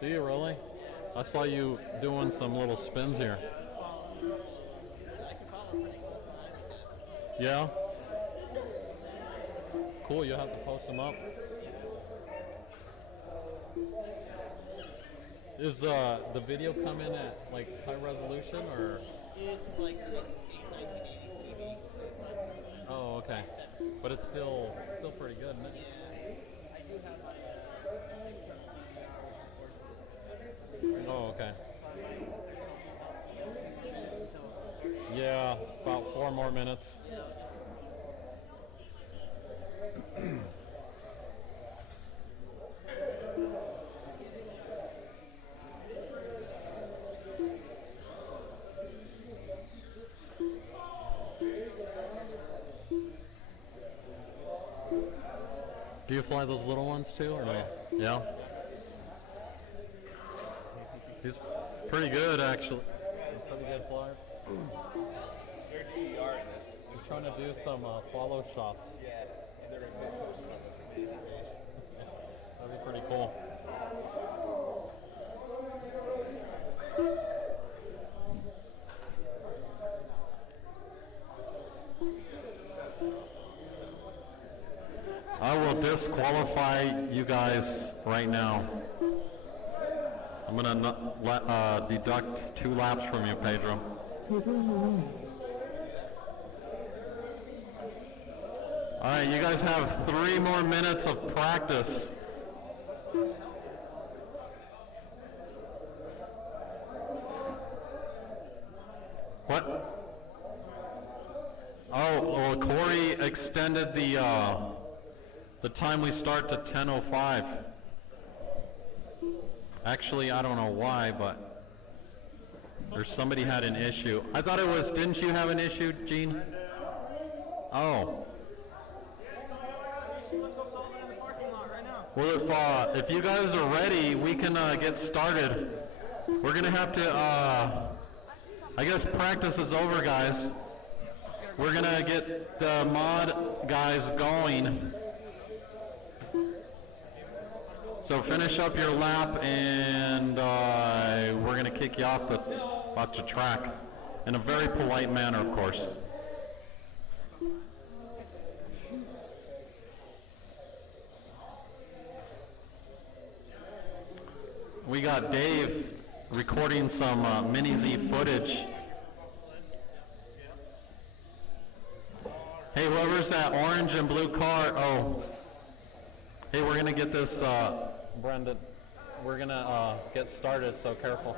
Do you really? I saw you doing some little spins here. Yeah? Cool, you'll have to post them up. Is the video come in at like high resolution or? It's like the 1980s TV. Oh, okay. But it's still pretty good, isn't it? I do have my Oh, okay. Yeah, about 4 more minutes. Do you fly those little ones too, or no? Yeah. He's pretty good, actually. Pretty good flyer. They're DER in this. I'm trying to do some follow shots. Yeah, and they're going to be posted up with Mini-Z Racing. That'd be pretty cool. I will disqualify you guys right now. I'm going to deduct 2 laps from you, Pedro. All right, you guys have 3 more minutes of practice. What? Oh, well, Corey extended the time we start to 10:05. Actually, I don't know why, but somebody had an issue. I thought it was, didn't you have an issue, Gene? Oh. Well, if you guys are ready, we can get started. We're gonna have to, I guess practice is over, guys. We're gonna get the mod guys going. So finish up your lap, and we're going to kick you off the track in a very polite manner, of course. We got Dave recording some Mini-Z footage. Hey, whoever's that orange and blue car, oh. Hey, we're going to get this, Brendan, we're going to get started, so careful.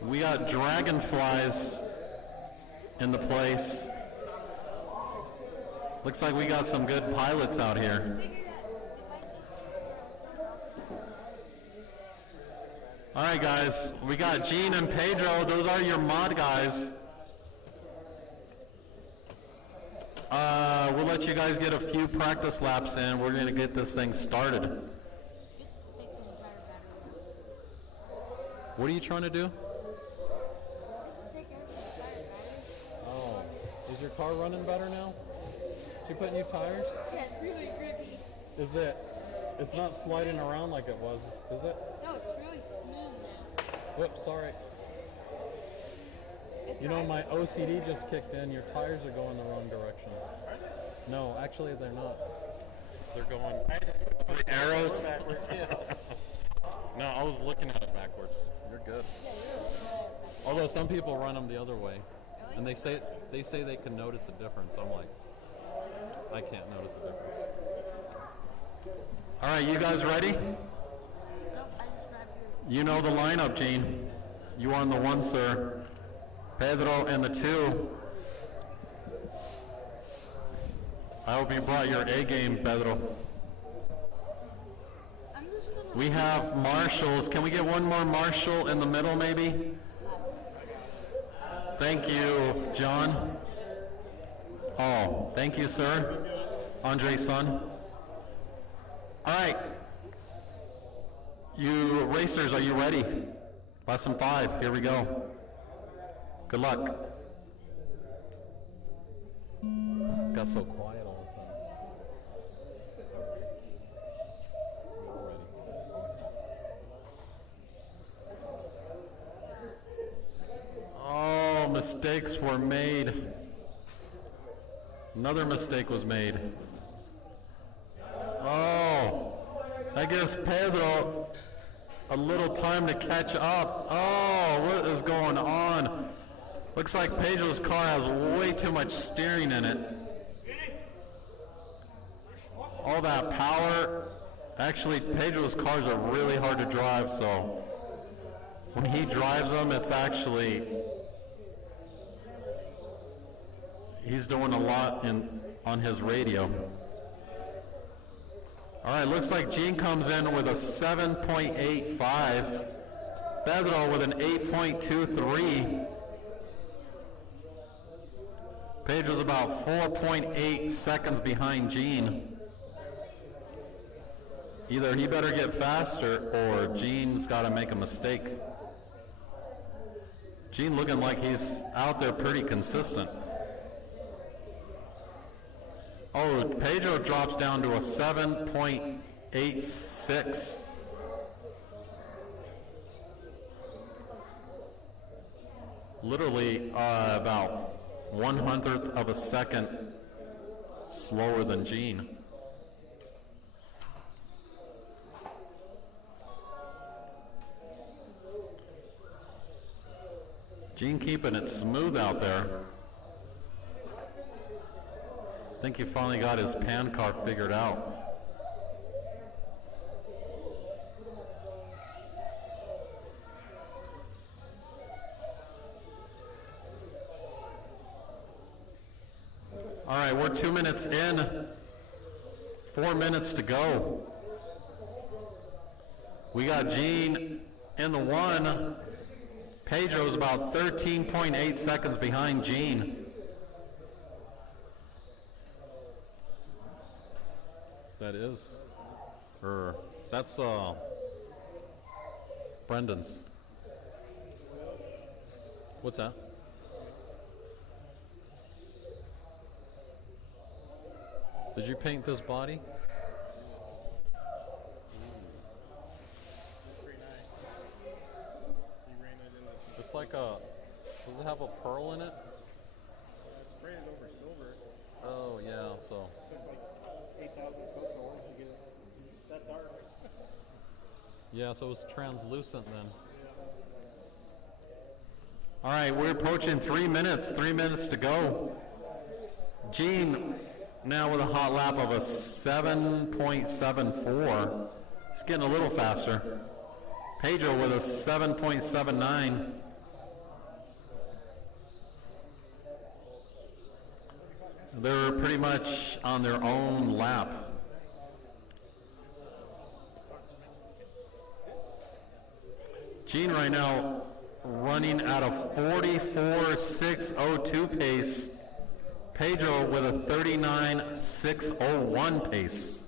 We got dragonflies in the place. Looks like we got some good pilots out here. All right, guys, we got Gene and Pedro. Those are your mod guys. We'll let you guys get a few practice laps in. We're going to get this thing started. What are you trying to do? Oh, is your car running better now? Did you put new tires? Yeah, it's really grippy. Is it? It's not sliding around like it was, is it? No, it's really smooth now. Whoops, sorry. You know, my OCD just kicked in. Your tires are going the wrong direction. No, actually they're not. They're going the arrows. No, I was looking at it backwards. You're good. Although some people run them the other way, and they say they can notice a difference. I'm like, I can't notice a difference. All right, you guys ready? You know the lineup, Gene. You on the 1, sir. Pedro and the 2. I hope you brought your A game, Pedro. We have marshals. Can we get one more marshal in the middle, maybe? Thank you, John. Oh, thank you, sir. Andre's son. All right. You racers, are you ready? Lesson 5, here we go. Good luck. Got so quiet all of a sudden. Oh, mistakes were made. Another mistake was made. Oh, that gives Pedro a little time to catch up. Oh, what is going on? Looks like Pedro's car has way too much steering in it. All that power. Actually, Pedro's cars are really hard to drive, so when he drives them, it's actually, he's doing a lot on his radio. All right, looks like Gene comes in with a 7.85. Pedro with an 8.23. Pedro's about 4.8 seconds behind Gene. Either he better get faster or Gene's got to make a mistake. Gene looking like he's out there pretty consistent. Oh, Pedro drops down to a 7.86. Literally about 1/100th of a second slower than Gene. Gene keeping it smooth out there. I think he finally got his pan car figured out. All right, we're 2 minutes in, 4 minutes to go. We got Gene in the 1. Pedro's about 13.8 seconds behind Gene. That is, that's Brendan's. What's that? Did you paint this body? It's like a, does it have a pearl in it? Sprayed it over silver. Oh yeah, so. Took like 8,000 coats of orange to get it that dark. Yeah, so it was translucent then. All right, we're approaching 3 minutes, 3 minutes to go. Gene now with a hot lap of a 7.74. He's getting a little faster. Pedro with a 7.79. They're pretty much on their own lap. Gene right now running at a 44.602 pace. Pedro with a 39.601 pace.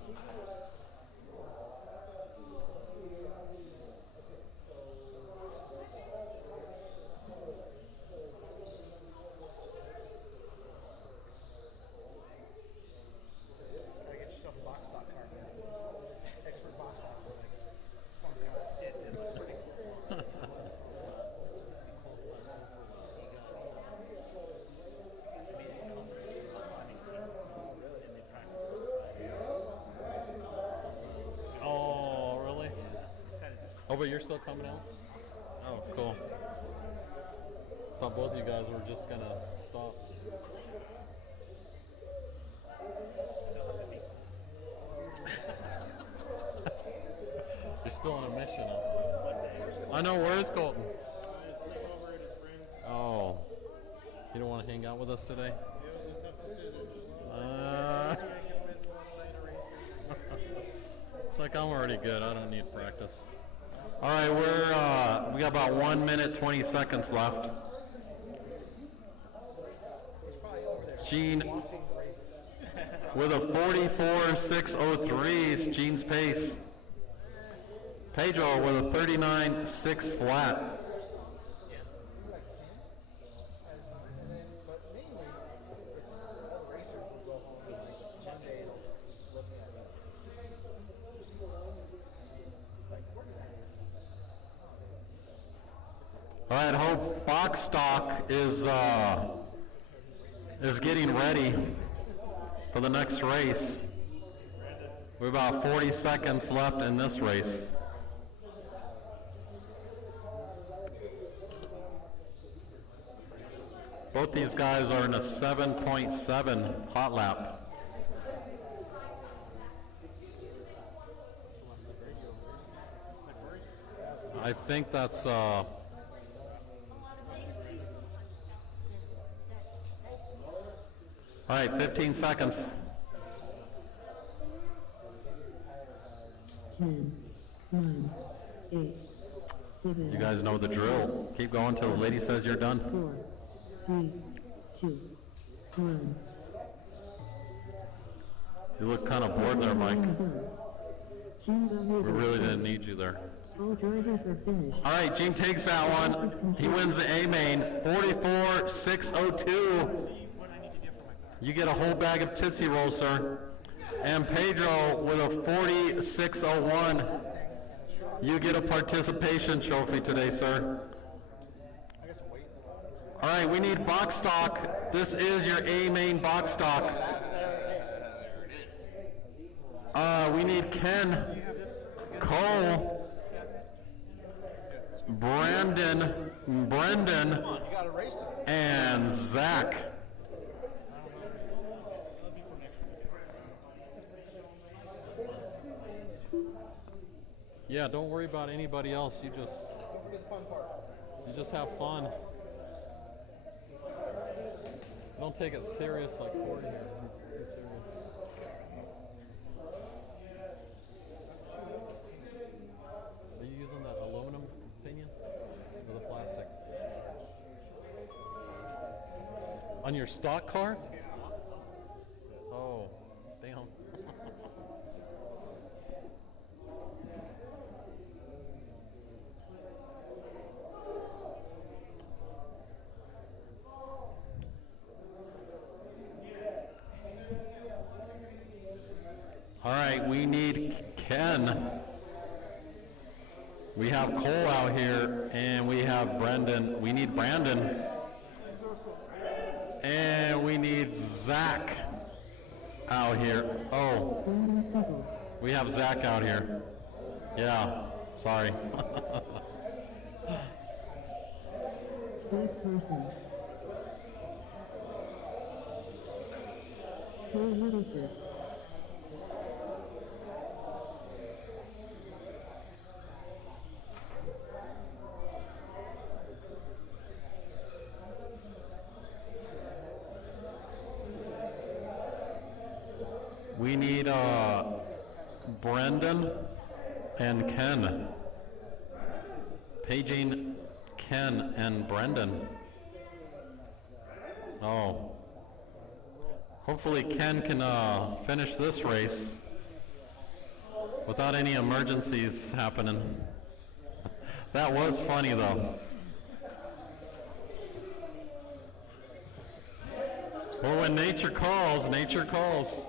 Oh, but you're still coming out? Oh, cool. Thought both of you guys were just gonna stop. You're still on a mission, huh? I know, where is Colton? Oh. You don't want to hang out with us today? It's like I'm already good. I don't need practice. All right, we got about 1 minute, 20 seconds left. Gene with a 44.603 is Gene's pace. Pedro with a 39.6 flat. All right, Hope box stock is getting ready for the next race. We have about 40 seconds left in this race. Both these guys are in a 7.7 hot lap. I think that's all right, 15 seconds. 10, 9, 8, 7. You guys know the drill. Keep going till the lady says you're done. 4, 3, 2, 1. You look kind of bored there, Mike. We really didn't need you there. All drivers are finished. All right, Gene takes that one. He wins the A main, 44.602. You get a whole bag of Tootsie Rolls, sir. And Pedro with a 46.01. You get a participation trophy today, sir. All right, we need box stock. This is your A main box stock. We need Ken, Cole, Brandon, Brendan, and Zach. Yeah, don't worry about anybody else. You just have fun. Don't take it serious like Corey here. He's too serious. Are you using that aluminum pinion or the plastic? On your stock car? Oh, damn. All right, we need Ken. We have Cole out here, and we have Brendan. We need Brandon. And we need Zach out here. Oh, we have Zach out here. Yeah, sorry. 6 persons. 4 Littleton. We need Brendan and Ken. Paging Ken and Brendan. Oh. Hopefully Ken can finish this race without any emergencies happening. That was funny though. Well, when nature calls, nature calls.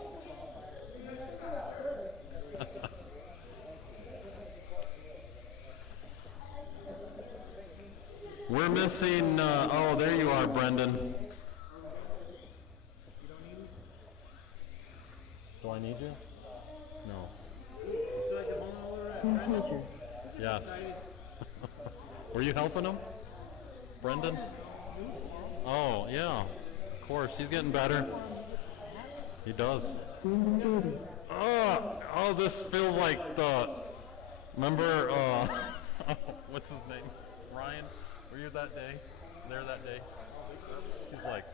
We're missing, oh, there you are, Brendan. Do I need you? No. Yes. Were you helping him? Brendan? Oh, yeah. Of course. He's getting better. He does. Oh, this feels like the... Remember, what's his name? Ryan? Were you there that day? He's like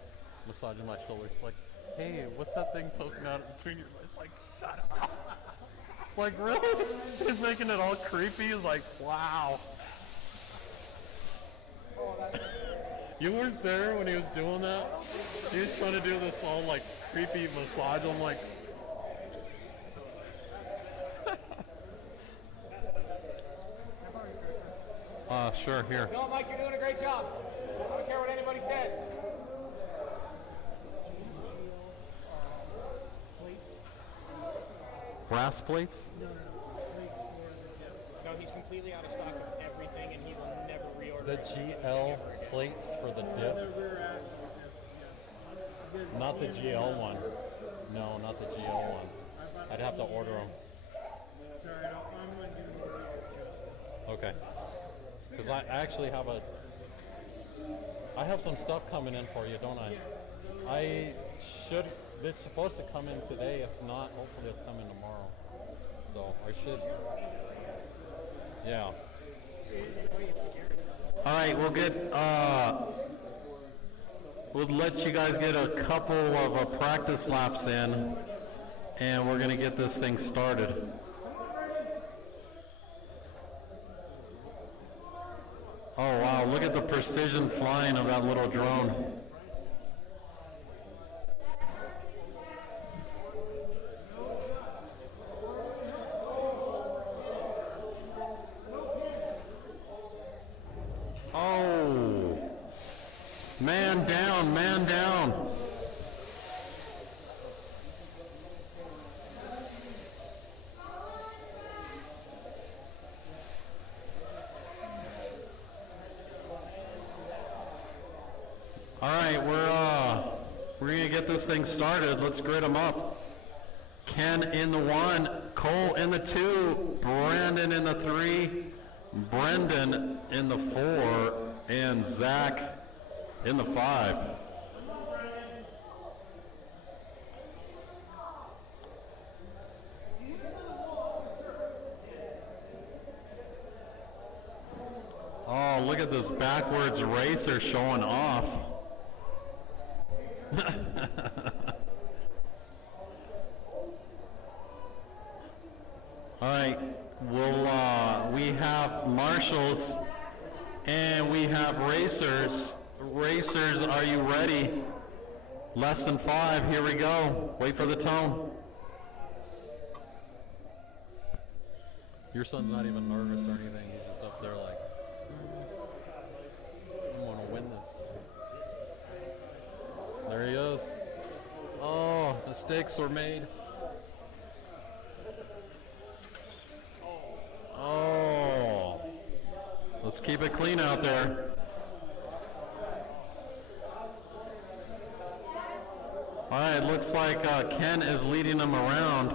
massaging my shoulder. He's like, hey, what's that thing poking out between your legs? Like, shut up. Like, really? He's making it all creepy. He's like, wow. You weren't there when he was doing that? He was trying to do this all like creepy massage. I'm like, sure. Here. No, Mike, you're doing a great job. I don't care what anybody says. Brass plates? No, he's completely out of stock of everything, and he will never reorder. The GL plates for the dip? Not the GL one. No, not the GL ones. I'd have to order them. Okay. Because I actually have I have some stuff coming in for you, don't I? It's supposed to come in today. If not, hopefully it'll come in tomorrow. So I should, yeah. All right, we'll let you guys get a couple of practice laps in, and we're gonna get this thing started. Oh wow, look at the precision flying of that little drone. Oh, man down, man down. All right, we're gonna get this thing started. Let's grid them up. Ken in the 1, Cole in the 2, Brandon in the 3, Brendan in the 4, and Zach in the 5. Oh, look at this backwards racer showing off. All right, we have marshals and we have racers. Racers, are you ready? Less than 5, here we go. Wait for the tone. Your son's not even nervous or anything. He's just up there like, I want to win this. There he is. Oh, mistakes were made. Oh, let's keep it clean out there. All right, looks like Ken is leading them around.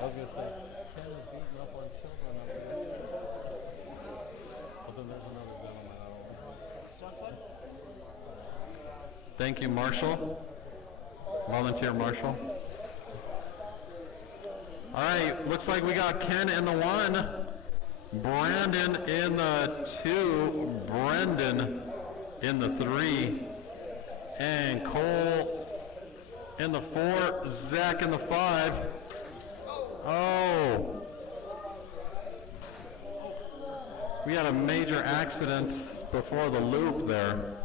I was going to say, Ken is beating up on children up there. But then there's another gentleman. Thank you, Marshall. Volunteer Marshall. All right, looks like we got Ken in the 1, Brandon in the 2, Brendan in the 3, and Cole in the 4, Zach in the 5. Oh, we had a major accident before the loop there.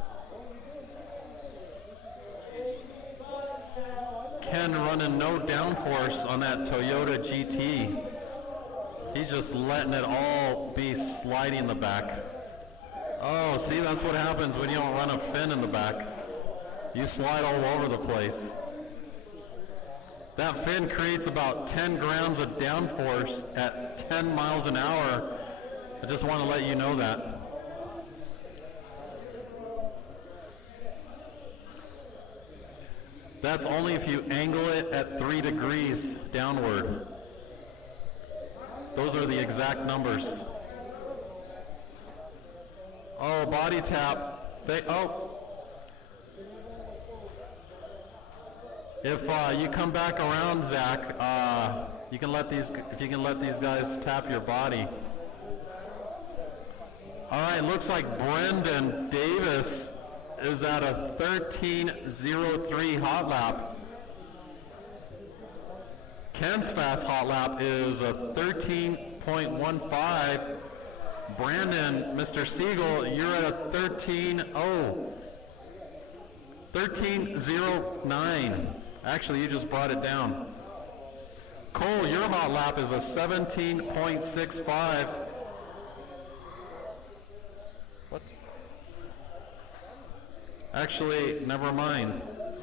Ken running no downforce on that Toyota GT. He's just letting it all be sliding in the back. Oh, see, that's what happens when you don't run a fin in the back. You slide all over the place. That fin creates about 10 grams of downforce at 10 miles an hour. I just want to let you know that. That's only if you angle it at 3 degrees downward. Those are the exact numbers. Oh, body tap. If you come back around, Zach, if you can let these guys tap your body. All right, looks like Brendan Davis is at a 13:03 hot lap. Ken's fast hot lap is a 13.15. Brandon, Mr. Siegel, you're at a 13:09. Actually, you just brought it down. Cole, your hot lap is a 17.65. What? Actually, never mind.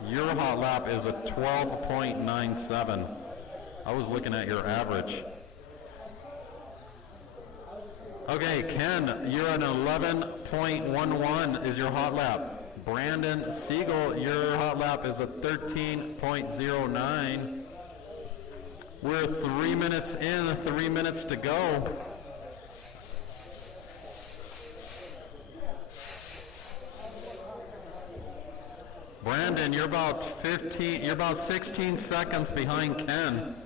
Your hot lap is a 12.97. I was looking at your average. Okay, Ken, you're an 11.11 is your hot lap. Brandon Siegel, your hot lap is a 13.09. We're 3 minutes in, 3 minutes to go. Brandon, you're about 16 seconds behind Ken.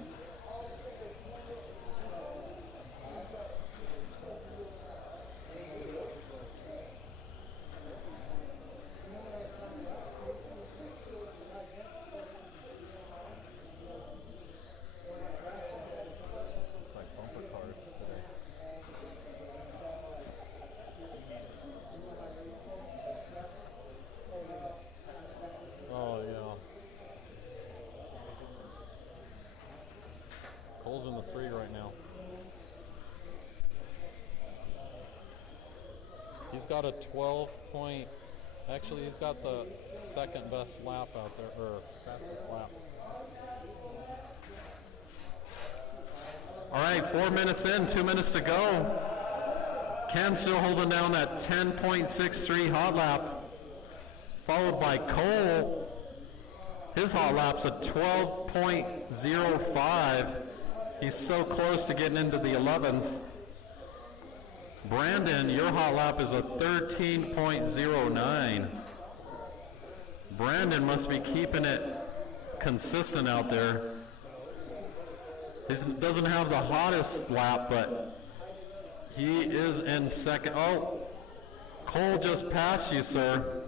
Oh, yeah. Cole's in the 3 right now. He's got a 12 point, actually he's got the second best lap out there, or fastest lap. All right, 4 minutes in, 2 minutes to go. Ken still holding down that 10.63 hot lap, followed by Cole. His hot lap's a 12.05. He's so close to getting into the 11s. Brandon, your hot lap is a 13.09. Brandon must be keeping it consistent out there. He doesn't have the hottest lap, but he is in second. Oh, Cole just passed you, sir.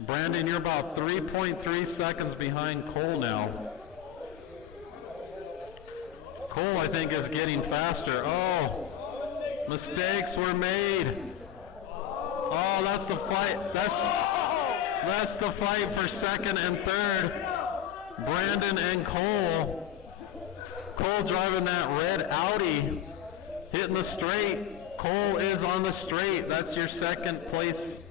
Brandon, you're about 3.3 seconds behind Cole now. Cole, I think, is getting faster. Oh, mistakes were made. Oh, that's the fight. That's the fight for second and third. Brandon and Cole. Cole driving that red Audi, hitting the straight. Cole is on the straight. That's your second place.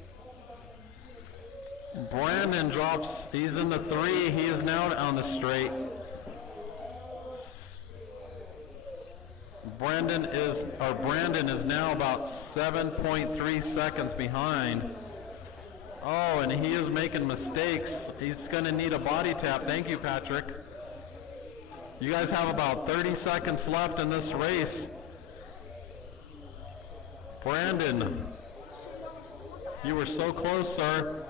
Brandon drops. He's in the 3. He is now on the straight. Brandon is now about 7.3 seconds behind. Oh, and he is making mistakes. He's going to need a body tap. Thank you, Patrick. You guys have about 30 seconds left in this race. Brandon, you were so close, sir.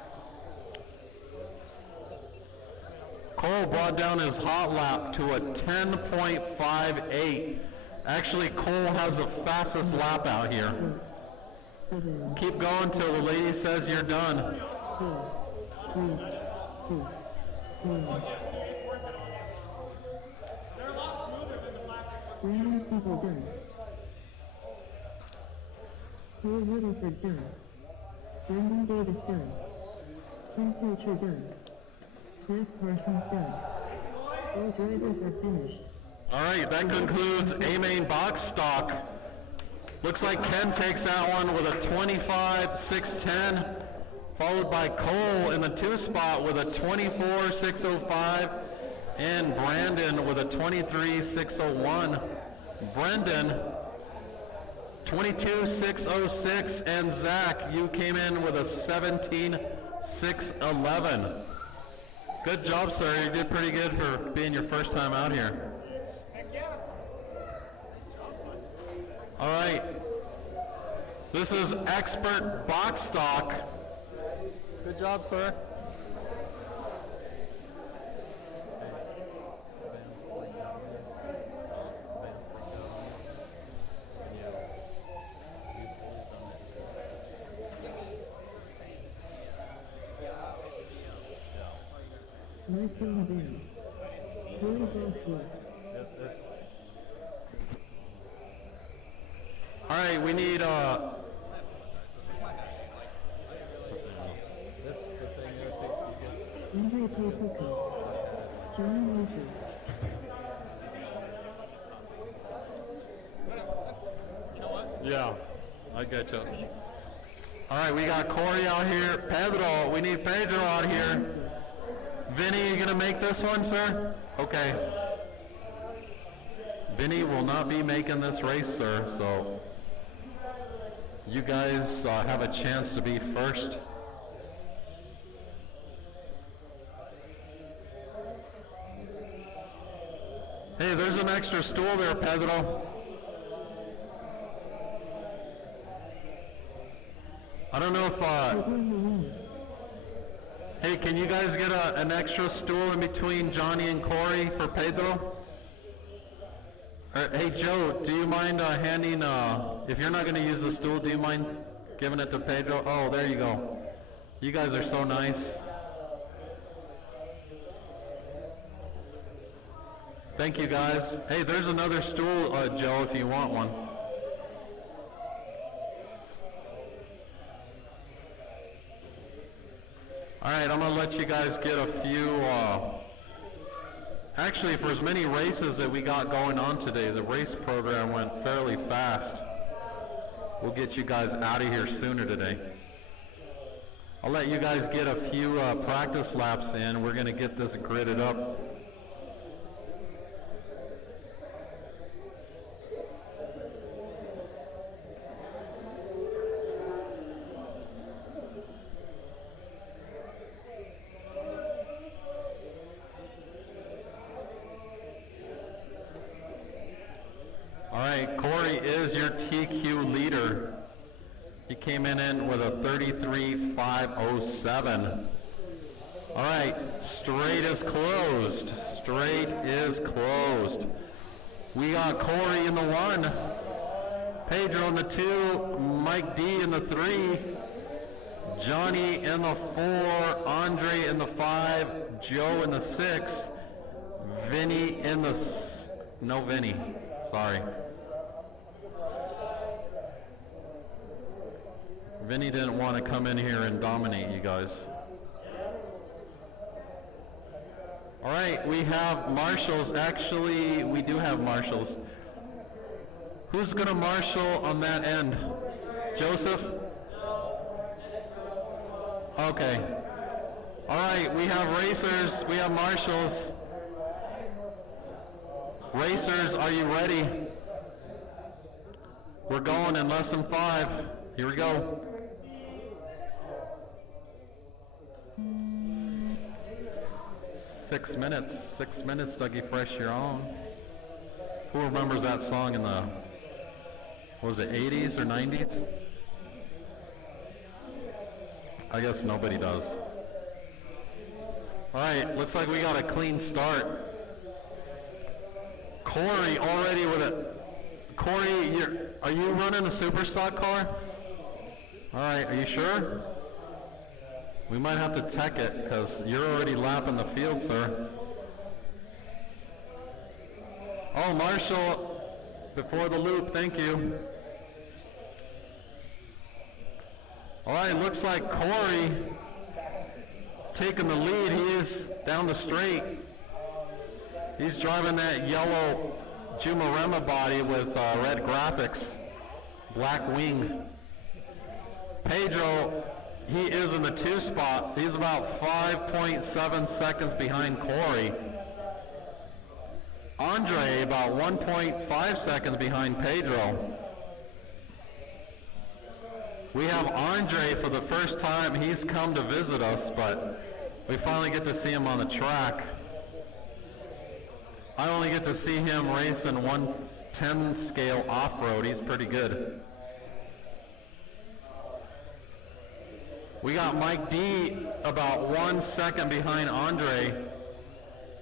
Cole brought down his hot lap to a 10.58. Actually, Cole has the fastest lap out here. Keep going till the lady says you're done. 4, 3, 2, 1. Brandon Siegel done. Cole Woodiford done. Brendan Davis done. Tim Pilcher done. Jeff Parsons done. All drivers are finished. All right, that concludes A-Main box stock. Looks like Ken takes that one with a 25.610, followed by Cole in the 2 spot with a 24.605, and Brandon with a 23.601. Brendan, 22.606, and Zach, you came in with a 17.611. Good job, sir. You did pretty good for being your first time out here. All right. This is expert box stock. Good job, sir. Nice thing down. Very well short. All right, we need Andre Posuka. Join races. Yeah, I get you. All right, we got Corey out here. Pedro, we need Pedro out here. Vinny, you gonna make this one, sir? Okay. Vinny will not be making this race, sir, so you guys have a chance to be first. Hey, there's an extra stool there, Pedro. I don't know if, hey, can you guys get an extra stool in between Johnny and Corey for Pedro? Hey, Joe, do you mind handing, if you're not going to use the stool, do you mind giving it to Pedro? Oh, there you go. You guys are so nice. Thank you, guys. Hey, there's another stool, Joe, if you want one. All right, I'm going to let you guys get a few, actually for as many races that we got going on today, the race program went fairly fast. We'll get you guys out of here sooner today. I'll let you guys get a few practice laps in. We're going to get this gridded up. Corey is your TQ leader. He came in with a 33.507. All right, straight is closed. Straight is closed. We got Corey in the 1, Pedro in the 2, Mike D in the 3, Johnny in the 4, Andre in the 5, Joe in the 6, Vinny in the no Vinny, sorry. Vinny didn't want to come in here and dominate you guys. All right, we have marshals. Actually, we do have marshals. Who's going to marshal on that end? Joseph? Okay. All right, we have racers. We have marshals. Racers, are you ready? We're going in less than 5. Here we go. Six minutes, Dougie Fresh, you're on. Who remembers that song in the, what was it, 80s or 90s? I guess nobody does. All right, looks like we got a clean start. Corey already with it. Corey, are you running a super stock car? All right, are you sure? We might have to tech it because you're already lapping the field, sir. Oh, Marshall, before the loop, thank you. All right, looks like Corey taking the lead. He is down the straight. He's driving that yellow Jumarema body with red graphics, black wing. Pedro, he is in the 2 spot. He's about 5.7 seconds behind Corey. Andre about 1.5 seconds behind Pedro. We have Andre for the first time. He's come to visit us, but we finally get to see him on the track. I only get to see him race in 110 scale off-road. He's pretty good. We got Mike D about 1 second behind Andre.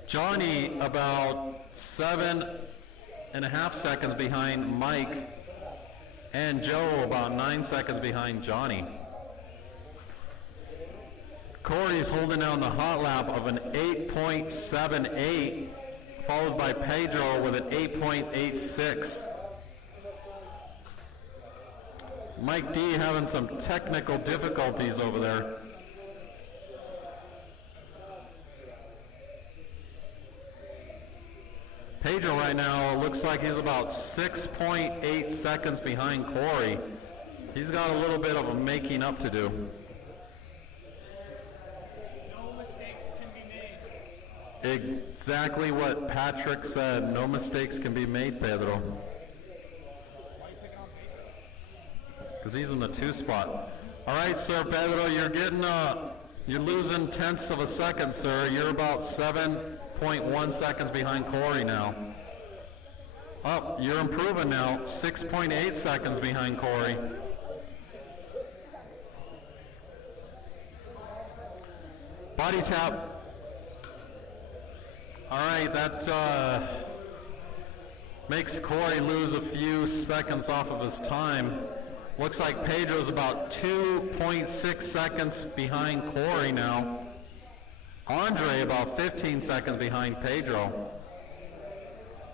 Johnny about 7.5 seconds behind Mike. And Joe about 9 seconds behind Johnny. Corey's holding down the hot lap of an 8.78, followed by Pedro with an 8.86. Mike D having some technical difficulties over there. Pedro right now looks like he's about 6.8 seconds behind Corey. He's got a little bit of a making up to do. No mistakes can be made. Exactly what Patrick said. No mistakes can be made, Pedro. Because he's in the 2 spot. All right, sir, Pedro, you're losing tenths of a second, sir. You're about 7.1 seconds behind Corey now. Oh, you're improving now. 6.8 seconds behind Corey. Body tap. All right, that makes Corey lose a few seconds off of his time. Looks like Pedro's about 2.6 seconds behind Corey now. Andre about 15 seconds behind Pedro.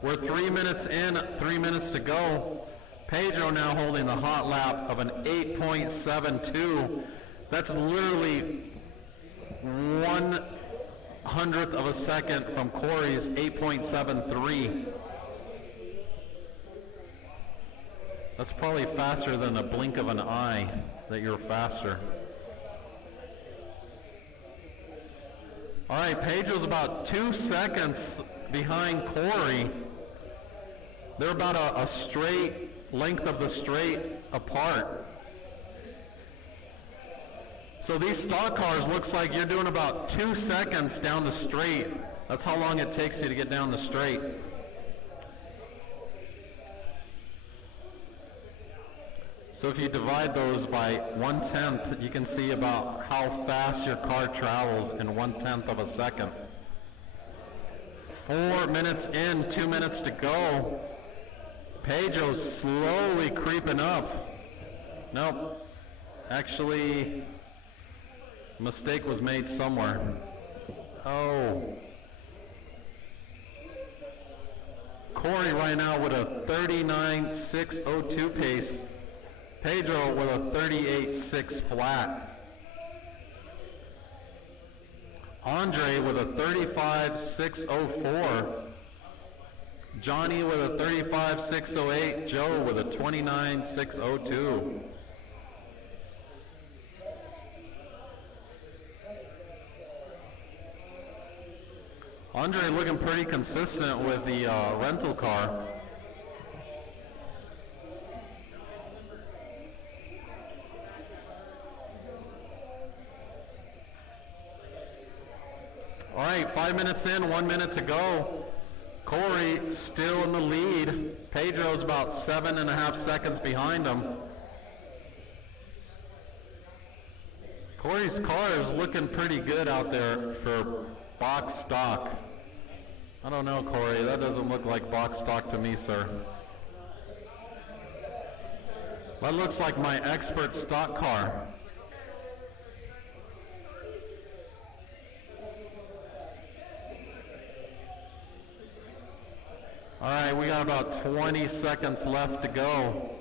We're 3 minutes in, 3 minutes to go. Pedro now holding the hot lap of an 8.72. That's literally 1/100th of a second from Corey's 8.73. That's probably faster than a blink of an eye that you're faster. All right, Pedro's about 2 seconds behind Corey. They're about a straight length of the straight apart. So these stock cars looks like you're doing about 2 seconds down the straight. That's how long it takes you to get down the straight. So if you divide those by 1/10, you can see about how fast your car travels in 1/10 of a second. 4 minutes in, 2 minutes to go. Pedro's slowly creeping up. Nope. Actually, a mistake was made somewhere. Oh. Corey right now with a 39.602 pace. Pedro with a 38.6 flat. Andre with a 35.604. Johnny with a 35.608. Joe with a 29.602. Andre looking pretty consistent with the rental car. All right, 5 minutes in, 1 minute to go. Corey still in the lead. Pedro's about 7.5 seconds behind him. Corey's car is looking pretty good out there for box stock. I don't know, Corey, that doesn't look like box stock to me, sir. That looks like my expert stock car. All right, we got about 20 seconds left to go.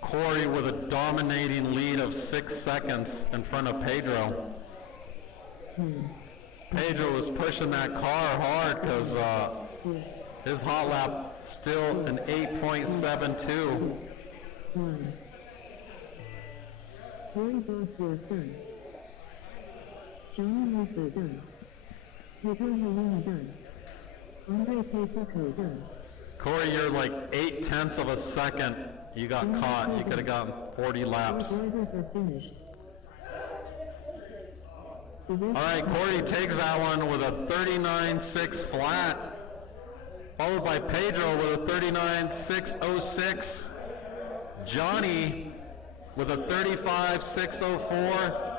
Corey with a dominating lead of 6 seconds in front of Pedro. Pedro was pushing that car hard because his hot lap still an 8.72. Corey boss was done. Johnny was done. Pedro Helena done. Andre Pesco done. Corey, you're like 0.8 of a second. You got caught. You could have gotten 40 laps. Drivers are finished. All right, Corey takes that one with a 39.6 flat, followed by Pedro with a 39.606. Johnny with a 35.604.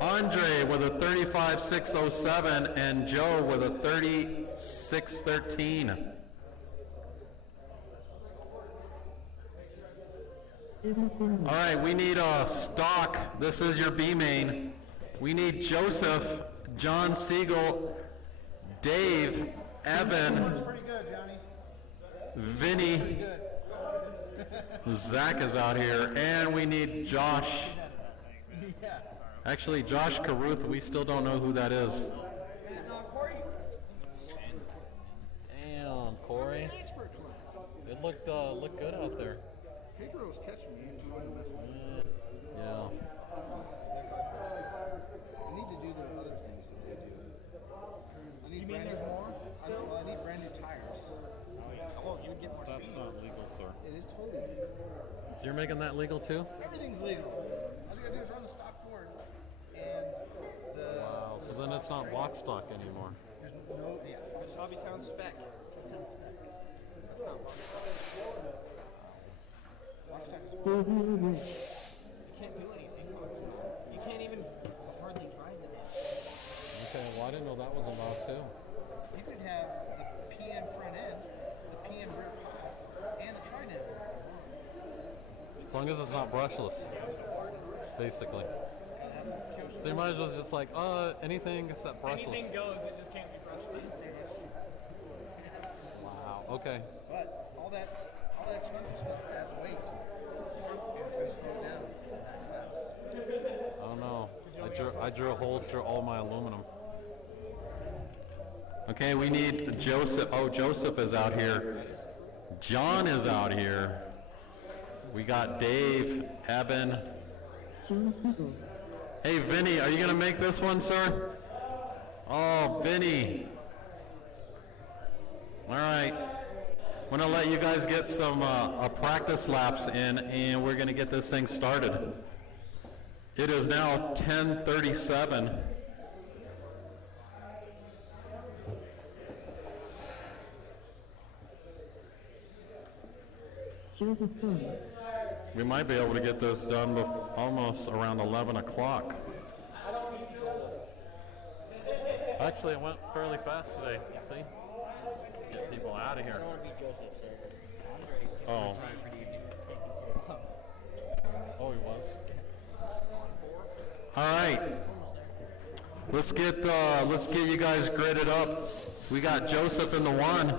Andre with a 35.607, and Joe with a 36.13. All right, we need a stock. This is your B main. We need Joseph, John Siegel, Dave, Evan, Pretty good, Johnny. Vinny, Zach is out here, and we need Josh Actually, Josh Caruth, we still don't know who that is. Damn, Corey. It looked good out there. Pedro was catching me if you wouldn't have messed up. Yeah. I need to do the other things that they do. I need You mean there's more still? I need brand new tires. Oh yeah. Oh, you would get more That's speed. not legal, sir. It is totally legal. So you're making that legal too? Everything's legal. All you gotta do is run the stock board and the. Wow. So then it's not box stock anymore. There's no. Yeah. It's HobbyTown spec. That's not box. Box stock is. JV Event. You can't do anything. You can't even hardly drive the damn. Okay, well I didn't know that was allowed too. You could have the PN front end, the PN rear pop, and the tri-net. As long as it's not brushless, basically. So you might as well just like, anything except brushless. Anything goes, it just can't be brushless. Wow. Okay. But all that expensive stuff adds weight. And it's gonna slow down fast. I don't know. I drew holes through all my aluminum. Okay, we need Joseph. Oh, Joseph is out here. John is out here. We got Dave, Evan. John Siegel. Hey, Vinny, are you going to make this one, sir? Oh, Vinny. All right. I'm going to let you guys get some practice laps in, and we're going to get this thing started. It is now 10:37. Joseph Dunn. We might be able to get this done almost around 11 o'clock. Actually, it went fairly fast today, you see? Get people out of here. I don't want to be Joseph, sir. Oh. Time for the evening. Oh, he was. All right. Let's get you guys gridded up. We got Joseph in the one.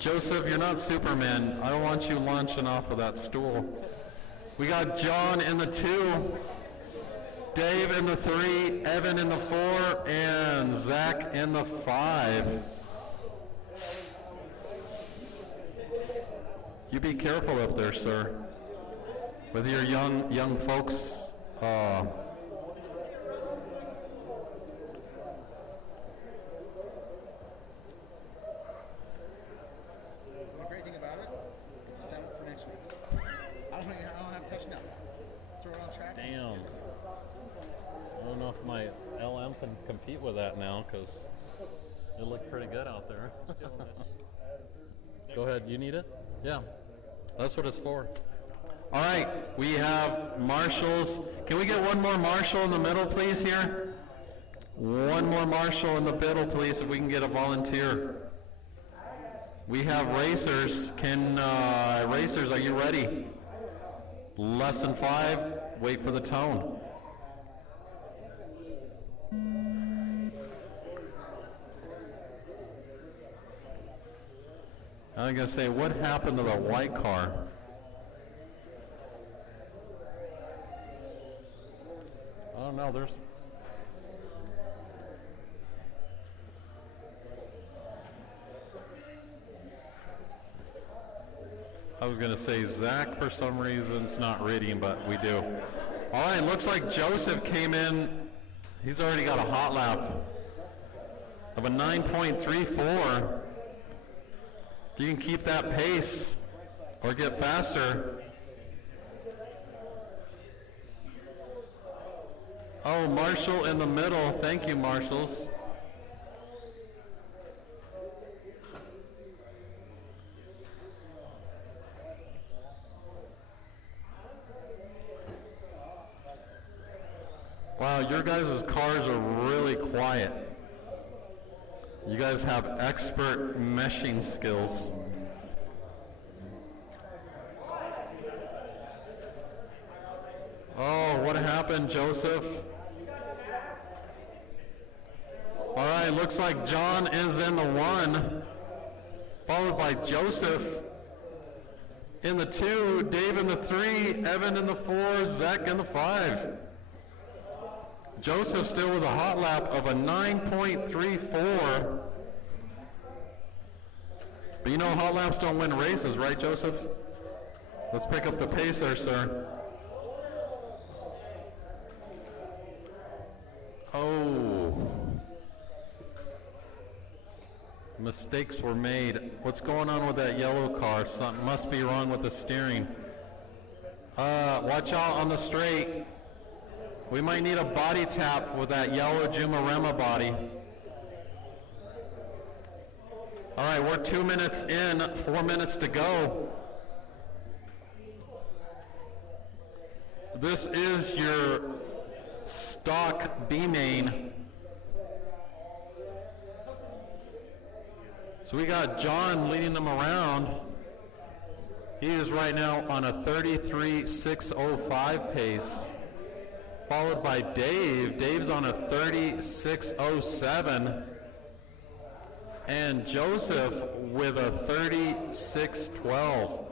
Joseph, you're not Superman. I don't want you launching off of that stool. We got John in the 2, Dave in the 3, Evan in the 4, and Zach in the 5. You be careful up there, sir. With your young folks. The great thing about it, it's set up for next week. I don't have to touch nothing. Throw it on track. Damn. I don't know if my LM can compete with that now, because it looked pretty good out there. Still in this. Go ahead, you need it? Yeah, that's what it's for. All right, we have marshals. Can we get one more marshal in the middle, please, here? One more marshal in the middle, please, if we can get a volunteer. We have racers. Racers, are you ready? Lesson 5, wait for the tone. I'm going to say, what happened to the white car? I don't know, there's... I was going to say Zach, for some reason, is not reading, but we do. All right, looks like Joseph came in. He's already got a hot lap of a 9.34. If you can keep that pace or get faster. Oh, Marshall in the middle. Thank you, Marshals. Wow, your guys' cars are really quiet. You guys have expert meshing skills. Oh, what happened, Joseph? All right, looks like John is in the 1, followed by Joseph in the 2, Dave in the 3, Evan in the 4, Zach in the 5. Joseph still with a hot lap of a 9.34. But you know hot laps don't win races, right, Joseph? Let's pick up the pace there, sir. Oh. Mistakes were made. What's going on with that yellow car? Something must be wrong with the steering. Watch out on the straight. We might need a body tap with that yellow Jumarema body. All right, we're 2 minutes in, 4 minutes to go. This is your stock B main. So we got John leading them around. He is right now on a 33.605 pace, followed by Dave. Dave's on a 36.07, and Joseph with a 36.12.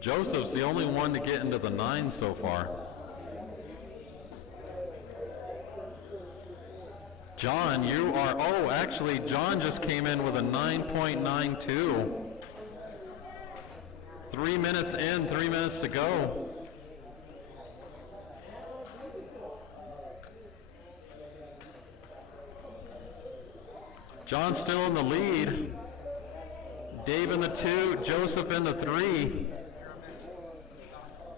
Joseph's the only one to get into the 9 so far. John, you are, oh, actually, John just came in with a 9.92. 3 minutes in, 3 minutes to go. John's still in the lead. Dave in the 2, Joseph in the 3.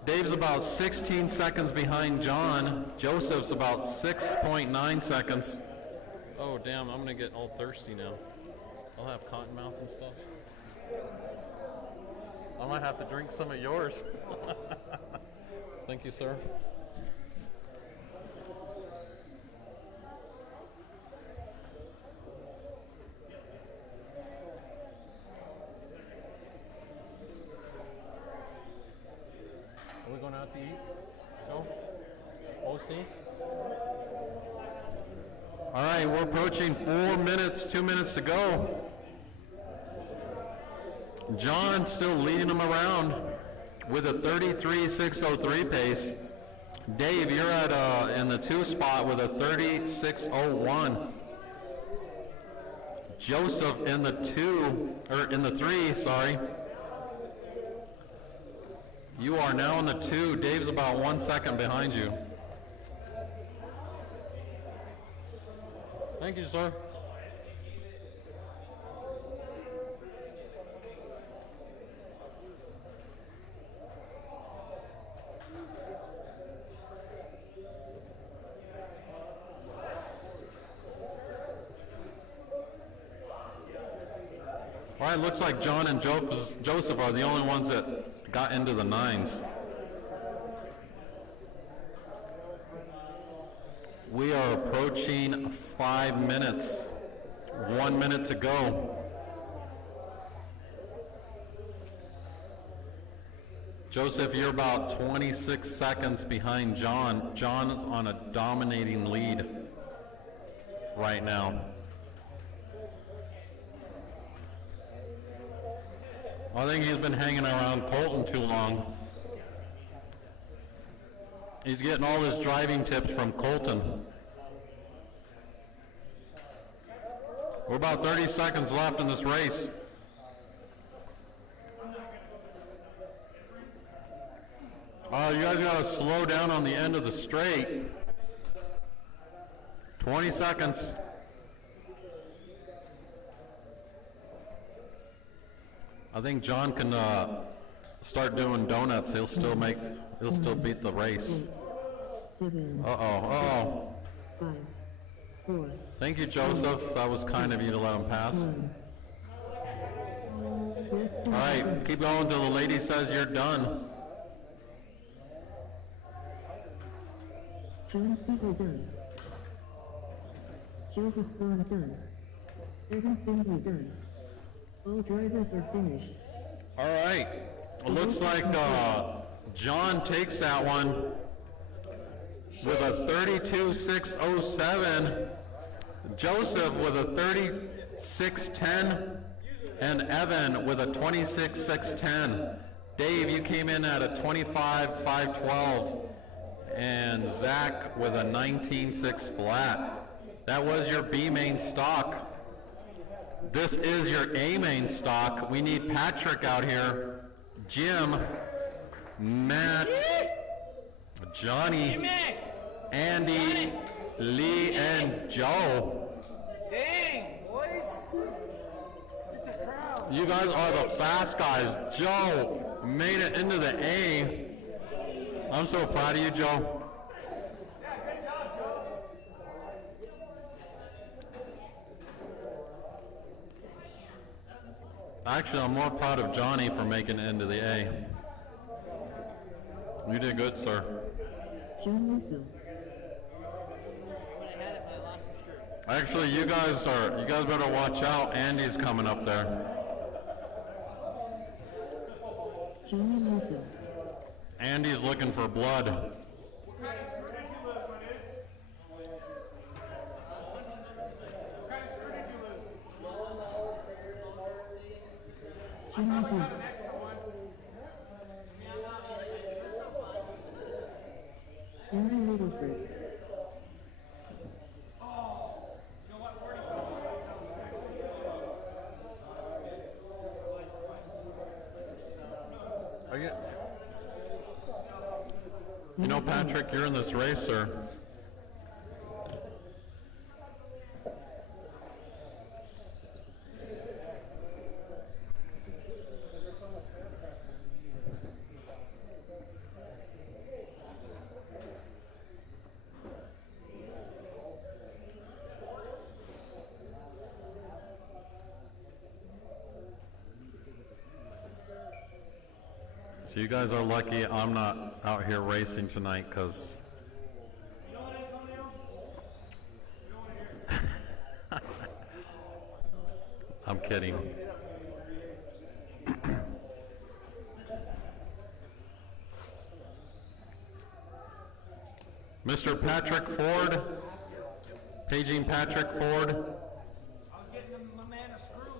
Dave's about 16 seconds behind John. Joseph's about 6.9 seconds. Oh, damn, I'm gonna get all thirsty now. I'll have cotton mouth and stuff. I might have to drink some of yours. Thank you, sir. Are we going out to eat? No? OC? All right, we're approaching 4 minutes, 2 minutes to go. John still leading them around with a 33.603 pace. Dave, you're at in the 2 spot with a 36.01. Joseph in the 2, or in the 3, sorry. You are now in the 2. Dave's about 1 second behind you. Thank you, sir. All right, looks like John and Joseph are the only ones that got into the 9s. We are approaching 5 minutes. 1 minute to go. Joseph, you're about 26 seconds behind John. John is on a dominating lead right now. I think he's been hanging around Colton too long. He's getting all his driving tips from Colton. We're about 30 seconds left in this race. You guys gotta slow down on the end of the straight. 20 seconds. I think John can start doing donuts. He'll still beat the race. 7, Uh-oh. 5, 4. Thank you, Joseph. That was kind of you to let him pass. All right, keep going until the lady says you're done. John Seaver done. Joseph Brown done. Evan Finley done. All drivers are finished. All right. It looks like John takes that one with a 32.607. Joseph with a 610, and Evan with a 26.610. Dave, you came in at a 25.512, and Zach with a 19.6 flat. That was your B main stock. This is your A main stock. We need Patrick out here, Jim, Matt, Johnny, Andy, Lee, and Joe. Dang, boys. It's a crowd. You guys are the fast guys. Joe made it into the A. I'm so proud of you, Joe. Actually, I'm more proud of Johnny for making it into the A. You did good, sir. John Russo. Actually, you guys better watch out. Andy's coming up there. Johnny Russo. Andy's looking for blood. Jimmy B. Aaron Littleford. You know, Patrick, you're in this race, sir. So you guys are lucky I'm not out here racing tonight, because I'm kidding. Mr. Patrick Ford, paging Patrick Ford. I was getting my man a screw.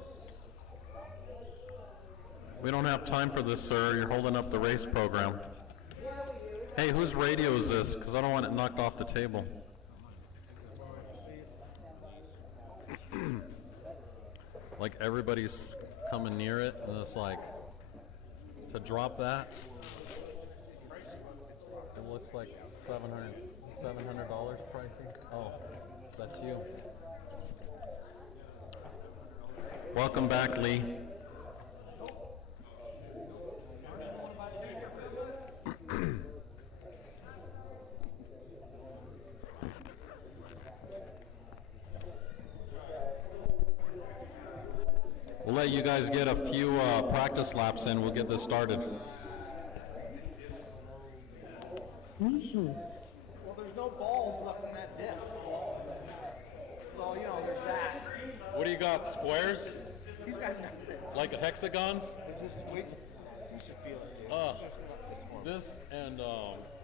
We don't have time for this, sir. You're holding up the race program. Hey, whose radio is this? Because I don't want it knocked off the table. Like everybody's coming near it, and it's like, to drop that, it looks like $700 pricing. Oh, that's you. Welcome back, Lee. We'll let you guys get a few practice laps in. We'll get this started. Lee Schultz. Well, there's no balls left in that diff. So, you know, there's that. What do you got, squares? He's got nothing. Like hexagons? It's just wait. You should feel it. This and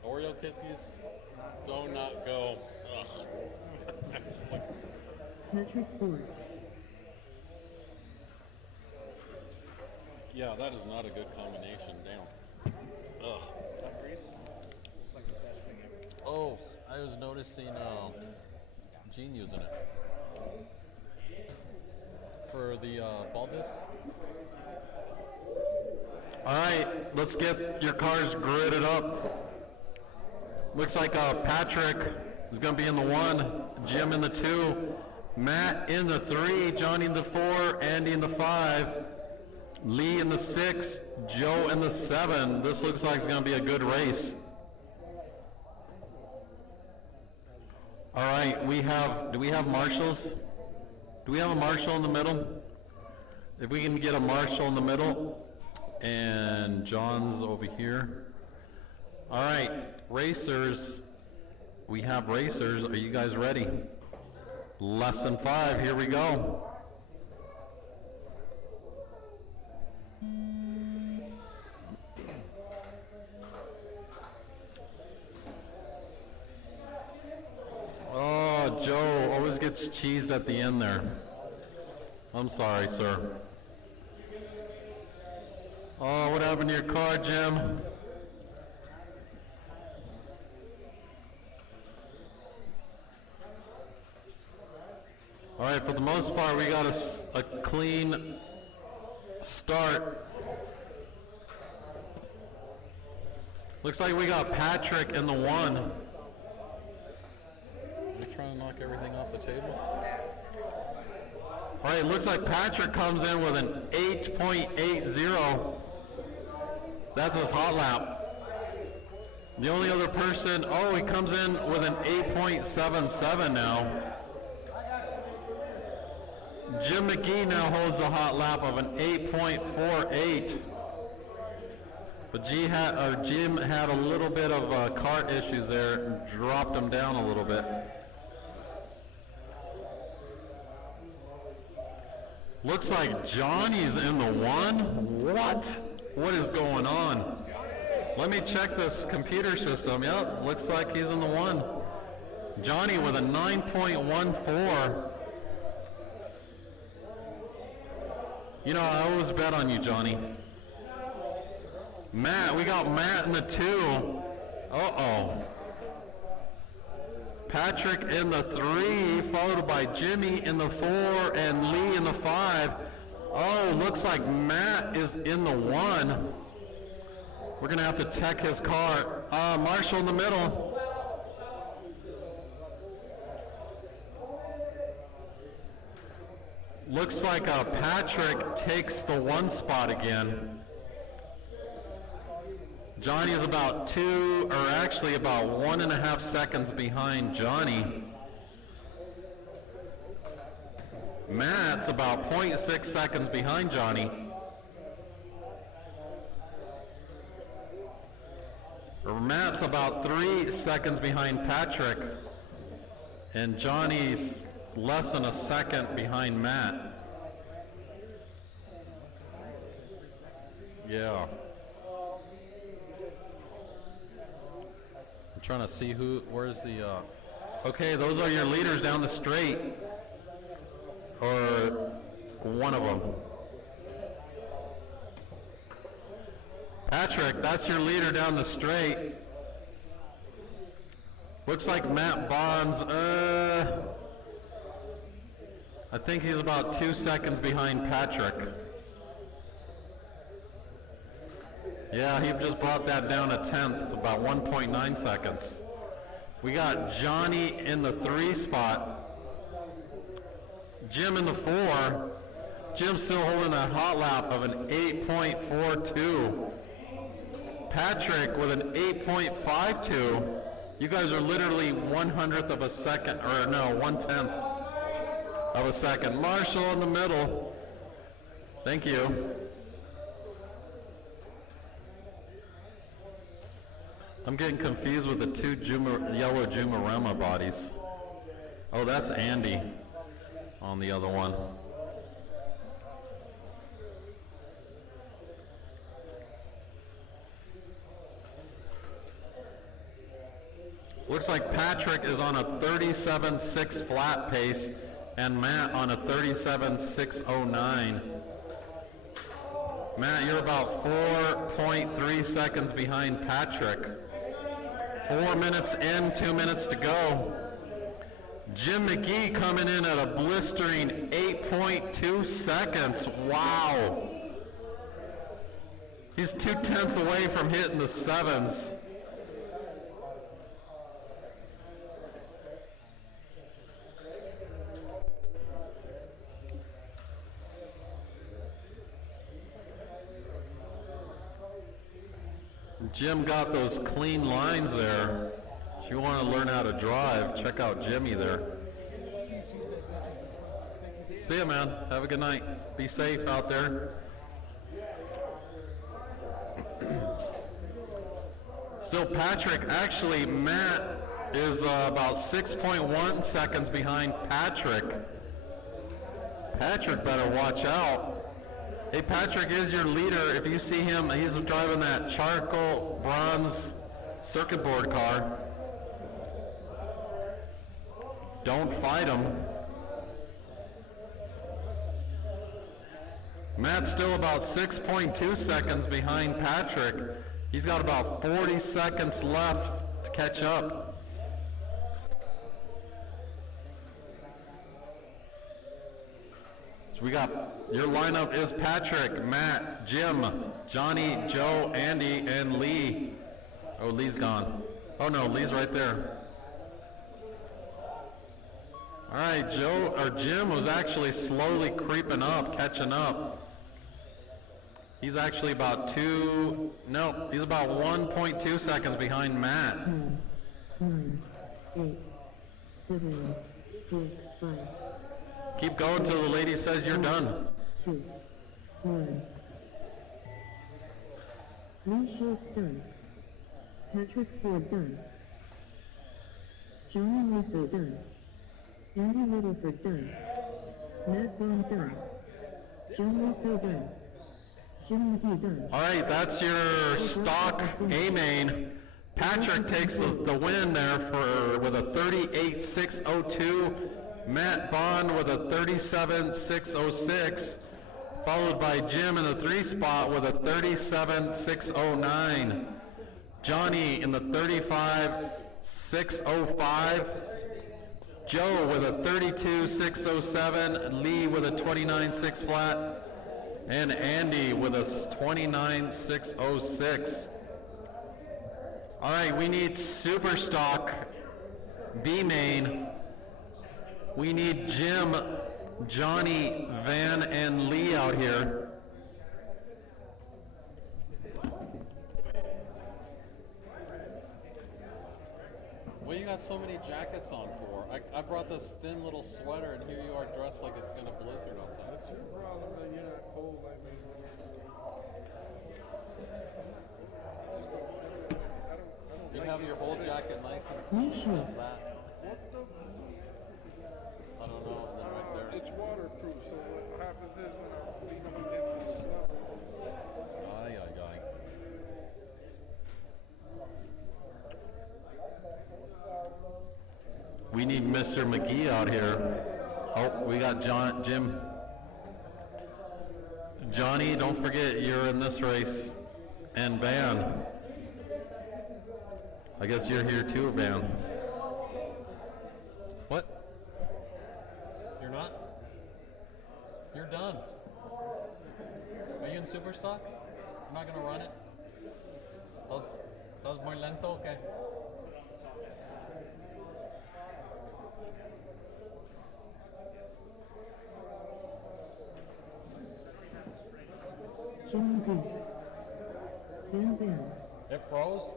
Oreo cookies do not go. Ugh. Patrick Ford. Yeah, that is not a good combination. Damn. Ugh. It's like the best thing ever. Oh, I was noticing Gene using it for the ball dips. All right, let's get your cars gridded up. Looks like Patrick is going to be in the 1, Jim in the 2, Matt in the 3, Johnny in the 4, Andy in the 5, Lee in the 6, Joe in the 7. This looks like it's going to be a good race. All right, do we have marshals? Do we have a marshal in the middle? If we can get a marshal in the middle, and John's over here. All right, racers, we have racers. Are you guys ready? Lesson 5, here we go. Oh, Joe always gets cheesed at the end there. I'm sorry, sir. Oh, what happened to your car, Jim? All right, for the most part, we got a clean start. Looks like we got Patrick in the 1. Are we trying to knock everything off the table? All right, looks like Patrick comes in with an 8.80. That's his hot lap. The only other person, oh, he comes in with an 8.77 now. Jim McGee now holds a hot lap of an 8.48. But Jim had a little bit of cart issues there and dropped him down a little bit. Looks like Johnny's in the 1. What? What is going on? Let me check this computer system. Yep, looks like he's in the 1. Johnny with a 9.14. You know, I always bet on you, Johnny. Matt, we got Matt in the 2. Uh-oh. Patrick in the 3, followed by Jimmy in the 4 and Lee in the 5. Oh, looks like Matt is in the 1. We're going to have to check his car. Marshall in the middle. Looks like Patrick takes the 1 spot again. Johnny is about 2, or actually about 1.5 seconds behind Johnny. Matt's about 0.6 seconds behind Johnny. Matt's about 3 seconds behind Patrick. And Johnny's less than a second behind Matt. Yeah. I'm trying to see where's the, okay, those are your leaders down the straight. Or one of them. Patrick, that's your leader down the straight. Looks like Matt Bonds, I think he's about 2 seconds behind Patrick. Yeah, he just brought that down a tenth, about 1.9 seconds. We got Johnny in the 3 spot. Jim in the 4. Jim's still holding that hot lap of an 8.42. Patrick with an 8.52. You guys are literally 1/100th of a second, or no, 1/10 of a second. Marshall in the middle. Thank you. I'm getting confused with the 2 yellow Jumarama bodies. Oh, that's Andy on the other one. Looks like Patrick is on a 37.6 flat pace and Matt on a 37.609. Matt, you're about 4.3 seconds behind Patrick. 4 minutes in, 2 minutes to go. Jim McGee coming in at a blistering 8.2 seconds. Wow. He's 0.2 away from hitting the 7s. Jim got those clean lines there. If you want to learn how to drive, check out Jimmy there. See ya, man. Have a good night. Be safe out there. Still Patrick, actually Matt is about 6.1 seconds behind Patrick. Patrick better watch out. Hey, Patrick is your leader. If you see him, he's driving that charcoal bronze circuit board car. Don't fight him. Matt's still about 6.2 seconds behind Patrick. He's got about 40 seconds left to catch up. So we got, your lineup is Patrick, Matt, Jim, Johnny, Joe, Andy, and Lee. Oh, Lee's gone. Oh no, Lee's right there. All right, Jim was actually slowly creeping up, catching up. He's actually about he's about 1.2 seconds behind Matt. 9, 8, 7, 6, 5. Keep going till the lady says you're done. 2, 1. Lee Schultz done. Patrick Ford done. Johnny Russo done. Andy Littleford done. Matt Bond done. John Russo done. Jim McGee done. All right, that's your stock A main. Patrick takes the win there with a 38.602. Matt Bond with a 37.606, followed by Jim in the 3 spot with a 37.609. Johnny in the 35.605. Joe with a 32.607. Lee with a 29.6 flat. And Andy with a 29.606. All right, we need super stock B main. We need Jim, Johnny, Van, and Lee out here. What you got so many jackets on for? I brought this thin little sweater, and here you are dressed like it's gonna blizzard outside. That's your problem that you're not cold like me. You have your whole jacket nice and flat. I don't know, and then right there. It's waterproof, so what happens is when I lean up against the snow. Ay, ay, ay. We need Mr. McGee out here. Oh, we got Jim. Johnny, don't forget you're in this race. And Van. I guess you're here too, Van. What? You're not? You're done. Are you in super stock? You're not gonna run it? That was muy lento? Okay. Jim McGee. Van. It froze?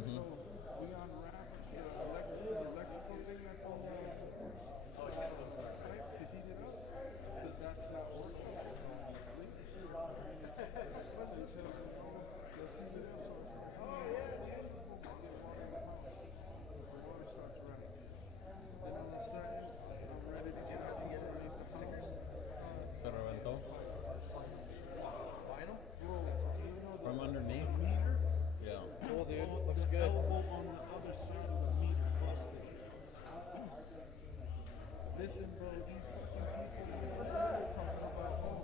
So we unwrapped the electrical thing that's on the pipe to heat it up, because that's not working. Obviously. They said, let's heat it up. The water starts running. Then all of a sudden, I'm ready to get out and get underneath the house. Se reventó? From underneath? Meter. Yeah. Cool, dude. Looks good. Elbow on the other side of the meter busted. Listen, bro, these fucking people they're talking about,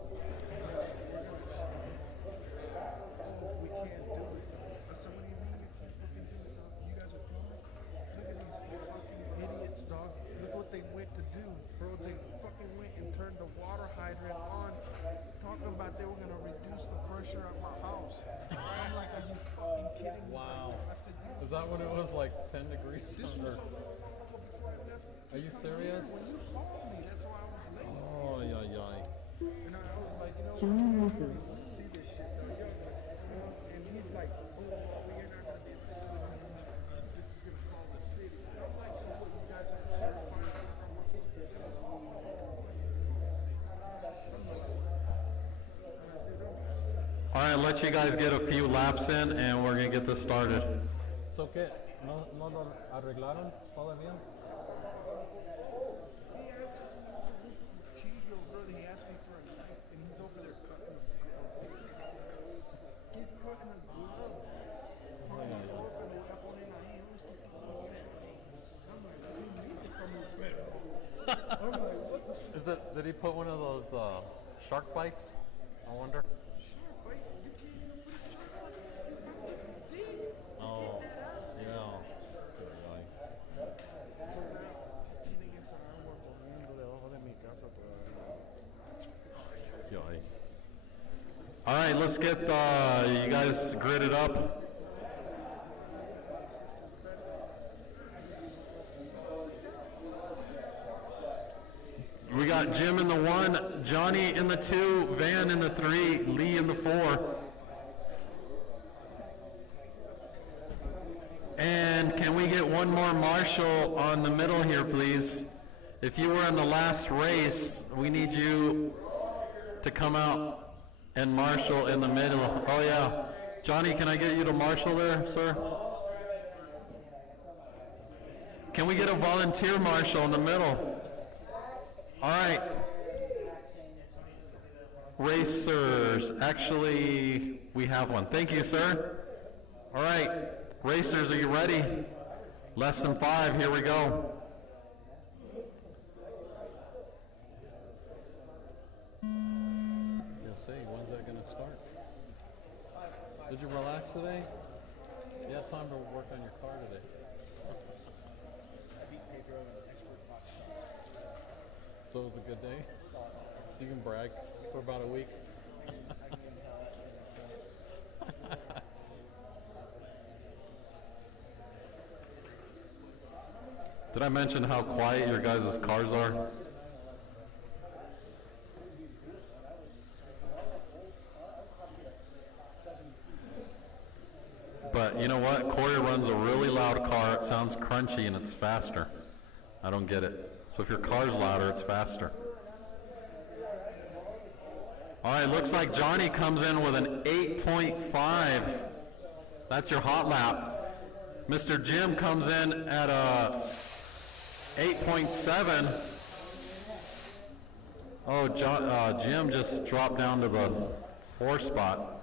we can't do it. I said, what do you mean you can't fucking do it, dog? You guys are plumbers? Look at these fucking idiots, dog. Look what they went to do, bro. They fucking went and turned the water hydrant on, talking about they were gonna reduce the pressure at my house. I'm like, are you fucking kidding me? Wow. I said, Is that when it was like 10 degrees this under? was so long ago before I left. Are you serious? When you called me, that's why I was late. Oh, yeah, yeah. And I was like, you know, John Russo. I see this shit, though. And he's like, oh, well, you're not going to be able to do it. This is going to call the city. And I'm like, so what, you guys are certified? All right, let you guys get a few laps in, and we're gonna get this started. So, ¿qué? ¿No lo arreglaron todavía? He asked Chigo, brother, he asked me for a knife, and he's over there cutting a glove. He's cutting a glove. Talking to open I'm like, what the f- Is it? Did he put one of those shark bites? I wonder. shark bite? You can't even put a shark bite deep. Oh, yeah. Tiene que ser agua corriendo debajo de mi casa todavía. Yoy. All right, let's get you guys gridded up. We got Jim in the 1, Johnny in the 2, Van in the 3, Lee in the 4. And can we get one more Marshall on the middle here, please? If you were in the last race, we need you to come out and Marshall in the middle. Oh yeah. Johnny, can I get you to Marshall there, sir? Can we get a volunteer Marshall in the middle? All right. Racers, actually, we have one. Thank you, sir. All right. Racers, are you ready? Less than 5, here we go. Yeah, say, when's that going to start? Did you relax today? You had time to work on your car today. I beat Pedro in the expert box shot. So it was a good day? You can brag for about a week. Did I mention how quiet your guys' cars are? But you know what? Corey runs a really loud car. It sounds crunchy and it's faster. I don't get it. So if your car's louder, it's faster. All right, looks like Johnny comes in with an 8.5. That's your hot lap. Mr. Jim comes in at a 8.7. Oh, Jim just dropped down to the 4 spot.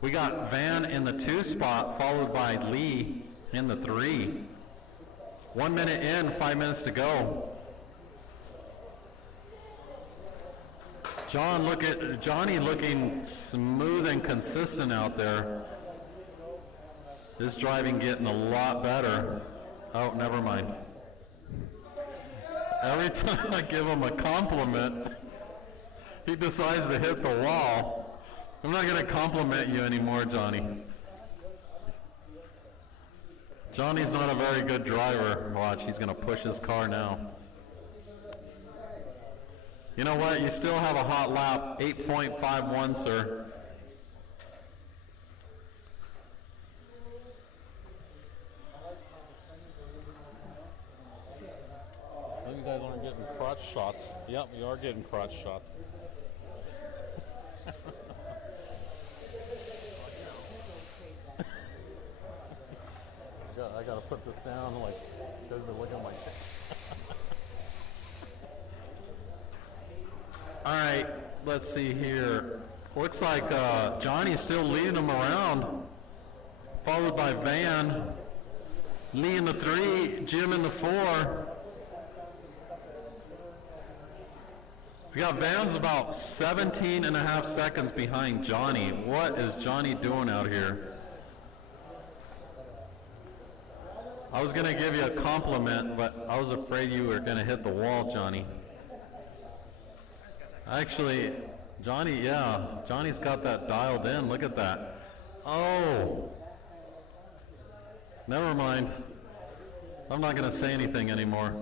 We got Van in the 2 spot, followed by Lee in the 3. 1 minute in, 5 minutes to go. Johnny looking smooth and consistent out there. His driving getting a lot better. Oh, never mind. Every time I give him a compliment, he decides to hit the wall. I'm not going to compliment you anymore, Johnny. Johnny's not a very good driver. Watch, he's going to push his car now. You know what? You still have a hot lap, 8.51, sir. You guys aren't getting crotch shots. Yep, we are getting crotch shots. I gotta put this down, like, you guys been looking at my... All right, let's see here. Looks like Johnny's still leading them around, followed by Van, Lee in the 3, Jim in the 4. We got Van's about 17 and a half seconds behind Johnny. What is Johnny doing out here? I was going to give you a compliment, but I was afraid you were going to hit the wall, Johnny. Actually, Johnny's got that dialed in. Look at that. Oh. Never mind. I'm not going to say anything anymore.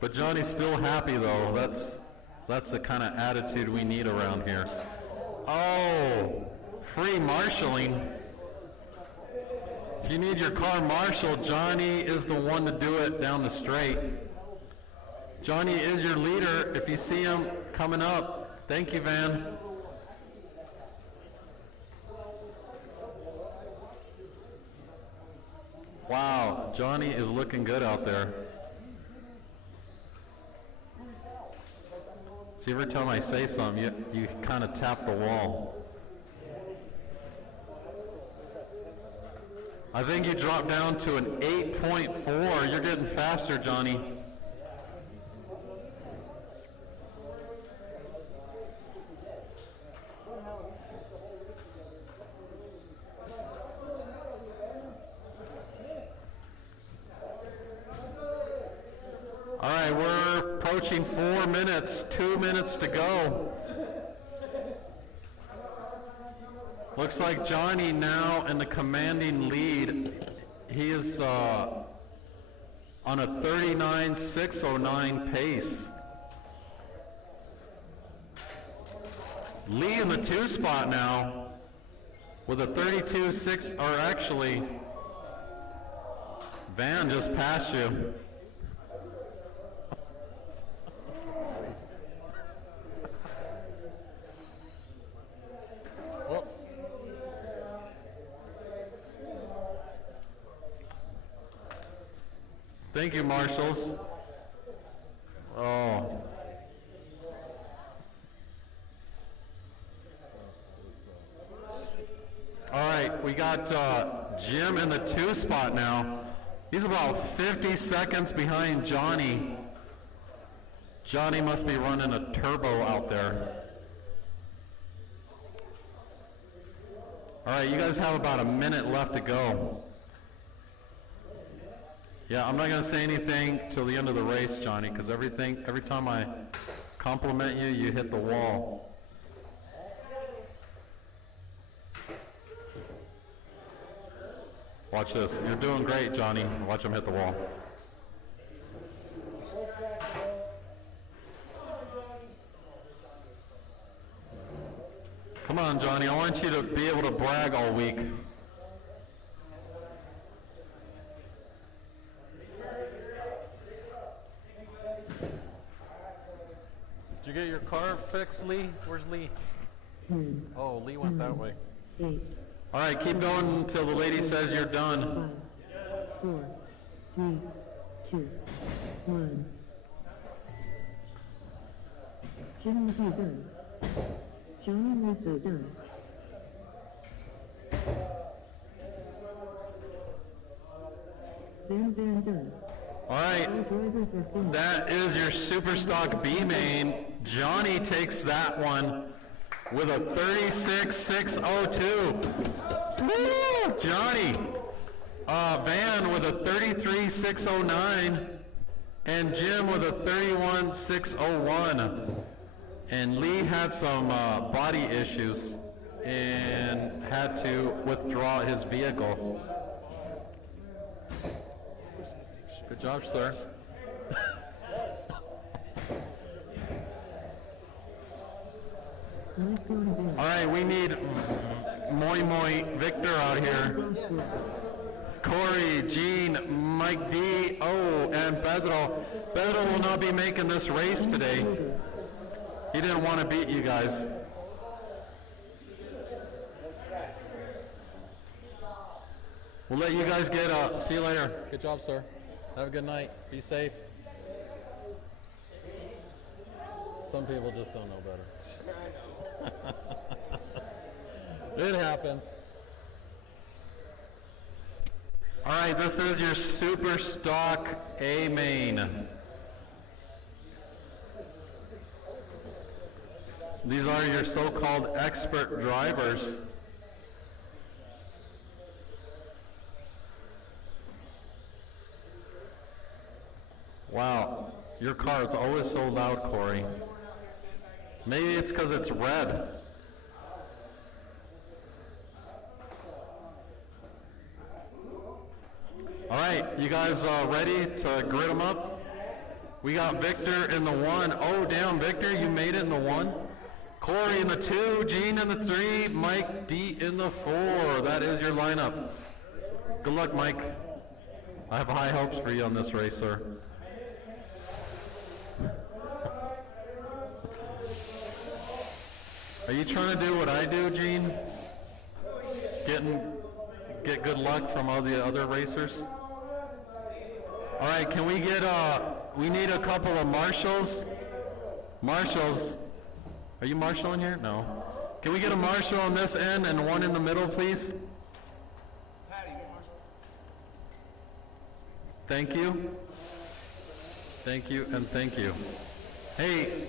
But Johnny's still happy, though. That's the kind of attitude we need around here. Oh, free marshaling. If you need your car marshaled, Johnny is the one to do it down the straight. Johnny is your leader. If you see him coming up, thank you, Van. Wow, Johnny is looking good out there. See, every time I say something, you kind of tap the wall. I think you dropped down to an 8.4. You're getting faster, Johnny. All right, we're approaching 4 minutes, 2 minutes to go. Looks like Johnny now in the commanding lead. He is on a 39.609 pace. Lee in the 2 spot now with a 32.6, or actually, Van just passed you. Thank you, marshals. Oh. All right, we got Jim in the 2 spot now. He's about 50 seconds behind Johnny. Johnny must be running a turbo out there. All right, you guys have about a minute left to go. Yeah, I'm not going to say anything till the end of the race, Johnny, because every time I compliment you, you hit the wall. Watch this. You're doing great, Johnny. Watch him hit the wall. Come on, Johnny. I want you to be able to brag all week. Did you get your car fixed, Lee? Where's Lee? 10, Oh, Lee went that way. 8, All right, keep going until the lady says you're done. 5, 4, 3, 2, 1. 直路地段，小人物所站。Very done. All right, All drivers are finished. that is your super stock B main. Johnny takes that one with a 36.602. Woo! Johnny. Van with a 33.609. And Jim with a 31.601. And Lee had some body issues and had to withdraw his vehicle. Good job, sir. All right, we need Moi Victor out here. Corey, Gene, Mike D, oh, and Pedro. Pedro will not be making this race today. He didn't want to beat you guys. We'll let you guys get see you later. Good job, sir. Have a good night. Be safe. Some people just don't know better. It happens. All right, this is your super stock A main. These are your so-called expert drivers. Wow, your car is always so loud, Corey. Maybe it's because it's red. All right, you guys ready to grid them up? We got Victor in the 1. Oh, damn, Victor, you made it in the 1. Corey in the 2, Gene in the 3, Mike D in the 4. That is your lineup. Good luck, Mike. I have high hopes for you on this race, sir. Are you trying to do what I do, Gene? Get good luck from all the other racers? All right, can we get we need a couple of marshals. Marshals. Are you marshaling here? No. Can we get a marshal on this end and one in the middle, please? Patty, you marshal? Thank you. Thank you and thank you. Hey,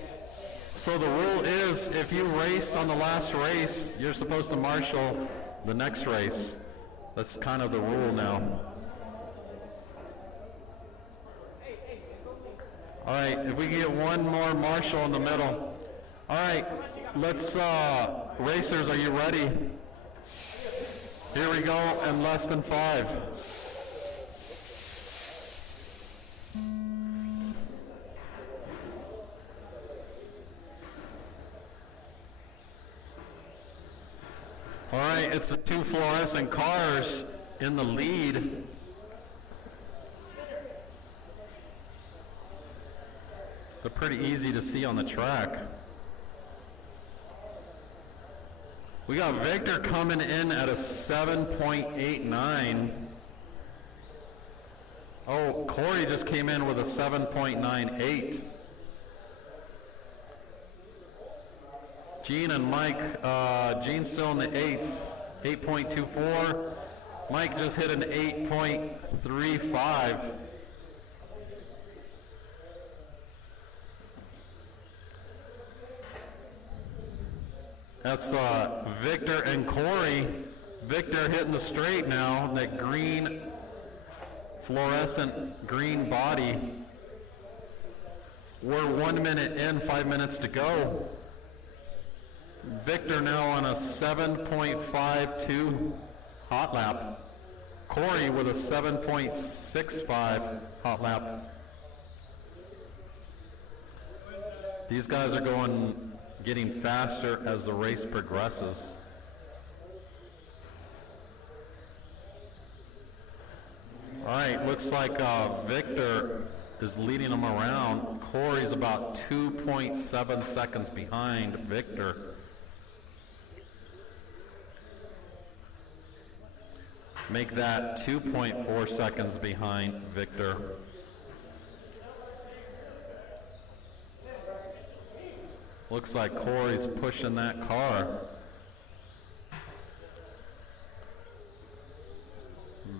so the rule is if you raced on the last race, you're supposed to marshal the next race. That's kind of the rule now. All right, if we can get one more marshal in the middle. All right, let's, racers, are you ready? Here we go in less than 5. All right, it's the 2 fluorescent cars in the lead. They're pretty easy to see on the track. We got Victor coming in at a 7.89. Oh, Corey just came in with a 7.98. Gene and Mike, Gene's still in the 8s, 8.24. Mike just hit an 8.35. That's Victor and Corey. Victor hitting the straight now, that green, fluorescent green body. We're 1 minute in, 5 minutes to go. Victor now on a 7.52 hot lap. Corey with a 7.65 hot lap. These guys are getting faster as the race progresses. All right, looks like Victor is leading them around. Corey's about 2.7 seconds behind Victor. Make that 2.4 seconds behind Victor. Looks like Corey's pushing that car.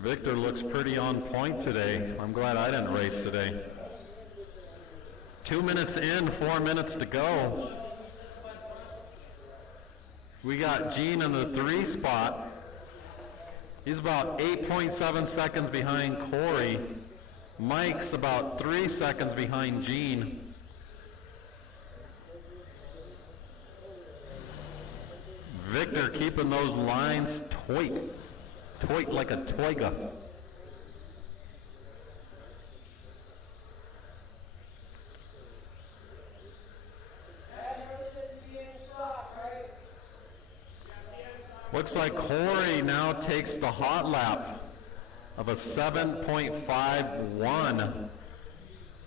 Victor looks pretty on point today. I'm glad I didn't race today. 2 minutes in, 4 minutes to go. We got Gene in the 3 spot. He's about 8.7 seconds behind Corey. Mike's about 3 seconds behind Gene. Victor keeping those lines tight like a toiga. Looks like Corey now takes the hot lap of a 7.51.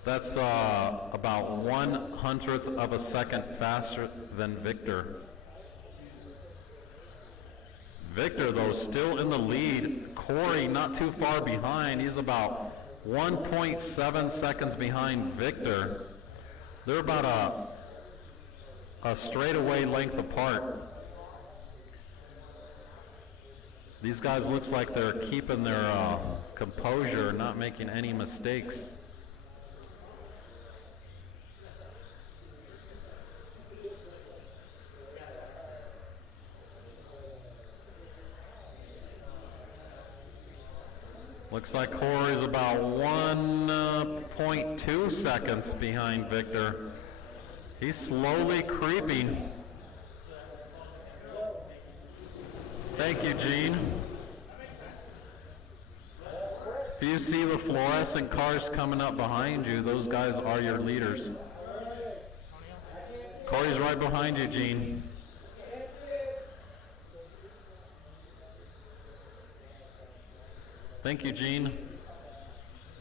That's about 1/100th of a second faster than Victor. Victor, though, still in the lead. Corey not too far behind. He's about 1.7 seconds behind Victor. They're about a straightaway length apart. These guys looks like they're keeping their composure, not making any mistakes. Looks like Corey's about 1.2 seconds behind Victor. He's slowly creeping. Thank you, Gene. If you see the fluorescent cars coming up behind you, those guys are your leaders. Corey's right behind you, Gene. Thank you, Gene.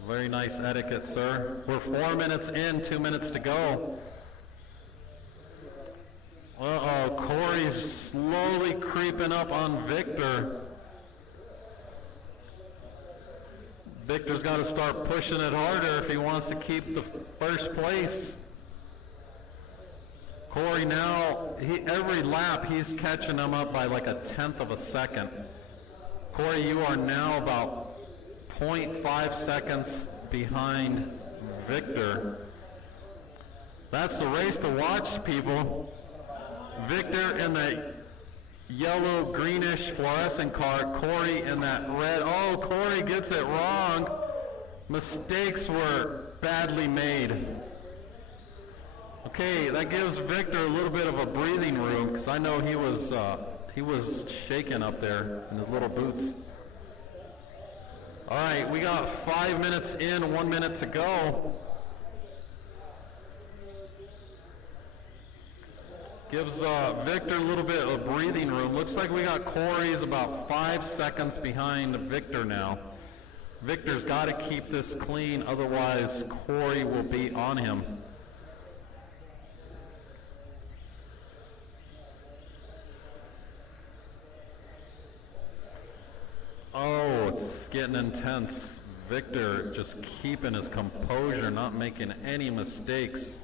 Very nice etiquette, sir. We're 4 minutes in, 2 minutes to go. Uh-oh, Corey's slowly creeping up on Victor. Victor's got to start pushing it harder if he wants to keep the first place. Corey now, every lap he's catching him up by like 1/10 of a second. Corey, you are now about 0.5 seconds behind Victor. That's the race to watch, people. Victor in the yellow greenish fluorescent car, Corey in that red. Oh, Corey gets it wrong. Mistakes were badly made. Okay, that gives Victor a little bit of a breathing room, because I know he was shaking up there in his little boots. All right, we got 5 minutes in, 1 minute to go. Gives Victor a little bit of breathing room. Looks like we got Corey's about 5 seconds behind Victor now. Victor's got to keep this clean, otherwise Corey will be on him. Oh, it's getting intense. Victor just keeping his composure, not making any mistakes.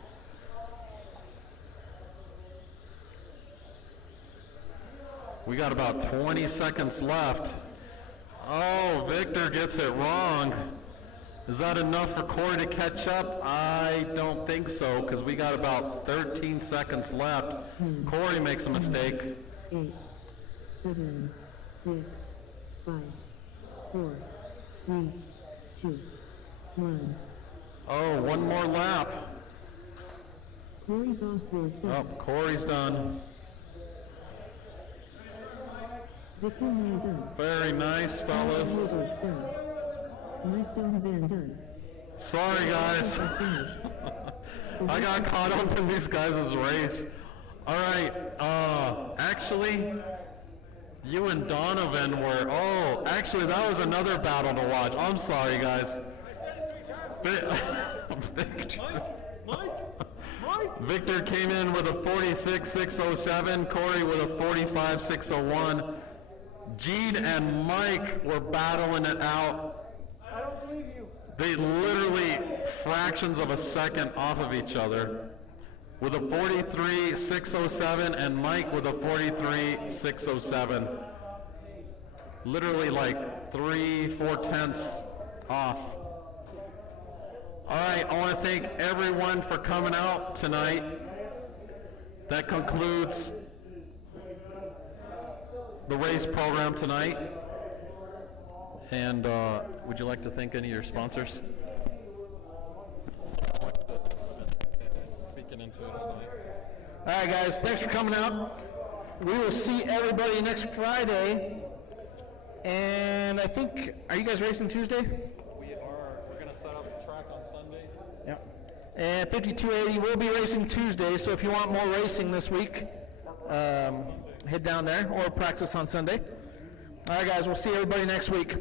We got about 20 seconds left. Oh, Victor gets it wrong. Is that enough for Corey to catch up? I don't think so, because we got about 13 seconds left. Corey makes a mistake. 8, 7, 6, 5, 4, 3, 2, 1. Oh, one more lap. Corey Boswell is done. Oh, Corey's done. Victor Mayer done. Very nice, fellas. Roberts done. Mike Donovan done. Sorry, guys. I got caught up in these guys' race. All right. Actually, you and Donovan were. Oh, actually, that was another battle to watch. I'm sorry, guys. Victor. Victor came in with a 46.607. Corey with a 45.601. Gene and Mike were battling it out. I don't believe you. They literally fractions of a second off of each other, with a 43.607 and Mike with a 43.607. Literally like 3-4 tenths off. All right, I want to thank everyone for coming out tonight. That concludes the race program tonight. And would you like to thank any of your sponsors? Speaking into it all night. All right, guys, thanks for coming out. We will see everybody next Friday. And I think, are you guys racing Tuesday? We are. We're going to set up the track on Sunday. Yep. And 5280 will be racing Tuesday, so if you want more racing this week, head down there or practice on Sunday. All right, guys, we'll see everybody next week.